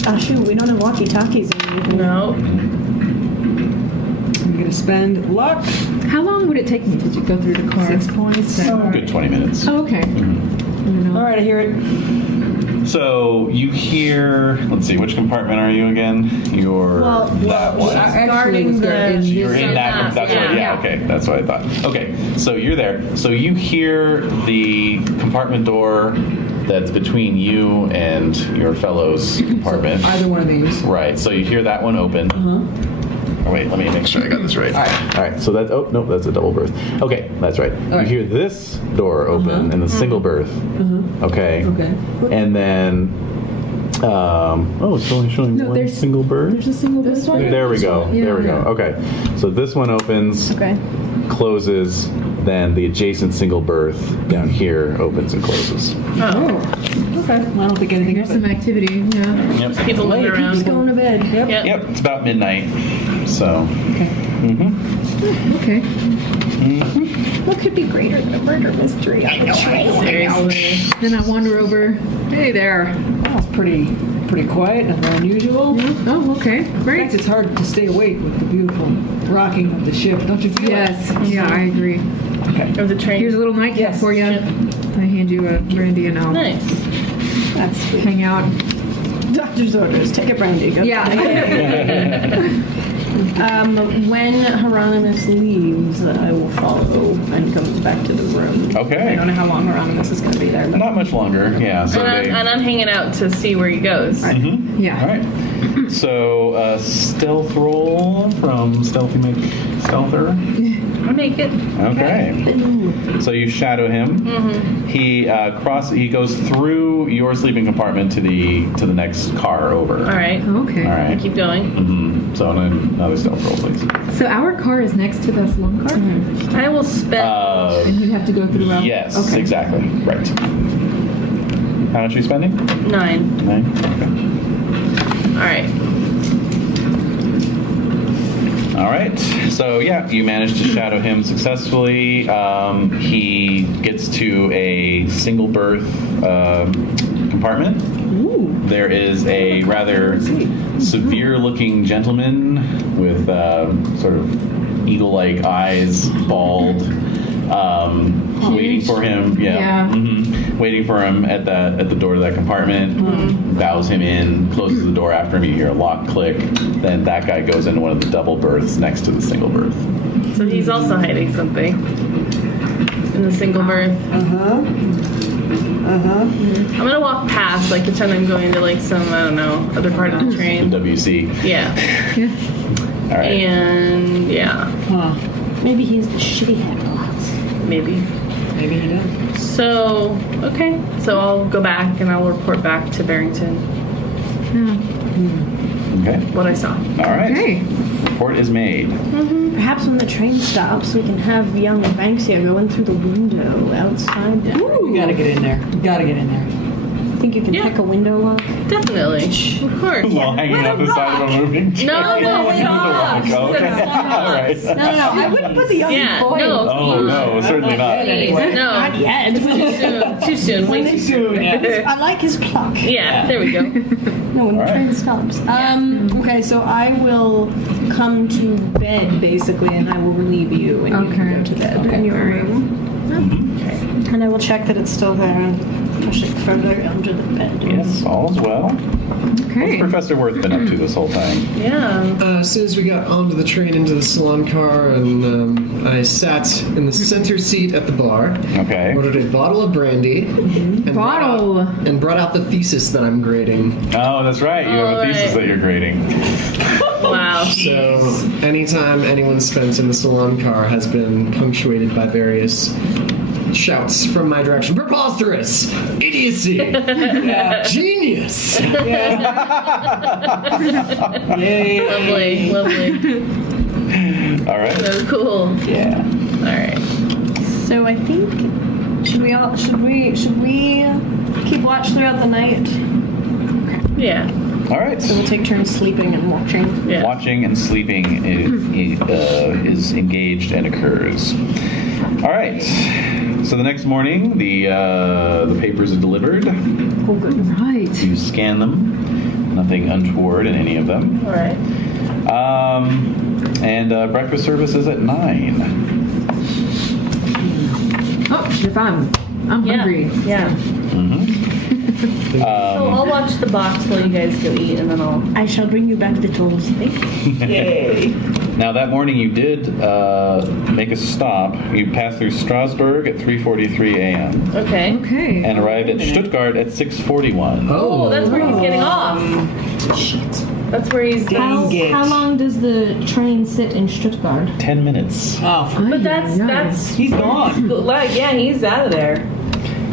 Oh shoot, we don't have walkie-talkies or anything. No. I'm gonna spend luck. How long would it take me to go through the car? 6 points. Good 20 minutes. Oh, okay. All right, I hear it. So you hear. Let's see. Which compartment are you again? You're that one. Guarding the. You're in that. That's Yeah. right. Yeah. Okay. That's what I thought. Okay. So you're there. So you hear the compartment door that's between you and your fellow's compartment. Either one of these. Right. So you hear that one open. Oh, wait, let me make sure I got this right. All right. So that's that's a double berth. Okay, that's right. You hear this door open in the single berth. Okay. Okay. And then, it's only showing one there's- single berth. There's a single berth. There we go. Yeah. There we go. Okay. So this one opens, Okay. closes, then the adjacent single berth down here opens and closes. Okay. Well, I don't think anything There's of it. some activity. Yeah. Yep. People Late, moving keeps around. going to bed. Yep. Yep. It's about midnight. So. Okay. What could be greater than a murder mystery on the train? Seriously. Then I wander over. Hey there. That was pretty quiet, nothing unusual. Oh, okay. In Great. fact, it's hard to stay awake with the beautiful rocking of the ship. Don't you feel Yes. Yeah, I agree. Of the train. Here's a little nightcap Yes. for you. I hand you a brandy and I'll Nice. That's sweet. hang out. Doctor's orders. Take a brandy. Go. When Hieronymus leaves, I will follow and go back to the room. Okay. I don't know how long Hieronymus is going to be there, but Not much longer. Yeah. So they. And I'm hanging out to see where he goes. Yeah. All right. So stealth roll from Stealthy McStealther. I make it. Okay. So you shadow him. He He goes through your sleeping compartment to the next car over. All right. Okay. All right. Keep going. So another stealth roll, please. So our car is next to the salon car? I will spend. And you have to go through our... Yes. Okay. Exactly. Right. How much are you spending? 9. 9. Okay. All right. All right. So yeah, you managed to shadow him successfully. He gets to a single berth compartment. There is a rather severe-looking gentleman with sort of eagle-like eyes, bald, waiting for him. Yeah. Waiting for him at the door to that compartment. Bows him in, closes the door after him. You hear a lock click. Then that guy goes into one of the double berths next to the single berth. So he's also hiding something in the single berth. I'm gonna walk past, like pretend I'm going to like some, I don't know, other part of the The train. WC. Yeah. All right. And yeah, maybe he's the shitty head. maybe. Maybe he does. So okay. So I'll go back and I'll report back to Barrington Okay. what I saw. All right. Okay. Report is made. Perhaps when the train stops, we can have young Banksia go in through the window outside. You gotta get in there. You gotta get in there. Think you can Yeah. pick a window lock? Definitely. Of course. While hanging out the side of a moving train. No, stop. Okay. All right. No, I wouldn't put the young Yeah, boy. no. Oh no, certainly not. Please, no. Not yet. Too soon. Way too soon. I like his pluck. Yeah, there we go. No, when the All right. train stops. Okay, so I will come to bed basically, and I will relieve you, and you can go to bed in your room. Okay. And I will check that it's still there and push it further under the bed. Yes, all's well. Okay. What's Professor Worth been up to this whole time? Yeah. As soon as we got onto the train into the salon car, and I sat in the center seat at the bar, Okay. ordered a bottle of brandy, and Bottle. brought out the thesis that I'm grading. Oh, that's right. You have a thesis that you're grading. Wow. So anytime anyone spent in the salon car has been punctuated by various shouts from my direction. Preposterous! Idiocy! Genius! Lovely, lovely. All right. So cool. Yeah. All right. So I think should we keep watch throughout the night? Yeah. All right. So we'll take turns sleeping and watching. Yeah. Watching and sleeping is engaged and occurs. All right. So the next morning, the papers are delivered. Right. You scan them. Nothing untoward in any of them. All right. And breakfast service is at 9. Oh, if I'm hungry. Yeah. Mm-hmm. So I'll watch the box while you guys go eat, and then I'll. I shall bring you back victuals. Yay. Now that morning you did make a stop. You passed through Strasbourg at 3:43 a.m. Okay. Okay. and arrived at Stuttgart at 6:41. Oh, that's where he's getting off. That's where he's. How long does the train sit in Stuttgart? 10 minutes. But that's He's gone. Like, yeah, he's out of there.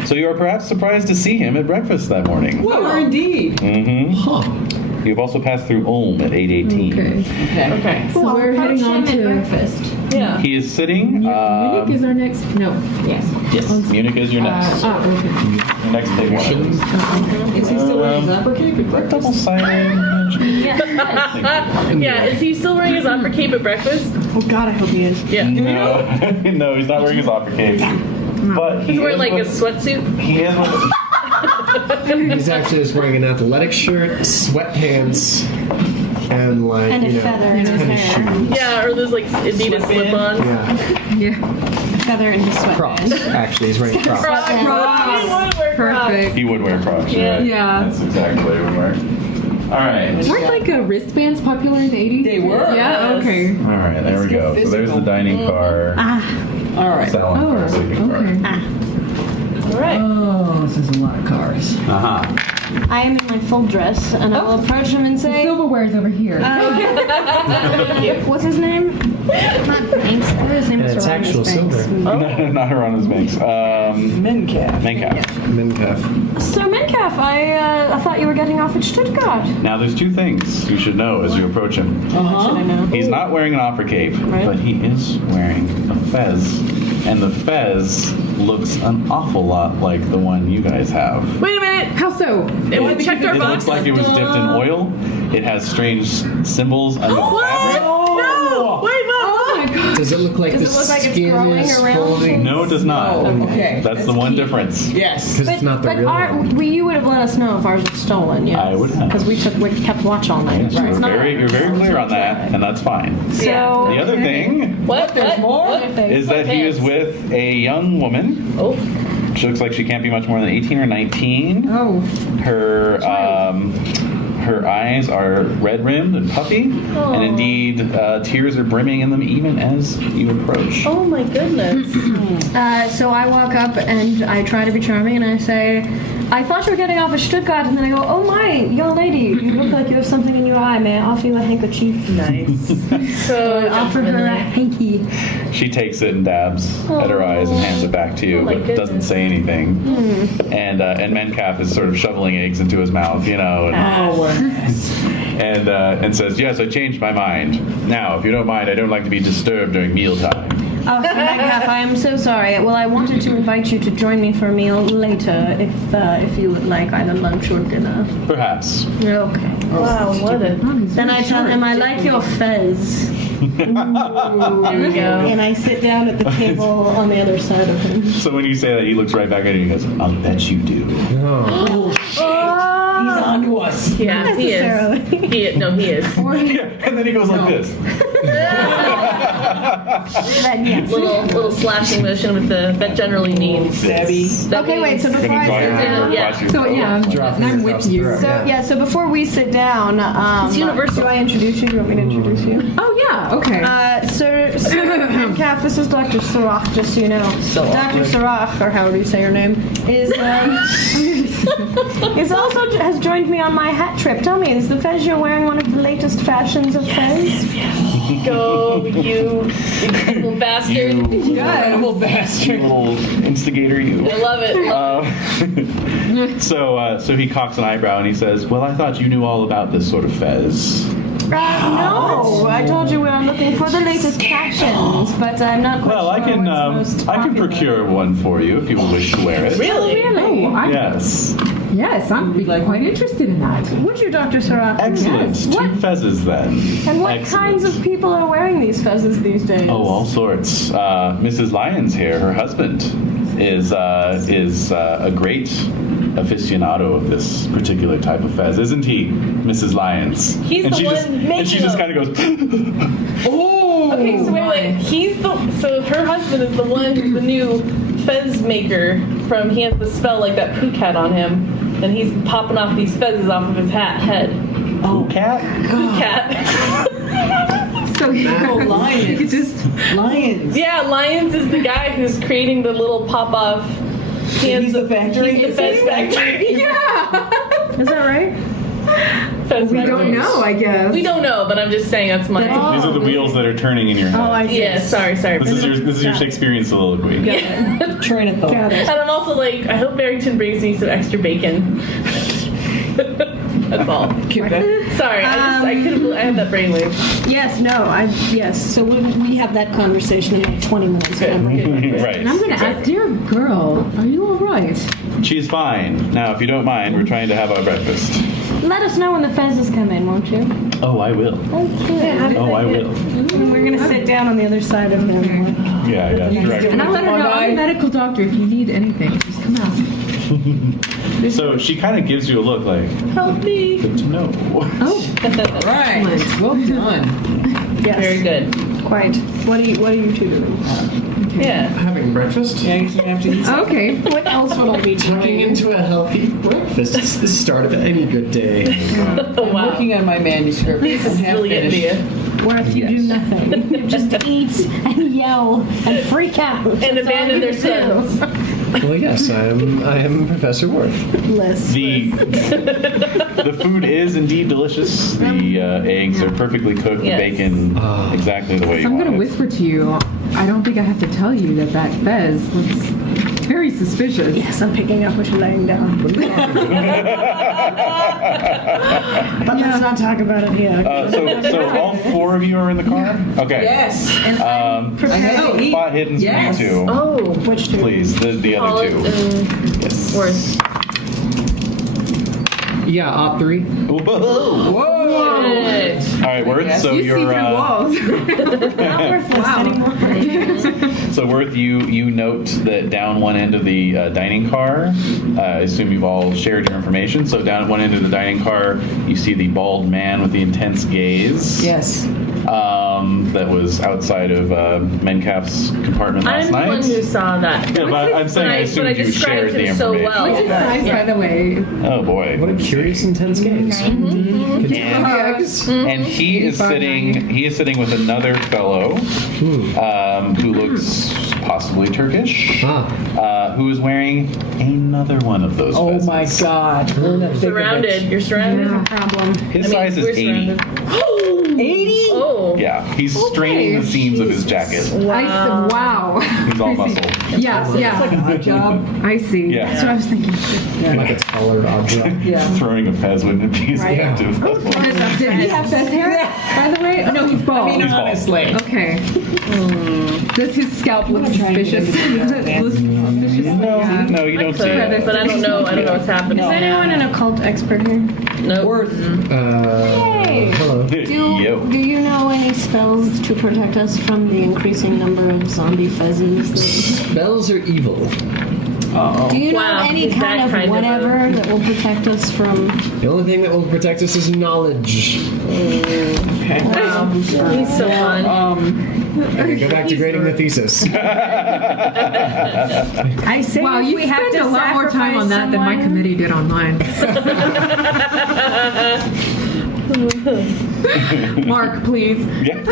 So you are perhaps surprised to see him at breakfast that morning. Well, indeed. Mm-hmm. You've also passed through Ulm at 8:18. Okay. Okay. So we're heading on to breakfast. Yeah. He is sitting. Munich is our next. No. Yes. Yes, Munich is your next. Okay. Next big one. Is he still wearing his upper cape at breakfast? Double-sided. Yeah. Is he still wearing his opera cape at breakfast? Oh God, I hope he is. Yeah. No, no, he's not wearing his opera cape. But He's wearing like a sweatsuit. He is wearing. He's actually just wearing an athletic shirt, sweatpants, and like And a feather in his tennis hair. shoes. Yeah, or those like Adidas slip-ons. Yeah, Yeah. Feather in his Crocs. sweatband. Actually, he's wearing Crocs. Crocs. He would wear Crocs. Perfect. He would wear Crocs. You're right. Yeah. That's exactly what he would wear. All right. Weren't like wristbands popular in the 80s? They were. Yeah. Yes. Okay. All right. There we go. So there's the dining car. All right. Salon Oh. car. Sleeping car. Okay. All right. Oh, this is a lot of cars. Uh-huh. I am in my full dress, and I will approach him and say, Silverware's over here. "What's his name?" Not Banks. What is his name? And it's actual silver. Not Hieronymus Banks. Mencalf. Mencalf. Mincalf. Sir Metcalf, I thought you were getting off at Stuttgart. Now, there's two things you should know as you approach him. Should I know? He's not wearing an opera cape, but he is wearing a fez. And the fez looks an awful lot like the one you guys have. Wait a minute. How so? We checked our It box. looks like it was dipped in oil. It has strange symbols under the What? fabric. No. Wait, Mom. Oh my god. Does it look like Does the it look like it's skin growing is around folding? No, it does not. Okay. That's the one difference. Yes. Because it's not the real one. You would have let us know if ours was stolen, yes. I would have. Because we kept watch all night. Yes, Right. you're very clear on that, and that's fine. So, The other thing What? There's more? is that he is with a young woman. Oh. She looks like she can't be much more than 18 or 19. Oh. Her eyes are red-rimmed and puffy, and indeed tears are brimming in them even as you approach. Oh my goodness. so I walk up and I try to be charming and I say, "I thought you were getting off at Stuttgart," and then I go, "Oh my, young lady, you look like you have something in your eye. May I offer you a handkerchief?" Nice. So I offer her a hanky. She takes it and dabs at her eyes and hands it back to you, Oh my but doesn't goodness. say anything. And Mencalf is sort of shoveling eggs into his mouth, you know, and says, "Yes, I changed my mind. Now, if you don't mind, I don't like to be disturbed during mealtime." Oh, Sir Metcalf, I am so sorry. Well, I wanted to invite you to join me for a meal later, if you would like either lunch or dinner. Perhaps. Okay. wow, what a. Then I tell him I like your fez. There we go. And I sit down at the table on the other side of him. So when you say that, he looks right back at you and goes, "I'll bet you do." He's on to us. Yeah, he is. He is. No, he is. Yeah, and then he goes like this. Then, yes. Little slashing motion with the that generally means. Debbie. Okay, wait, so before I sit down... So yeah, Dropping I'm across with the you. throat, So before we sit down, It's universal. do I introduce you? Do you want me to introduce you? Oh yeah. Okay. Sir Metcalf, this is Dr. Sarach, just so you know. Dr. Sarach, or however you say your name, is He's also has joined me on my hat trip. Tell me, is the fez you're wearing one of the latest fashions of fez? Go, you incredible bastard. Incredible bastard. Little instigator, you. I love it. So he cocks an eyebrow and he says, "Well, I thought you knew all about this sort of fez." No, I told you we were looking for the latest fashions, but I'm not quite Well, sure what's most I can popular. procure one for you if you wish to wear it. Really? Oh, Yes. yes, I'm quite interested in that. Would you, Dr. Sirach? Excellent. Yes. Two fezzes then. And what Excellent. kinds of people are wearing these fezzes these days? Oh, all sorts. Mrs. Lyons here, her husband, is a great aficionado of this particular type of fez, isn't he, Mrs. Lyons? He's and the she one just, making And she just them. kind of goes, "Oh." Okay, so wait. So her husband is the one who's the new fez maker from, he has the spell like that poo cat on him, and he's popping off these fezzes off of his head. "Oh, cat." Poo cat. So you lions. could just Lions. Yeah, Lyons is the guy who's creating the little pop-off. He's the factory. He's the fez factory. yeah. Is that right? Fez We factory. don't know, I guess. We don't know, but I'm just saying that's my. These are the wheels that are turning in your head. Oh, I see. Yeah, sorry. This is your Shakespearean soliloquy. Train of thought. And I'm also like, I hope Barrington brings me some extra bacon. That's all. Sorry, I had that brainwave. Yes, yes. So we have that conversation in like 20 minutes. Good. Right. And I'm going to ask, dear girl, are you all right? She's fine. Now, if you don't mind, we're trying to have our breakfast. Let us know when the fezzes come in, won't you? Oh, I will. Okay. Oh, I will. And we're going to sit down on the other side of him. Yeah, direct. And I'll let her know I'm a medical doctor if you need anything. Just come out. So she kind of gives you a look like, Help me. good to know. Oh, Right. Well done. Yes. Very good. Quite. What are you two doing? Yeah. Having breakfast? Yeah, you have to eat. okay. What else would I be Tucking doing? into a healthy breakfast. It's the start of any good day. Oh, I'm wow. working on my manuscript. This is I'm half really getting to finished. you. Where if you do nothing, you just eat and yell and freak out. And abandon their sons. Well, yes, I am Professor Worth. List. The food is indeed delicious. The eggs are perfectly cooked. Yes. The bacon exactly the way you I'm want going to it. whisper to you. I don't think I have to tell you that fez looks very suspicious. Yes, I'm picking up what you're laying down. But let's not talk about it here. So all four of you are in the car? Okay. Yes. And I have a spot hidden for you two. Oh. Which two? Please, the other Paulette two. and Yes. Worth. Yeah, Op 3. Whoa. Good. All right, Worth. So You see you're through walls. Not worthless anymore. so Worth. You note that down one end of the dining car. I assume you've all shared your information. So down at one end of the dining car, you see the bald man with the intense gaze. yes. That was outside of Mencalf's compartment last I'm the night. one who saw that. Yeah, but I'm saying I assumed you shared the him so information. well. What's his size, by the way? Oh boy. What a curious, intense gaze. And he is sitting with another fellow who looks possibly Turkish, who is wearing another one of those Oh fezzes. my God. We're in a thick of it. Surrounded. You're surrounded. Problem. His size is we're 80. surrounded. 80? Oh. Yeah, he's straining the seams of his jacket. Wow. He's all muscle. Yeah, It's like yeah. a hot job. I see. Yeah. That's what I was thinking. Like a taller object. Yeah. Throwing a fez wouldn't be as effective. Did he have fez hair, by the way? No, he's bald. I mean, He's bald. honestly. Okay. Does his scalp look suspicious? No, you don't see But it. I don't know. I don't know what's happening. Is anyone an occult expert here? Nope. Worth. Hello. Yo. Do you know any spells to protect us from the increasing number of zombie fezzes? Spells are evil. Do you know Wow, any is that kind of kind of whatever that will protect us from? The only thing that will protect us is knowledge. Wow. He's so fun. Okay, go back to grading the thesis. I say Wow, if you we have spent to a lot more time on that than my sacrifice committee did on mine. Mark, please. Yeah.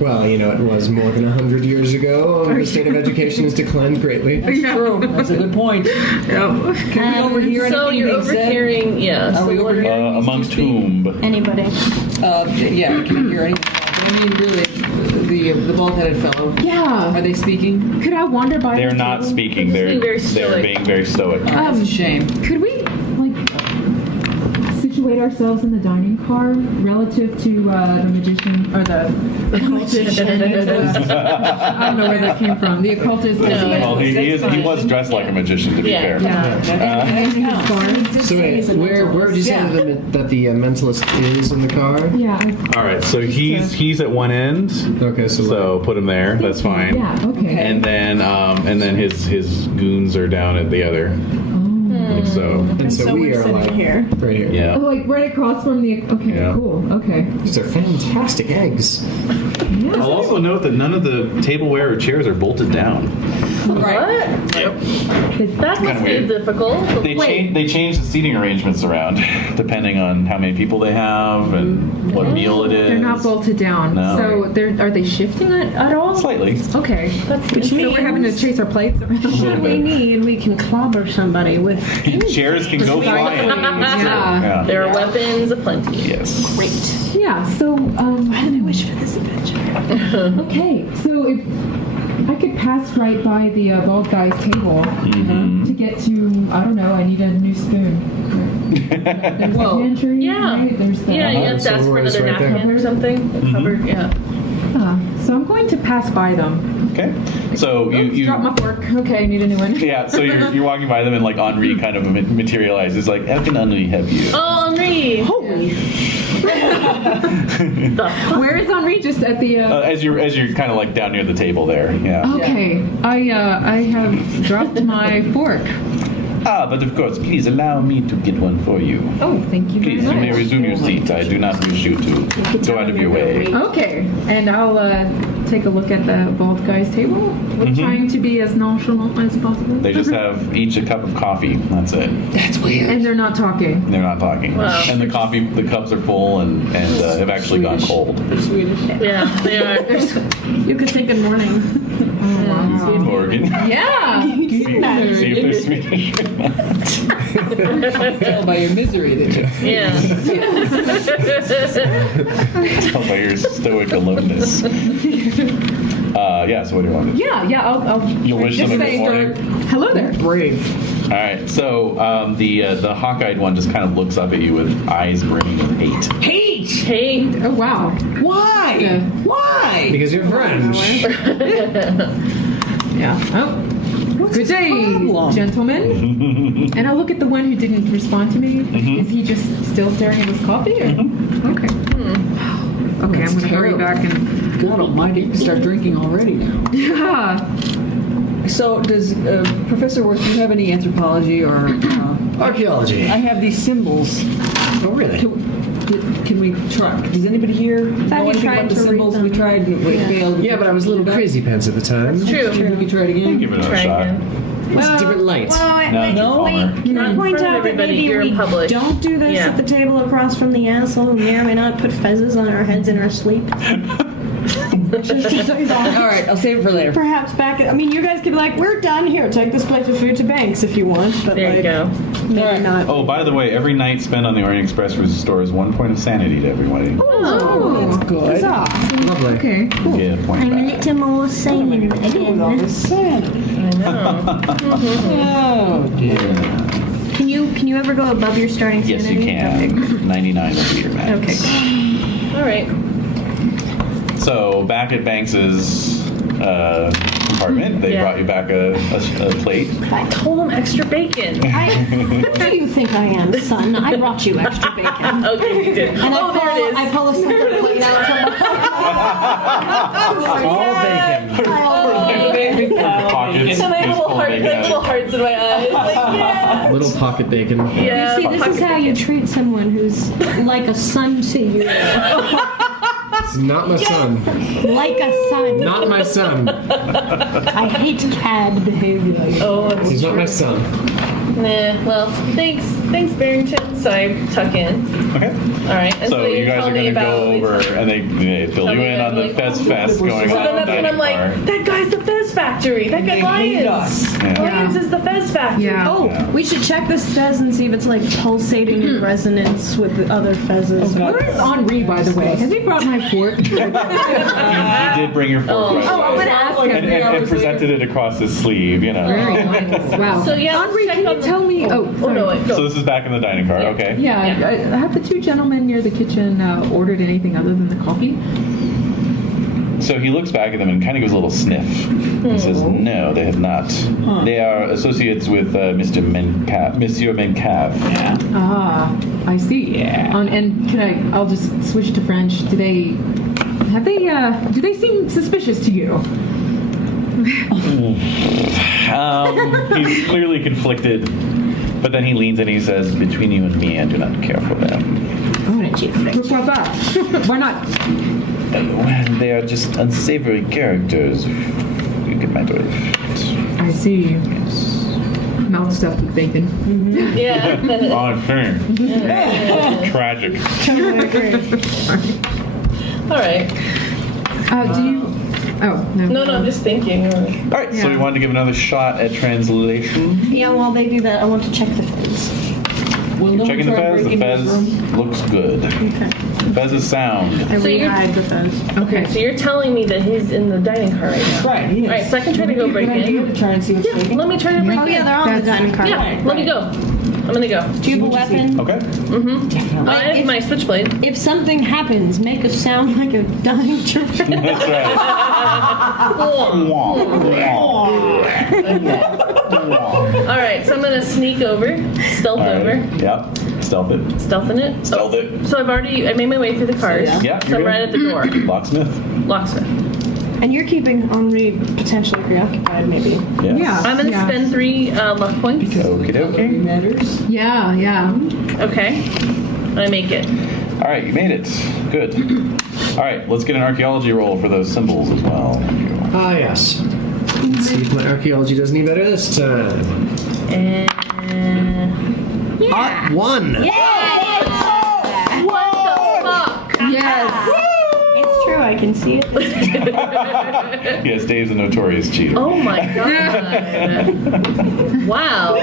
Well, it was more than 100 years ago. The state of education has declined greatly. That's true. That's a good point. Yeah. Can we overhear anything So you're being said? overhearing, yeah. Are we so what- overhearing? Amongst whom? Anybody? Yeah, can we hear anything? I mean, really, the bald-headed fellow. Yeah. Are they speaking? Could I wander by? They're the not table? speaking. They're They're stoic. being very stoic. That's a shame. Could we situate ourselves in the dining car relative to the magician or the occultist? I don't know where that came from. The occultist. Well, he was dressed like a magician, to be Yeah. fair. Yeah. So wait, where would you say that the mentalist is in the car? Yeah. All right, so he's at one end. Okay, So put him there. That's fine. Yeah. Okay. And then his goons are down at the other. Like so. And so we we're are sitting like here. right here. Yeah. Oh, like right across from the. Okay. Yeah. Cool. Okay. These are fantastic eggs. I'll also note that none of the tableware or chairs are bolted down. Right. That must be weird. difficult. They change the seating arrangements around depending on how many people they have and what meal it is. They're not bolted down. No. So are they shifting it at all? Slightly. Okay. Which So means we're having to chase our plates around. what we need, we can clobber somebody with. Chairs can go flying. Yeah. Yeah. There are weapons aplenty. Yes. Great. Yeah. So Why did I wish for this adventure? okay. So if I could pass right by the bald guy's table to get to, I don't know, I need a new spoon. There's Well, the pantry, yeah. right? There's the, Yeah, you have to ask for It's another right there. napkin or something. Covered, yeah. So I'm going to pass by them. Okay. So you Drop my fork. Okay, I need a new one. yeah. So you're walking by them and like Henri kind of materializes. Like, how can Henri help you? Oh, Henri! Holy. Where is Henri? Just at the. As you're kind of like down near the table there. Yeah. Okay, I have dropped my fork. But of course, please allow me to get one for you. Oh, thank you very Please, you may much. resume your seat. I do not wish you to go out of your way. Okay, and I'll take a look at the bald guy's table. We're trying to be as nonchalant as possible. They just have each a cup of coffee. That's it. And they're not talking. They're not talking. Wow. And the cups are full and have actually gone cold. Yeah, they are. You could say good morning. Morgan. Yeah. See if they're Swedish. Tell by your misery that you. Yeah. Tell by your stoic aloneness. Yeah, so what do you want to do? Yeah. I'll You'll wish them a good morning. hello there. Brave. All right, so the hawk-eyed one just kind of looks up at you with eyes brimming with hate. Hate! Hey. Oh wow. Why? Yeah. Why? Because you're French. Yeah. Oh. Good day, problem? gentlemen. And I'll look at the one who didn't respond to me. Is he just still staring at his coffee? Or? Okay. Okay, I'm going to hurry back and. God almighty, you start drinking already now. Yeah. So, does Professor Worth, do you have any anthropology or... Archaeology. I have these symbols. Oh, really? Can we try? Does anybody here know you anything tried about the to read symbols? them. We tried and we failed. Yeah, but I was a little crazy pants at the time. True. Maybe we can try it again. Give it another Try shot. again. It's a different light. No, Can I Not point in front of out that everybody, maybe you're we in public. don't do this Yeah. at the table across from the asshole who may or may not put fezzes on our heads in our sleep? All right, I'll save it for later. Perhaps you guys could be like, we're done here. Take this plate of food to Banks if you want. But There you go. maybe not. Oh, by the way, every night spent on the Orient Express restores 1 point of sanity to everybody. Oh, That's good. Lovely. okay. Get a point I'm a back. little more sane With all again. this sanity. Oh dear. Can you ever go above your starting Yes, sanity? you can. 99 will be your max. Okay. All right. So back at Banks's compartment, they Yeah. brought you back a plate. I told him extra bacon. Who do you think I am, son? I brought you extra bacon. Okay, you did. And Oh, there it is. I pull a separate plate out from All bacon. Pockets. And I have just little, full of bacon out of little hearts in my eyes. Like, yeah. Little pocket bacon. Yeah. See, this is how you treat someone who's like a son to you. It's not my son. Like a son. Not my son. I hate cad behavior. Oh, He's not my son. Nah, well, thanks, Barrington. So I tuck in. Okay. All right. And So you guys tell are me going to go about- over, and they fill tell you me in on the about, Fez Fest going So on. then that's when I'm like, that guy's the Fez Factory. That guy hate Lyons. us. Yeah. Lyons is the Fez Factory. Yeah. Oh, we should check this fez and see if it's like pulsating in resonance with the other fezzes. Where's Henri, by the way? Has he brought my fork? You did bring your fork, by the I'm way. gonna ask him. And presented it across his sleeve, you know. Very nice. Wow. So yeah, Henri, check can on you the- tell me? Oh, Oh sorry. no, wait, go. So this is back in the dining car, okay? Yeah, have the two gentlemen near the kitchen ordered anything other than the coffee? So he looks back at them and kind of gives a little sniff. He says, no, they have not. They are associates with Monsieur Mencav. Yeah. Ah, I see. Yeah. And I'll just switch to French. Do they seem suspicious to you? He's clearly conflicted, but then he leans and he says, between you and me, I do not care for them. Pourquoi pas? Why not? Well, they are just unsavory characters. You get my drift. I see. Mouth stuffed with bacon. Yeah. Oh, tragic. All right. Do you? Oh no. No, I'm just thinking. All right, so we wanted to give another shot at translation. Yeah, while they do that, I want to check the fez. You're checking the Fez. The Fez looks good. Okay. The Fez is sound. I So you're- re-hide the fez. Okay, so you're telling me that he's in the dining car right now. Right, he is. All right, so I can try to go break Good idea in. to try and see what's Yeah, shaking. let me try to break Oh in. yeah, they're on the dining car. Yeah, let me go. I'm gonna go. Do you have a weapon? Okay. I have my switchblade. If something happens, make a sound like a dying giraffe. That's right. All right, so I'm gonna sneak over, stealth All over, right. Yep. Stealth it. stealthing it. Stealth it. So I made my way through the cars. Yeah, So you're I'm good. right at the door. Locksmith. Locksmith. And you're keeping Henri potentially preoccupied, maybe. Yes. Yeah. I'm gonna spend 3 luck points. Okie dokie. Matters. Yeah. Okay. I make it. All right, you made it. Good. All right, let's get an archaeology roll for those symbols as well. Ah, yes. Let's see if my archaeology does any better this time. And Art 1. what the fuck? Yes. It's true, I can see it. Yes, Dave's a notorious cheater. Oh my god. Wow.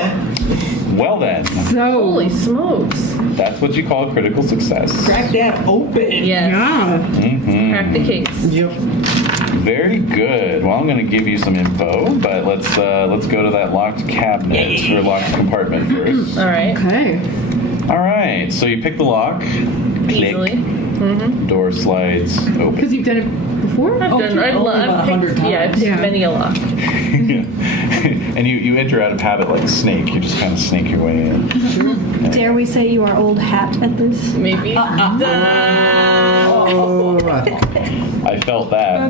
Well then, So. Holy smokes. that's what you call critical success. Crack that open. Yes. Yeah. Mhm. Crack the case. Yep. Very good. Well, I'm going to give you some info, but let's go to that locked cabinet or locked compartment first. All right. Okay. All right. So you pick the lock. Easily. Click. Door slides open. Because you've done it before. I've only about 100 picked, yeah, I've picked times. many a lock. And you enter out of habit like a snake. You just kind of snake your way in. Dare we say you are old hat at this? Maybe. Oh, I felt that. All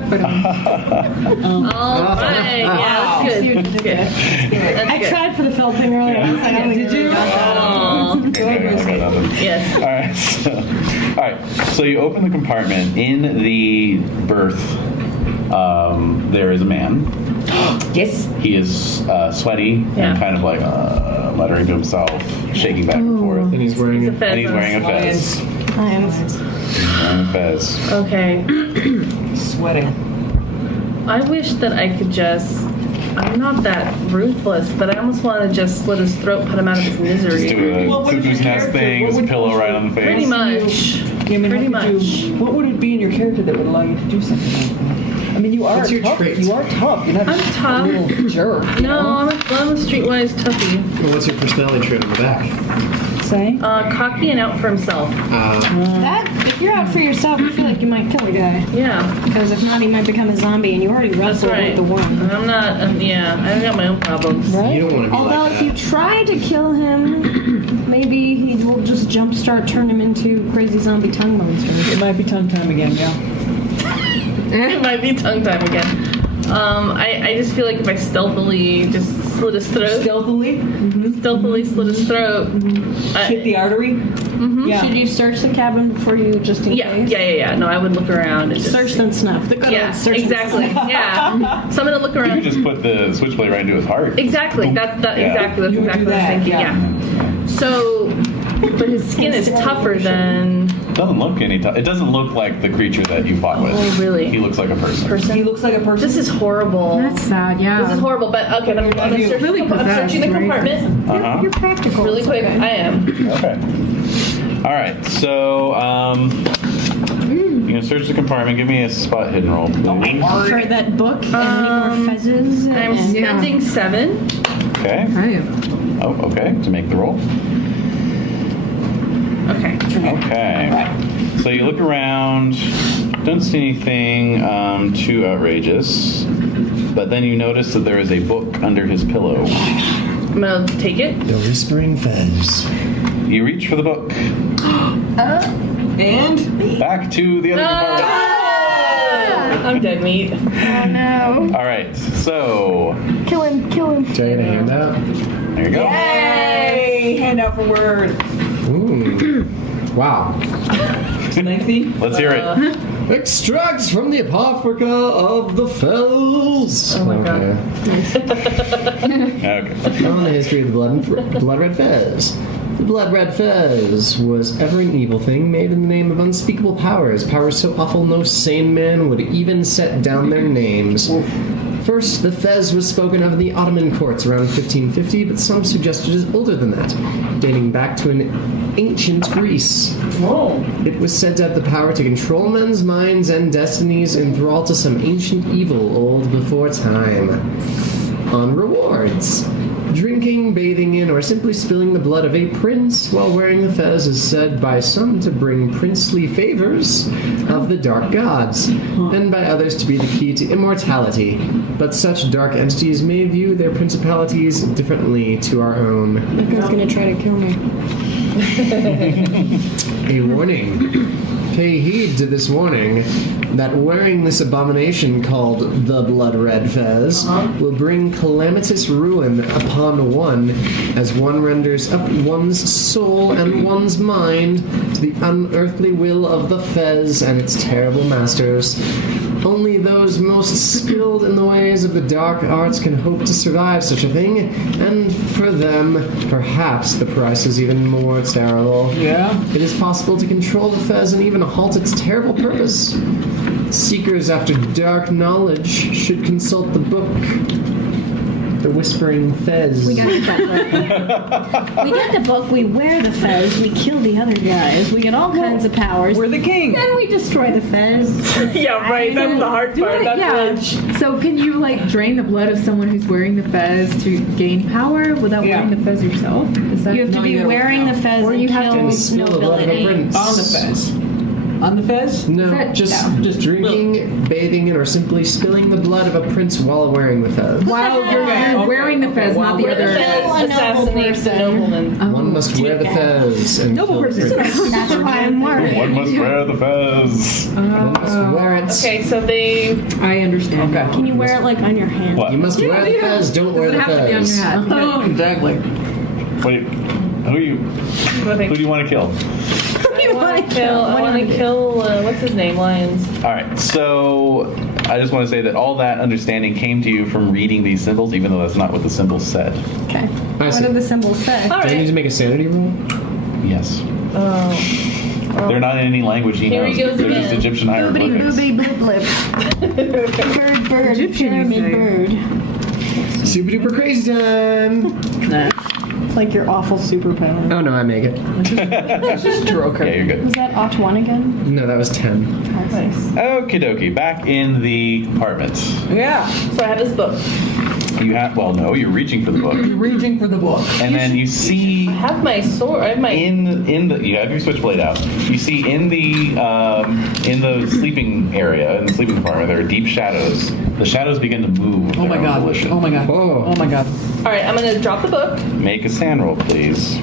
right. Yeah, that's See good. what you did there. That's I good. tried for the felt thing earlier. I was like, I don't think Did you? got that. Aw. Okay, I got nothing. Yes. All right. So you open the compartment. In the berth, there is a man. Yes. He is sweaty Yeah. and kind of like muttering to himself, shaking back and forth. And he's wearing He's a a fez And he's on wearing a fez. Lions. He's wearing a fez. Okay. Sweating. I wish that I could just. I'm not that ruthless, but I almost want to just slit his throat, put him out of his Just misery. do a Well, what would cuckoo's your nest character- thing, what just would- pillow right on the face. Pretty much. I mean, Pretty how could you- what would it be in your character that would allow you to do something like that? I mean, you are What's your tough. trait? You are tough. You're not I'm just tough. a little jerk. you No, know? I'm a streetwise toughie. Well, what's your personality trait on the back? Say. Cocky and out for himself. That, if you're out for yourself, I feel like you might kill a guy. Yeah, Because if not, he might become a zombie, and you already that's wrestled right. with the one. I'm not. Yeah, I've got my own problems. Right? You don't want to be Although like if you that. try to kill him, maybe he will just jumpstart, turn him into crazy zombie tongue monster. It might be tongue time again, yeah. It might be tongue time again. I just feel like if I stealthily just slit his throat, Stealthily. stealthily slit his throat. Hit the artery? Mm-hmm. Yeah. Should you search the cabin before you just in case? Yeah. No, I would look around and just Search and snuff. The good old search exactly. and snuff. Yeah. So I'm gonna look You around. could just put the switchblade right into his heart. Exactly. That's exactly You would what do I was that, thinking. yeah. So, but his skin is tougher than Doesn't look any. It doesn't look like the creature that you fought with. Oh, really? He looks like a person. He looks like a person. This is horrible. That's sad, yeah. This is horrible, but okay, I'm gonna search really I'm searching the possessed, right? compartment Uh-huh. Practical. really quick. Okay. I am. Okay. All right. So you're gonna search the compartment. Give me a spot hidden roll, please. For that book and any more fezzes. I'm and spending 7. Okay. Right. Oh, okay. To make the roll. Okay. Okay. So you look around. Don't see anything too outrageous. But then you notice that there is a book under his pillow. I'm gonna take it. The Whispering Fez. You reach for the book. And? Back to the other compartment. I'm dead meat. Oh no. All right. So Kill him. Do I get a handout? there you go. Yay! Hand out for word. Ooh. Wow. Lengthy? Let's hear it. Extracts from the Apocrypha of the Fells. Oh my God. Okay. On the history of the Blood Red Fez. The Blood Red Fez was ever an evil thing made in the name of unspeakable powers. Powers so awful no sane man would even set down their names. First, the Fez was spoken of in the Ottoman courts around 1550, but some suggest it is older than that, dating back to an ancient Greece. Whoa. It was said to have the power to control men's minds and destinies in thrall to some ancient evil old before time. On rewards. Drinking, bathing in, or simply spilling the blood of a prince while wearing the fez is said by some to bring princely favors of the dark gods, and by others to be the key to immortality. But such dark entities may view their principalities differently to our own. That guy's gonna try to kill me. A warning. Pay heed to this warning that wearing this abomination called the Blood Red Fez will bring calamitous ruin upon one as one renders up one's soul and one's mind to the unearthly will of the Fez and its terrible masters. Only those most skilled in the ways of the dark arts can hope to survive such a thing, and for them, perhaps the price is even more terrible. Yeah. It is possible to control the Fez and even halt its terrible purpose. Seekers after dark knowledge should consult the book, The Whispering Fez. We got the book, we wear the fez, we kill the other guys, we get all kinds of powers. We're the king. Then we destroy the fez. Yeah, right. That's the hard part. That's it. So can you like drain the blood of someone who's wearing the fez to gain power without wearing the fez yourself? Is that You have to be wearing the fez Or and you have kill to spill the blood of a nobility. prince. On the fez. On the fez? No, that- just drinking, bathing in, or simply spilling the blood of a prince while wearing the fez. While you're wearing the fez, not the Where the other. fez Kill a noble assassinates the person. nobleman. One must wear the fez and Noble kill the person. prince. That's why I'm wearing One must wear the fez. One must wear it. Okay, so they. I understand. Okay. Can you wear it like on your hand? What? You must wear the fez, don't wear Doesn't the have to be on your fez. hat. Oh, exactly. Wait, who do you want to kill? I want to kill. What's his name? Lyons. All right, so I just want to say that all that understanding came to you from reading these symbols, even though that's not what the symbols said. Okay. I What see. did the symbols say? All Do I need right. to make a sanity roll? Yes. Oh. They're not in any language he Here he knows. goes They're just again. Egyptian Boobity hieroglyphics. boobity blip blip. Bird, Egyptian, you pyramid say. bird. Super duper crazy time! It's like your awful superpower. Oh no, I make it. Just stroke her. Yeah, you're good. Was that Ot 1 again? No, that was 10. Nice. Okie dokie, back in the compartment. Yeah. So I have this book. You have, well, no, you're reaching for the book. You're reaching for the book. And then you see I have my sword. I have my. in the you have your switchblade out. You see in the sleeping area, in the sleeping compartment, there are deep shadows. The shadows begin to move. of Oh my their own god. volition. Oh my god. Oh. Oh my god. All right, I'm gonna drop the book. Make a sand roll, please.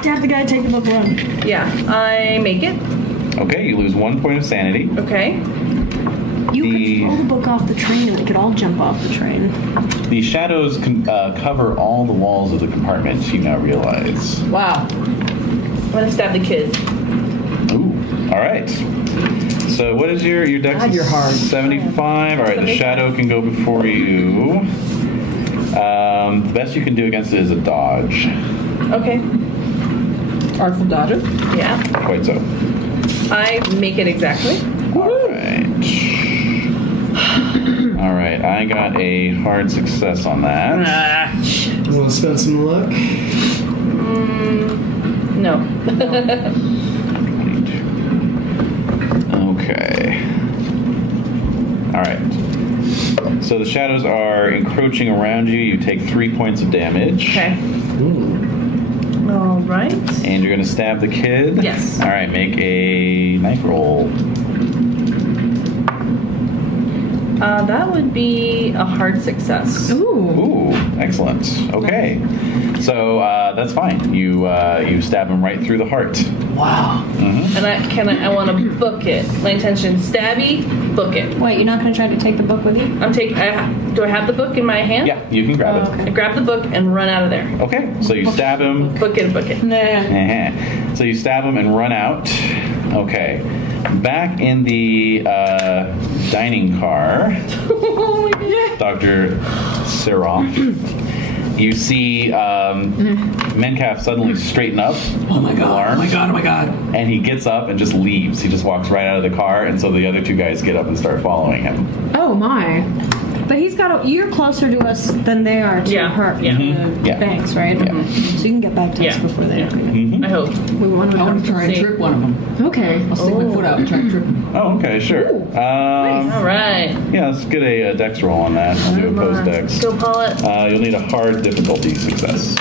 Stab the guy, take the book, run. Yeah, I make it. Okay, you lose 1 point of sanity. Okay. You The- could throw the book off the train and we could all jump off the train. The shadows cover all the walls of the compartment, you now realize. Wow. I'm gonna stab the kid. Ooh, all right. So what is your dex? God, you're hard. 75. All right, the shadow can go before you. The best you can do against it is a dodge. Okay. Artful dodger. Yeah. Quite so. I make it exactly. All right. All right, I got a hard success on that. You want to spend some luck? No. Okay. All right. So the shadows are encroaching around you. You take 3 points of damage. Okay. All right. And you're going to stab the kid? Yes. All right, make a knife roll. That would be a hard success. Ooh, excellent. Okay. So that's fine. You stab him right through the heart. Wow. And I want to book it. My intention, stabby, book it. Wait, you're not going to try to take the book with you? Do I have the book in my hand? Yeah, you can grab it. I grab the book and run out of there. Okay, so you stab him. Book it. Nah. So you stab him and run out. Okay. Back in the dining car, Dr. Siroff, you see Mencalf suddenly straighten up. Oh my god. Alarmed, Oh my god. and he gets up and just leaves. He just walks right out of the car, and so the other two guys get up and start following him. Oh my. But you're closer to us than they are to her. Yeah. Mm-hmm. Yeah. Banks, right? Yeah. So you can get back to us Yeah. before they do. Mm-hmm. I hope. We want I want to try and See. trip one of them. Okay. I'll stick my foot out and try and trip him. Oh, okay, sure. All right. Yeah, let's get a dex roll on that. I'll do a post dex. Go, Paulette. You'll need a hard difficulty success.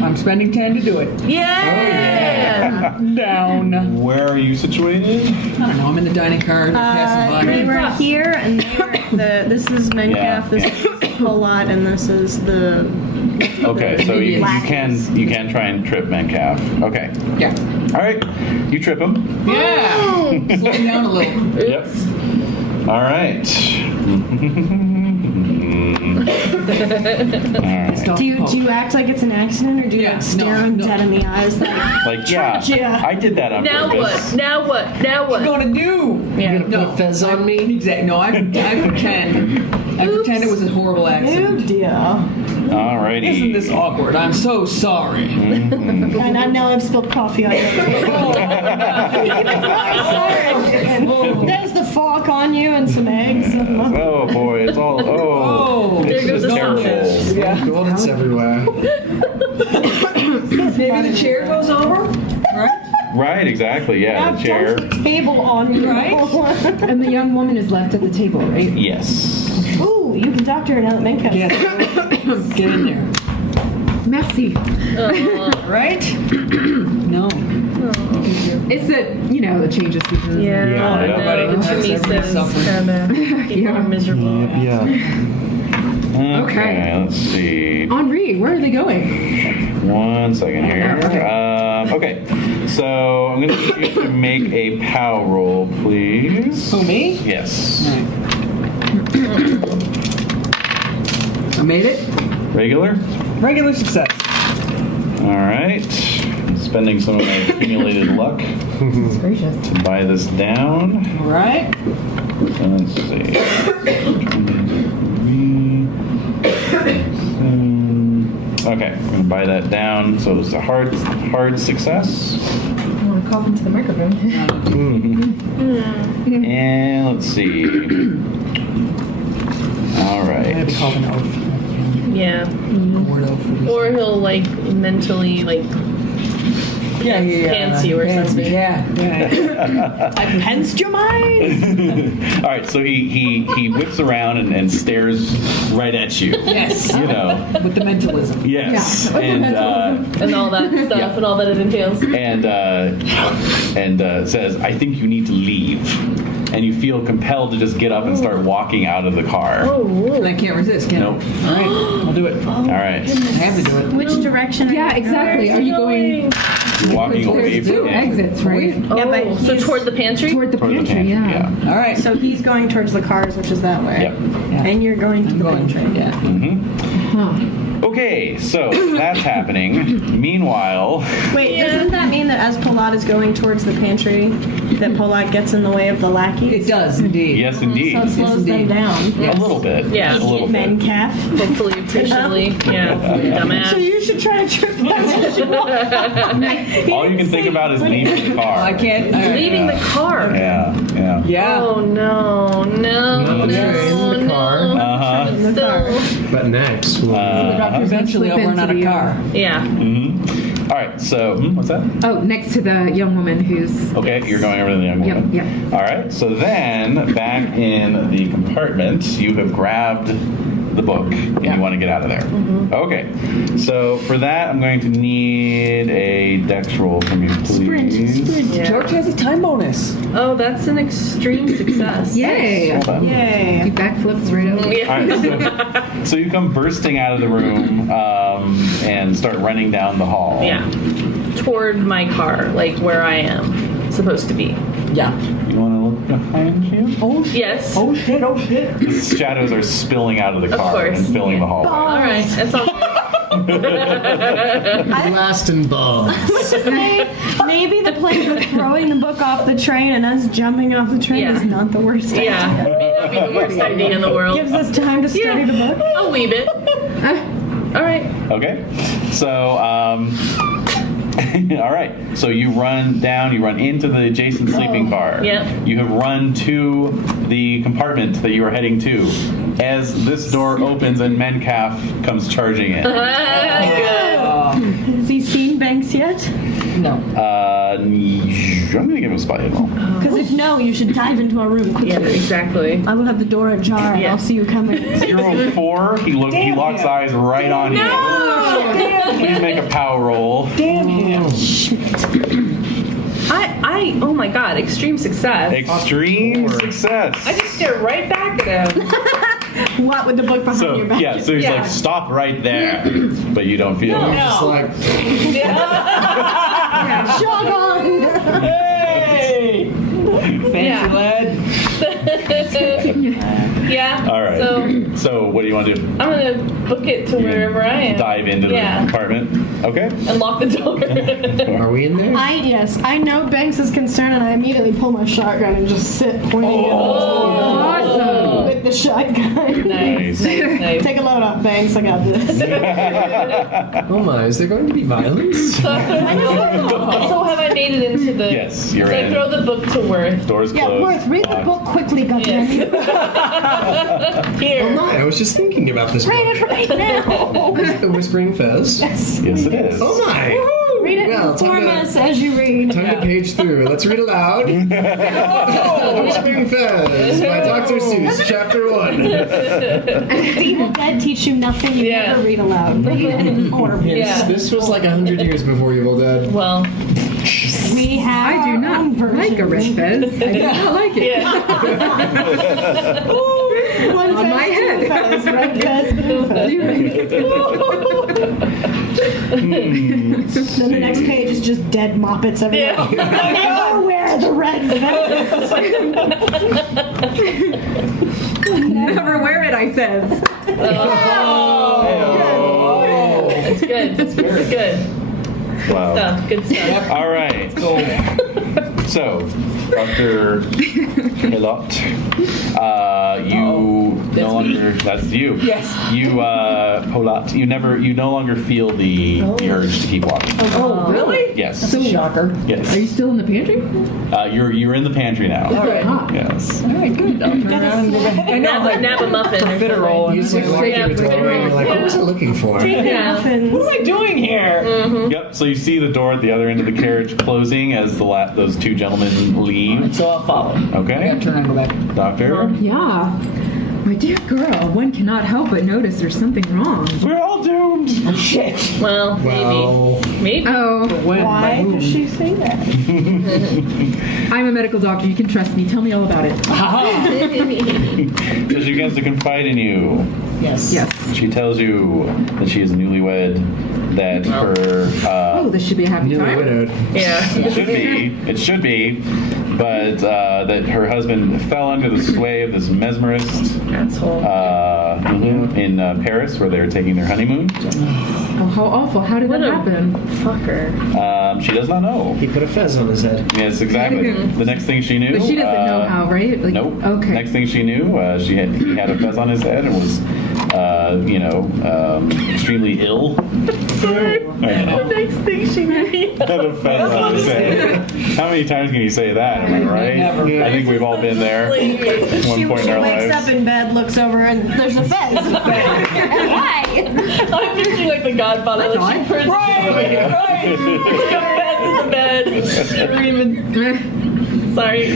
I'm spending 10 to do it. Yeah. Down. Where are you situated? I don't know. I'm in the dining car. They're passing by. We were here, and they were this is Mencalf, Yeah, this yeah. is Polot, and this is the. Okay, so you Blackness. can try and trip Mencalf. Okay. Yeah. All right, you trip him. Yeah. Slow him down a little. Yep. All right. All right. Do you act like it's an accident, or do you Yeah, stare no, him no. dead in the eyes? Like, yeah, Yeah. I did that on Now purpose. what? Now what? Now what? What are you gonna do? Yeah. Put a fez on me? Exactly. No, I pretend. I pretend it was a horrible Oh accident. dear. All righty. Isn't this awkward? I'm so sorry. And now I've spilled coffee on you. Sorry. There's the fork on you and some eggs. Oh boy, it's all. Oh, it's There goes just the terrible. sausage. Yeah. Bullets everywhere. Maybe the chair goes over. Right? Right, exactly. Yeah, the I've chair. dumped the table on you. Right? And the young woman is left at the table, right? Yes. Ooh, you can doctor her now that Mencalf. Get in there. Merci. Right? No. It's the change of seasons. Yeah. Yeah, I know. everybody- The everybody's Tumisa's suffering. kind of people are miserable. Yeah. Okay, let's see. Henri, where are they going? 1 second here. Okay, so I'm going to need you to make a POW roll, please. Who, me? Yes. I made it. Regular? Regular success. All right. Spending some of my accumulated luck Gracious. to buy this down. All right. So let's see. 23, okay, I'm gonna buy that down. So it's a hard success. I want to cough into the microphone. And let's see. All I had to call right. an oath. Yeah. Word oath. Or he'll mentally Yeah. Pants you or something. Yeah. I've pensed your mind. All right, so he whips around and stares right at you. Yes. You know. With the mentalism. Yes. Yeah. And and all that stuff Yeah. and all that it entails. and says, "I think you need to leave." and you feel compelled to just get up and start walking out of the car. And I can't resist, can I? Nope. All right, I'll do it. All right. I have to do it. Which direction? are Yeah, you exactly. Are you going? You're walking away There's from two it. exits, right? Yeah, but So he's- toward the pantry? Toward the Toward the pantry, yeah. All right. So he's going towards the cars, which is that way. Yep. And you're going to the Going, pantry. yeah. Huh. Okay, so that's happening. Meanwhile, Wait, doesn't that mean that as Polat is going towards the pantry, that Polat gets in the way of the lackeys? It does, indeed. yes, indeed. So it slows them down. A little bit. Yeah. Just a little bit. Men calf. Hopefully, appreciably. Yeah. So Dumbass. you should try to trip that. All you can think about is leaving the car. I can't. Leaving the car. Yeah, yeah. Yeah. Oh no, no, Not the train, the no, car. no. Uh-huh. Still. But next, we'll The doctor's gonna Eventually, slip I'll run into out of the, car. Yeah. All right, so what's that? Oh, next to the young woman who's. Okay, you're going over to the young Yep, woman. yep. All right, so then back in the compartment, you have grabbed the book and you want to get out of there. Okay, so for that, I'm going to need a dex roll from you, please. Yeah. George has a time bonus. Oh, that's an extreme success. Yay! Hold on. Yay. He backflips right over. All right, so you come bursting out of the room and start running down the hall. Yeah. Toward my car, like where I am supposed to be. Yeah. You want to look behind you? Oh, shit. Yes. Oh, shit. Oh, shit. The shadows are spilling out of the car course. and filling the hallway. All right. That's all good. blast and bombs. Maybe the plan of throwing the book off the train and us jumping off the train Yeah. is not the worst idea. Yeah. May not be the worst idea in the world. Gives us time to study the book. A wee bit. All right. Okay, so all right, so you run down, you run into the adjacent sleeping car. Yep. You have run to the compartment that you are heading to. As this door opens and Mencalf comes charging in. Good. Has he seen Banks yet? No. I'm gonna give him a spot hidden roll. Because if no, you should dive into our room quickly. Yeah. Exactly. I will have the door ajar and Yeah. I'll see you coming. You roll 4. He locks eyes right on you. Please make a power roll. Damn him. Oh my god, extreme success. Extreme success. I just stared right back at him. What with the book behind So your back? yeah, so he's Yeah. like, stop right there, but you don't feel it. Just like, Shog on! Hey! Fancy Yeah. lad. Yeah. All right. So what do you want to do? I'm gonna book it to wherever I am. Dive into the Yeah. compartment. Okay. And lock the door. are we in there? I know Banks is concerned and I immediately pull my shotgun and just sit pointing Awesome. with the shotgun. Nice. Nice. Take a load off, Banks. I got this. Oh my, is there going to be violence? So have I made it into the? Yes, you're so in. I throw the book to Worth. Doors Yeah, closed. Worth, read the locked. book quickly, goddammit. Oh Here. my, I was just thinking about this Read book. it right now. Is it The Whispering Fez? Yes, it is. Oh my! Read it Well, and time inform to- us as you read. Time to page through. Let's read aloud. The Whispering Fez by Dr. Seuss, Chapter 1. Evil Dead teach you nothing. You Yeah. never read aloud. Read and inform. Yeah. This was like 100 years before Evil Dead. Well. We have I do our own not like a red versions. fez. I do not like it. Yeah. One On my fez, two head. fez, red fez, blue fez. Then the next page is just dead moppets everywhere. Never wear the red vest. Never wear it, I says. Oh. It's good. It's very good. Wow. Stuff. Good stuff. All right. So, Dr. Hilot, you no longer. That's you. Yes. You, Polat. You no longer feel the urge to keep walking. Oh, really? Yes. Shocker. Yes. Are you still in the pantry? You're in the pantry now. All right. Yes. All right, good. I'll turn around and go back. I know, like, Nab a muffin. or fitter something. roll. And You just like walk Yeah, through a doorway and you're like, what was I looking for? Yeah. Muffins. what am I doing here? Yep. So you see the door at the other end of the carriage closing as those two gentlemen leave. So I'll follow. I Okay. gotta turn around and go back. Doctor. Yeah. My dear girl, one cannot help but notice there's something wrong. We're all doomed. Oh, shit. Well, Well, maybe. Oh, Why does she say that? I'm a medical doctor. You can trust me. Tell me all about it. So she begins to confide in you. Yes. Yes. She tells you that she is newlywed, that her Oh, this should be a happy newly time. widowed. Yeah. it should be, but that her husband fell under the sway of this mesmerist Asshole. in Paris, where they were taking their honeymoon. Oh, how awful. How did What that a happen? fucker. She does not know. He put a fez on his head. Yes, exactly. The next thing she knew, But she doesn't know how, right? Like, Nope. Okay. Next thing she knew, he had a fez on his head and was, extremely ill. I know. Next thing she knew. Had a fez on his head. How many times can you say that? Am I right? Never. I think we've all been there at one point in our wakes lives. up in bed, looks over, and there's a fez. Why? I'm picturing like the Godfather. Like she turns like a fez in the bed. Sorry.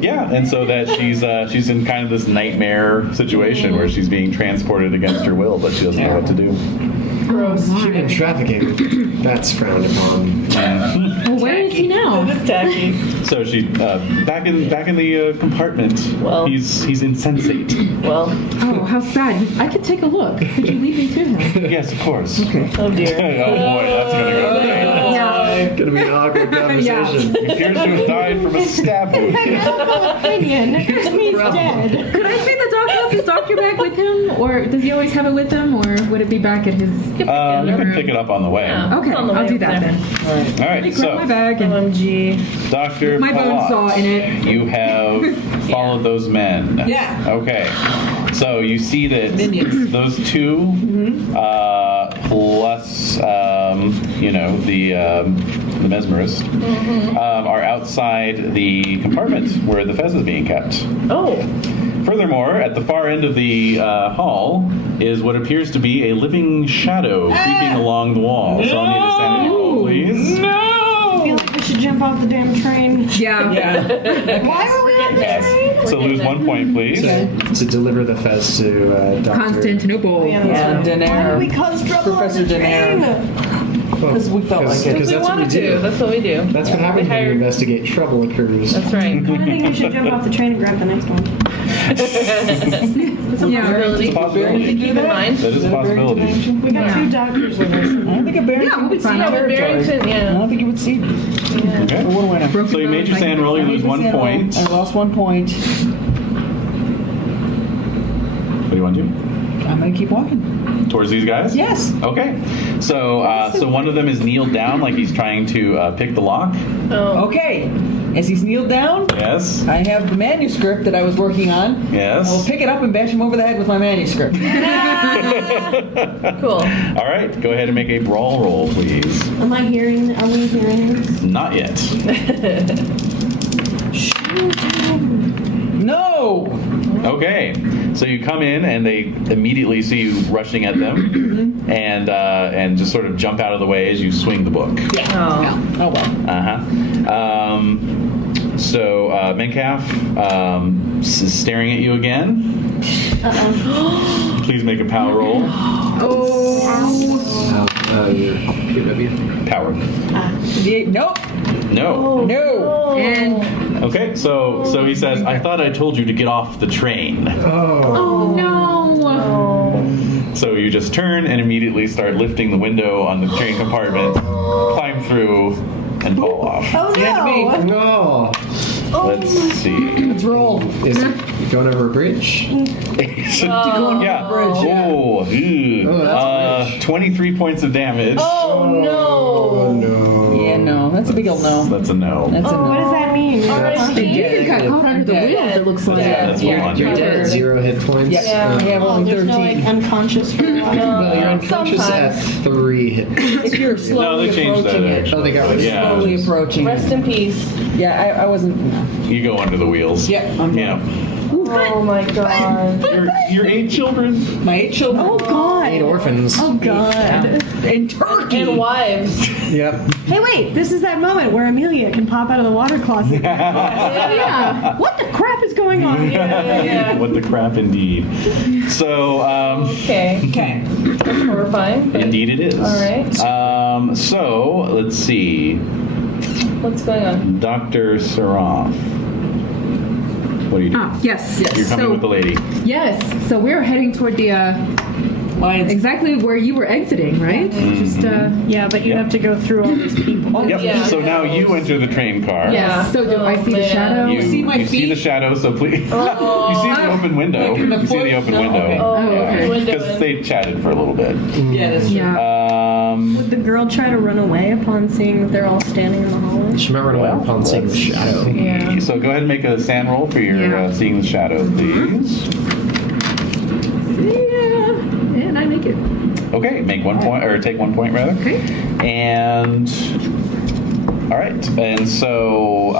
Yeah, and so that she's in kind of this nightmare situation where she's being transported against her will, but she doesn't know what to do. Gross. Human trafficking. That's frowned upon. Well, where is he now? It's tacky. So she back in the compartment. Well. He's insensate. Well, Oh, how sad. I could take a look. Could you lead me to him? Yes, of course. oh dear. Oh boy, that's gonna go great. It's gonna be an awkward conversation. He appears to have died from a stab wound. Opinion. He's dead. Could I see the doctor have his doctor bag with him? Or does he always have it with him? Or would it be back at his... You can pick it up up on the way. Yeah. Okay, It's on the I'll way do up that there. then. All right, Grab my so bag and OMG. Dr. my bone Palat, saw in it. you have followed those men. Yeah. Okay. So you see that Minions. those two, plus the mesmerist, are outside the compartment where the fez is being kept. Oh. Furthermore, at the far end of the hall is what appears to be a living shadow creeping along the wall. So I need a sanity roll, please. I feel like we should jump off the damn train. Yeah. Why were we on the train? So lose 1 point, please. To deliver the fez to Dr. Constantinople. Why did we cause trouble Professor on the train? Because we felt like it. Because We that's what we wanted to. do. That's what we do. That's what happens when you hired- investigate trouble occurs. That's right. I think we should jump off the train and grab the next one. That's a Yeah. possibility. It's a possibility. Keep in mind. That is a possibility. We got two doctors with us. I don't think a Barrington Yeah, we'll be would see fine. Yeah, with territory. Barrington, I yeah. don't think you would see me. Okay. But what do I know? So you made your sand roll, you lose 1 point. I lost 1 point. What do you want to do? I'm going to keep walking. Towards these guys? Yes. Okay. So one of them is kneeled down like he's trying to pick the lock. Oh. Okay. As he's kneeled down, Yes. I have the manuscript that I was working on. I will Yes. pick it up and bash him over the head with my manuscript. Cool. All right. Go ahead and make a brawl roll, please. Are we hearing this? Not yet. No! Okay. So you come in and they immediately see you rushing at them, and just sort of jump out of the way as you swing the book. Oh. Oh well. So Metcalf is staring at you again. Please make a power roll. Power. Nope. No. No. And Okay. So he says, "I thought I told you to get off the train." oh no. So you just turn and immediately start lifting the window on the train compartment, climb through, and fall off. Oh no! No! Let's see. Let's roll. Is it going over a bridge? Yeah. bridge, yeah. Oh, ew. Oh, that's a bridge. 23 points of damage. Oh Oh no. no. Yeah, no. That's a big old no. That's a no. That's a no. What does that mean? You got caught under the wheels, it looks like. Yeah, that's what we want You're you to dead. do. 0 hit points. Yeah, I have Oh, only there's no 13. like unconscious for a while. Well, you're unconscious at 3 hit points. If you're slowly they changed that, approaching it. actually. Oh, they got rid of Yeah. Slowly approaching Rest it. in peace. Yeah, I wasn't. No. You go under the wheels. Yeah, I'm Yeah. Oh my god. Your 8 children. My 8 children. Oh God. 8 orphans. Oh God. In Turkey. And wives. Yep. Hey, wait! This is that moment where Amelia can pop out of the water closet. Yeah. What the crap is going on here? Yeah. What the crap, indeed. So, Okay. Okay. That's horrifying. indeed it is. All right. So let's see, What's going on? Dr. Saroff. What are you doing? Ah, yes. You're coming with the lady. Yes. So we're heading toward the Lions. exactly where you were exiting, right? Just Yeah, but you Yep. have to go through all these people. Yep. Yeah. So now you enter the train car. Yeah. So do I see the man. shadow? You see my you see feet? the shadow, so please. Oh. You see the open window. Like in the You see the foot? open No, window. okay. Oh, okay. window Because in. they chatted for a little bit. Yeah, that's true. Yeah. Would the girl try to run away upon seeing that they're all standing in the hallway? She might run away upon seeing the shadow. Yeah. So go ahead and make a sand roll for your Yeah. seeing the shadow, please. Yeah. And I make it. Okay, make 1 point, or take 1 point rather. Okay. And all right, and so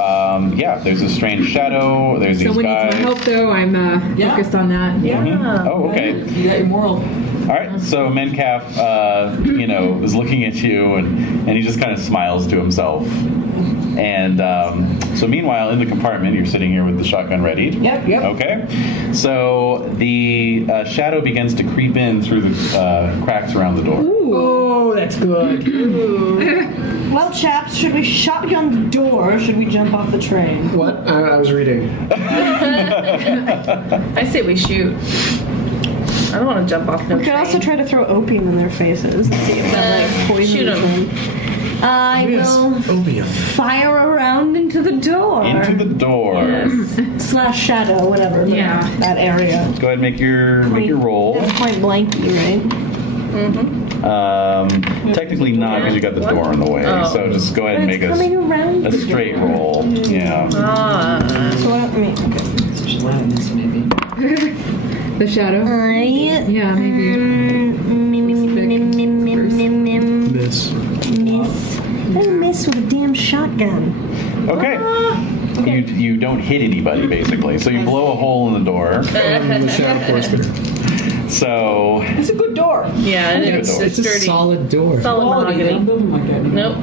yeah, there's a strange shadow. There's these Someone guys. needs my help, though. I'm Yeah. focused on that. Yeah. Yeah. Oh, okay. You got your moral. All right. So Mencalf, is looking at you, and he just kind of smiles to himself. And so meanwhile, in the compartment, you're sitting here with the shotgun readied. Yep. Okay. So the shadow begins to creep in through the cracks around the door. Oh, that's good. Well, chaps, should we shotgun the door or should we jump off the train? What? I was reading. I say we shoot. I don't want to jump off no We could train. also try to throw opium in their faces. See if that like poisons shoot 'em. them. I Yes, will opium. fire around into the door. Into the door. Slash shadow, whatever. but Yeah. That area. Go ahead and make your roll. That's point blanky, right? Technically not, because you got the door in the way. Oh. So just go ahead and It's make coming around a the straight door. roll. Yeah. So what? Okay. The shadow? Yeah, maybe. This. Miss with a damn shotgun. Okay. You don't hit anybody basically, so you blow a hole in the door. And the shadow force there. So It's a good door. Yeah, it is. door. It's It's a sturdy. solid door. Solid Quality. They don't mahogany. build them like that. Nope.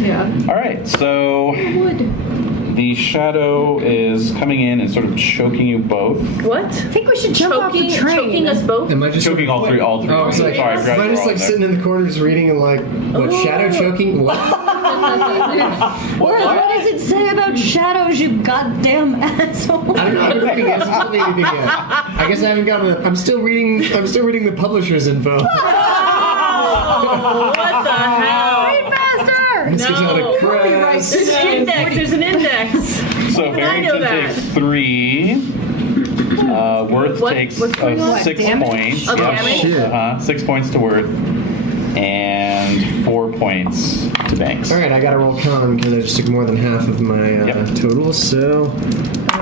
Yeah. all right, so Wood. the shadow is coming in and sort of choking you both. What? I think we should jump off the train. Choking us both? Am I just Choking all three. Oh, I was like, Sorry, I am forgot I you just were like all sitting in the corners reading and like, what, shadow choking? What? What does it say about shadows, you goddamn asshole? I don't know. I haven't reading it. It hasn't told me anything yet. I guess I haven't gotten it. I'm still reading the publisher's info. Oh, what the hell? Read faster! Esoteric No. Press. There's an index. There's an index. So I know Barrington that. takes 3. Worth takes what's going on? 6 Damage? points. Oh, Yeah. damage? 6 points to Worth, and 4 points to Banks. All right, I got to roll con because I just took more than half of my Yep. total, so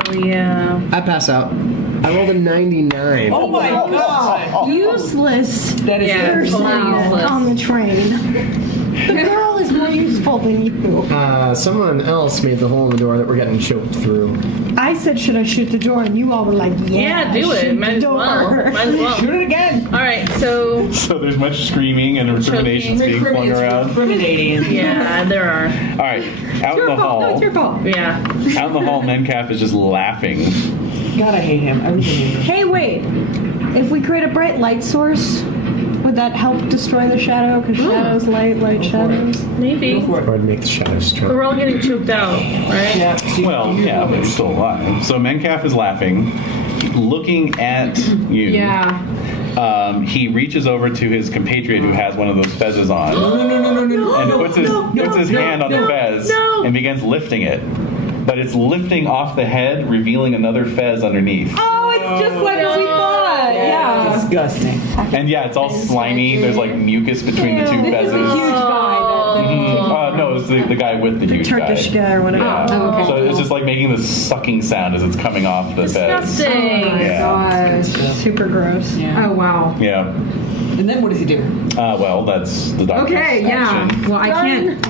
Oh, yeah. I pass out. I rolled a 99. Oh my god. Useless That is Yeah. it. Totally useless. on the train. The girl is more useful than you. Someone else made the hole in the door that we're getting choked through. I said, should I shoot the door? And you all were like, Yeah, do it. shoot Might the as door. well. Might as well. Shoot it again. All right, so So there's much screaming and recriminations being flung around. Recriminating. yeah, there are. All right, out in the hall. No, it's your fault. Yeah. Out in the hall, Mencalf is just laughing. God, I hate him. I really hate him. Hey, wait. If we create a bright light source, would that help destroy the shadow? Because shadows light, light shadows. Maybe. Go for Or it. I'd make the shadows But strong. we're all getting choked out, right? Yeah. Well, yeah, but he's still alive. So Mencalf is laughing, looking at you. Yeah. He reaches over to his compatriot who has one of those fezzes on. And puts his hand on the fez and begins lifting it. But it's lifting off the head, revealing another fez underneath. Oh, it's just like we thought. Yeah. Disgusting. And yeah, it's all slimy. There's like mucus between the two This is fezzes. a huge guy. No, it's the guy with the huge Turkish guy or whatever. Yeah. Oh, okay. So it's just like making this sucking sound as it's coming off the fez. Disgusting. Oh my gosh. Super gross. Yeah. Oh, wow. Yeah. And then what does he do? Well, that's the doctor's Okay, yeah. action. Well, I can't.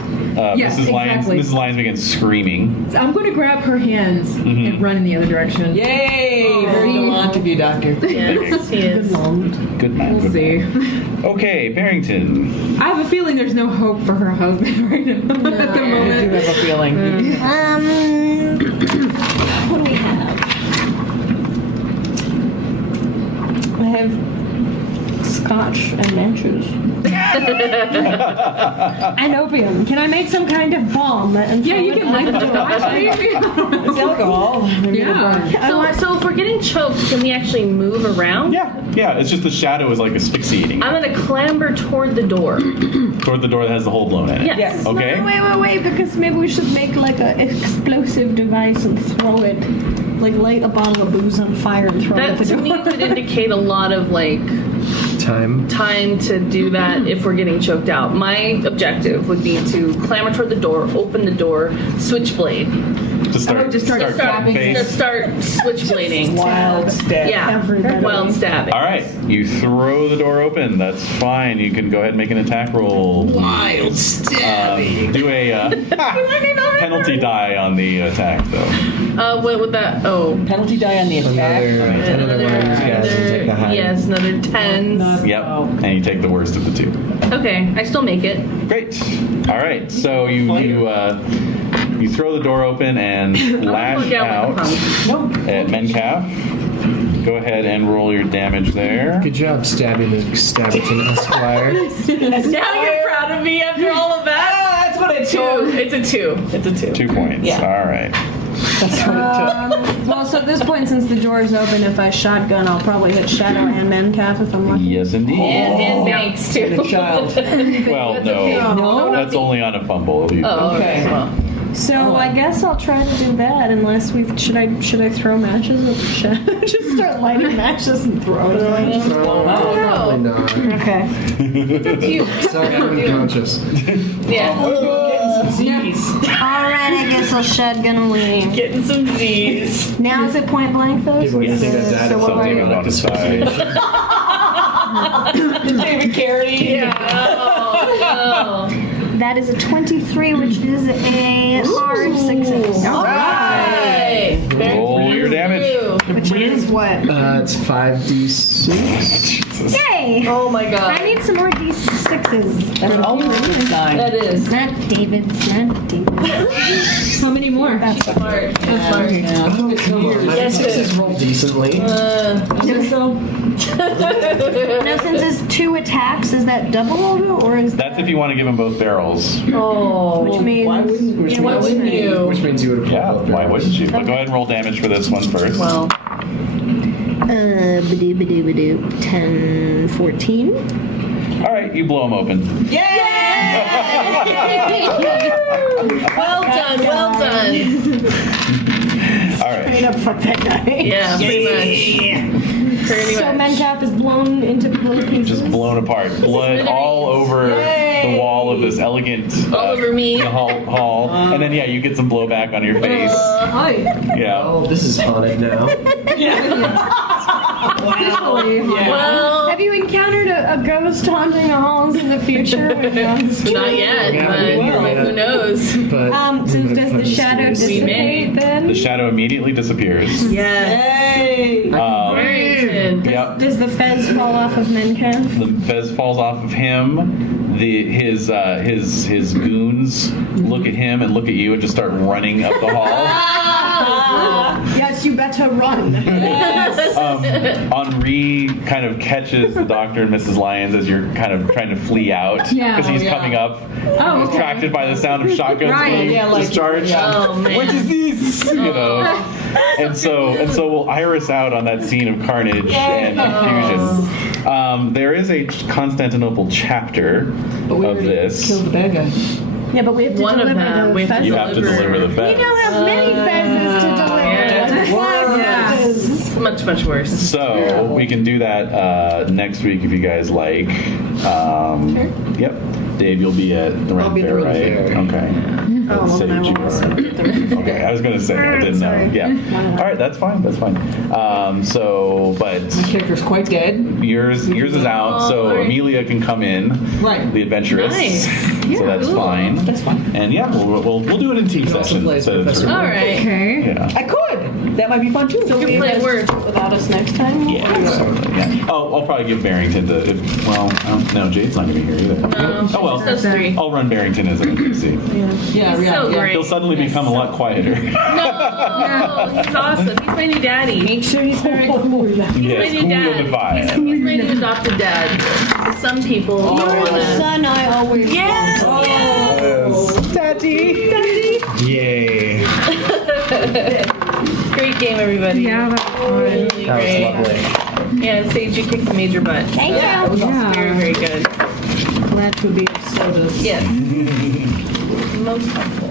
Yes, exactly. Mrs. Lyons begins screaming. So I'm going to grab her hands and run in the other direction. Yay! Very gallant of you, Doctor. Yes, he is. Good man. We'll see. Okay, Barrington. I have a feeling there's no hope for her husband right now at the I do moment. have a feeling. What do we have? I have scotch and matches. And opium. Can I make some kind of bomb? Yeah, you can light the flash, maybe. It's alcohol. Yeah. So if we're getting choked, can we actually move around? Yeah, it's just the shadow is like asphyxiating. I'm gonna clamber toward the door. Toward the door that has the hole blown in it. Yes. Okay. Wait, because maybe we should make like an explosive device and throw it. Like light a bottle of booze on fire and throw it That at the to door. me would indicate a lot of like Time. to do that if we're getting choked out. My objective would be to clamber toward the door, open the door, switchblade. Just start stabbing. face. Just start switchblading. Wild stab. Yeah, Everybody. wild stabbing. All right, you throw the door open. That's fine. You can go ahead and make an attack roll. Wild stabbing. Do a penalty die on the attack, though. What would that? Oh, Penalty die on the attack. Another one of these guys will take the high. yes, another 10s. Yep, and you take the worst of the two. Okay, I still make it. Great. All right, so you throw the door open and lash Look out out like a hunk. at Mencalf. Go ahead and roll your damage there. Good job stabbing the Stabberton Esquire. Now you're proud of me after all of that. That's what I Two. It's a 2. It's a 2. 2 points. Yeah. All right. Well, so at this point, since the door is open, if I shotgun, I'll probably hit Shadow and Mencalf if I'm lucky. Yes, indeed. And Banks too. The child. Well, no. That's only on a fumble. Oh, okay. Well, So I guess I'll try to do that. Unless should I throw matches at Shadow? Just start lighting matches and throw it away. Probably not. Okay. Sorry, I'm unconscious. yeah. All right, I guess I'll shotgun away. Getting some Z's. Now is it point blank though? People So think that so what do Something I- on the side. David Carradine. Yeah. That is a 23, which is a hard success. All right. Roll your damage. Which is what? It's 5d6. Yay! Oh my I god. need some more d6s. That's always a good sign. That is. Not David's, not David's. How many more? That's Smart. Smart. Oh, come on. My Yes, it d6s is. roll decently. Now, since it's 2 attacks, is that double or is That's if you want to give them both barrels. Oh. which means Why wouldn't Which Why means, wouldn't you? which means you would have Yeah, pulled why wouldn't you? But go ahead and roll damage for this one first. Well, badoo 10, 14. All right, you blow them open. well done. Well done. All right. Straight up fuck that guy. Yeah, pretty much. Pretty So much. Mencalf is blown into little pieces. Just blown apart. Blood all over the wall of this elegant All over me. hall. And then, yeah, you get some blowback on your face. Yeah. Oh, this is haunted now. Well, Have you encountered a ghost haunting the halls in the future? not yet, Yeah, but who knows? But So does the shadow We may. dissipate then? The shadow immediately disappears. Yes. Barrington. Yep. Does the fez fall off of Mencalf? The fez falls off of him. His goons look at him and look at you and just start running up the hall. Yes, you better run. Henri kind of catches the doctor and Mrs. Lyons as you're kind of trying to flee out Yeah. because he's coming up, attracted by the sound of shotguns Right. being Yeah, like- discharged. Oh man. What is this? You know. And so we'll iris out on that scene of carnage and confusion. There is a Constantinople chapter of this. Kill the bad guy. Yeah, but we have to One of deliver them, the we have to fez. You have to deliver the We fez. don't have many fezes to deliver. Yeah. Fezes. Much worse. So we can do that next week if you guys like. Yep. Dave, you'll be at the Ren be at the Fair, Ren right? Fair. Okay. Oh, well, then I will also be at the Ren Okay, I was gonna say I didn't Sorry. know. Yeah. All right, that's fine. That's fine. But My character's quite dead. yours is out, so alright. Amelia can come in. Right. The adventuress. Nice. So that's fine. That's fine. And yeah, we'll do it in team also sessions. play as instead of Professor three. All right. Okay. Yeah. I could. That might be fun too. So You we play guys Word. do it without us next time? Yeah. Yeah. Oh, I'll probably give Barrington the. No, Jade's not gonna be here either. No, Oh well. Those three. I'll run Barrington as an NPC. Yeah, He's so great. He'll suddenly become a lot quieter. No, he's awesome. He's my new daddy. Make sure he's very cool. He's my Yes, new cool dad. in the vibe. He's my new adopted dad. Some people don't You're want the to. son I always Yeah. wanted. Daddy. Yay. Great game, everybody. Yeah, that's fun. Really That was great. lovely. Yeah, and Sage, you kicked the major butt. Thank That you. was Yeah. very, very good. Glad to be of service. Yes. Most helpful.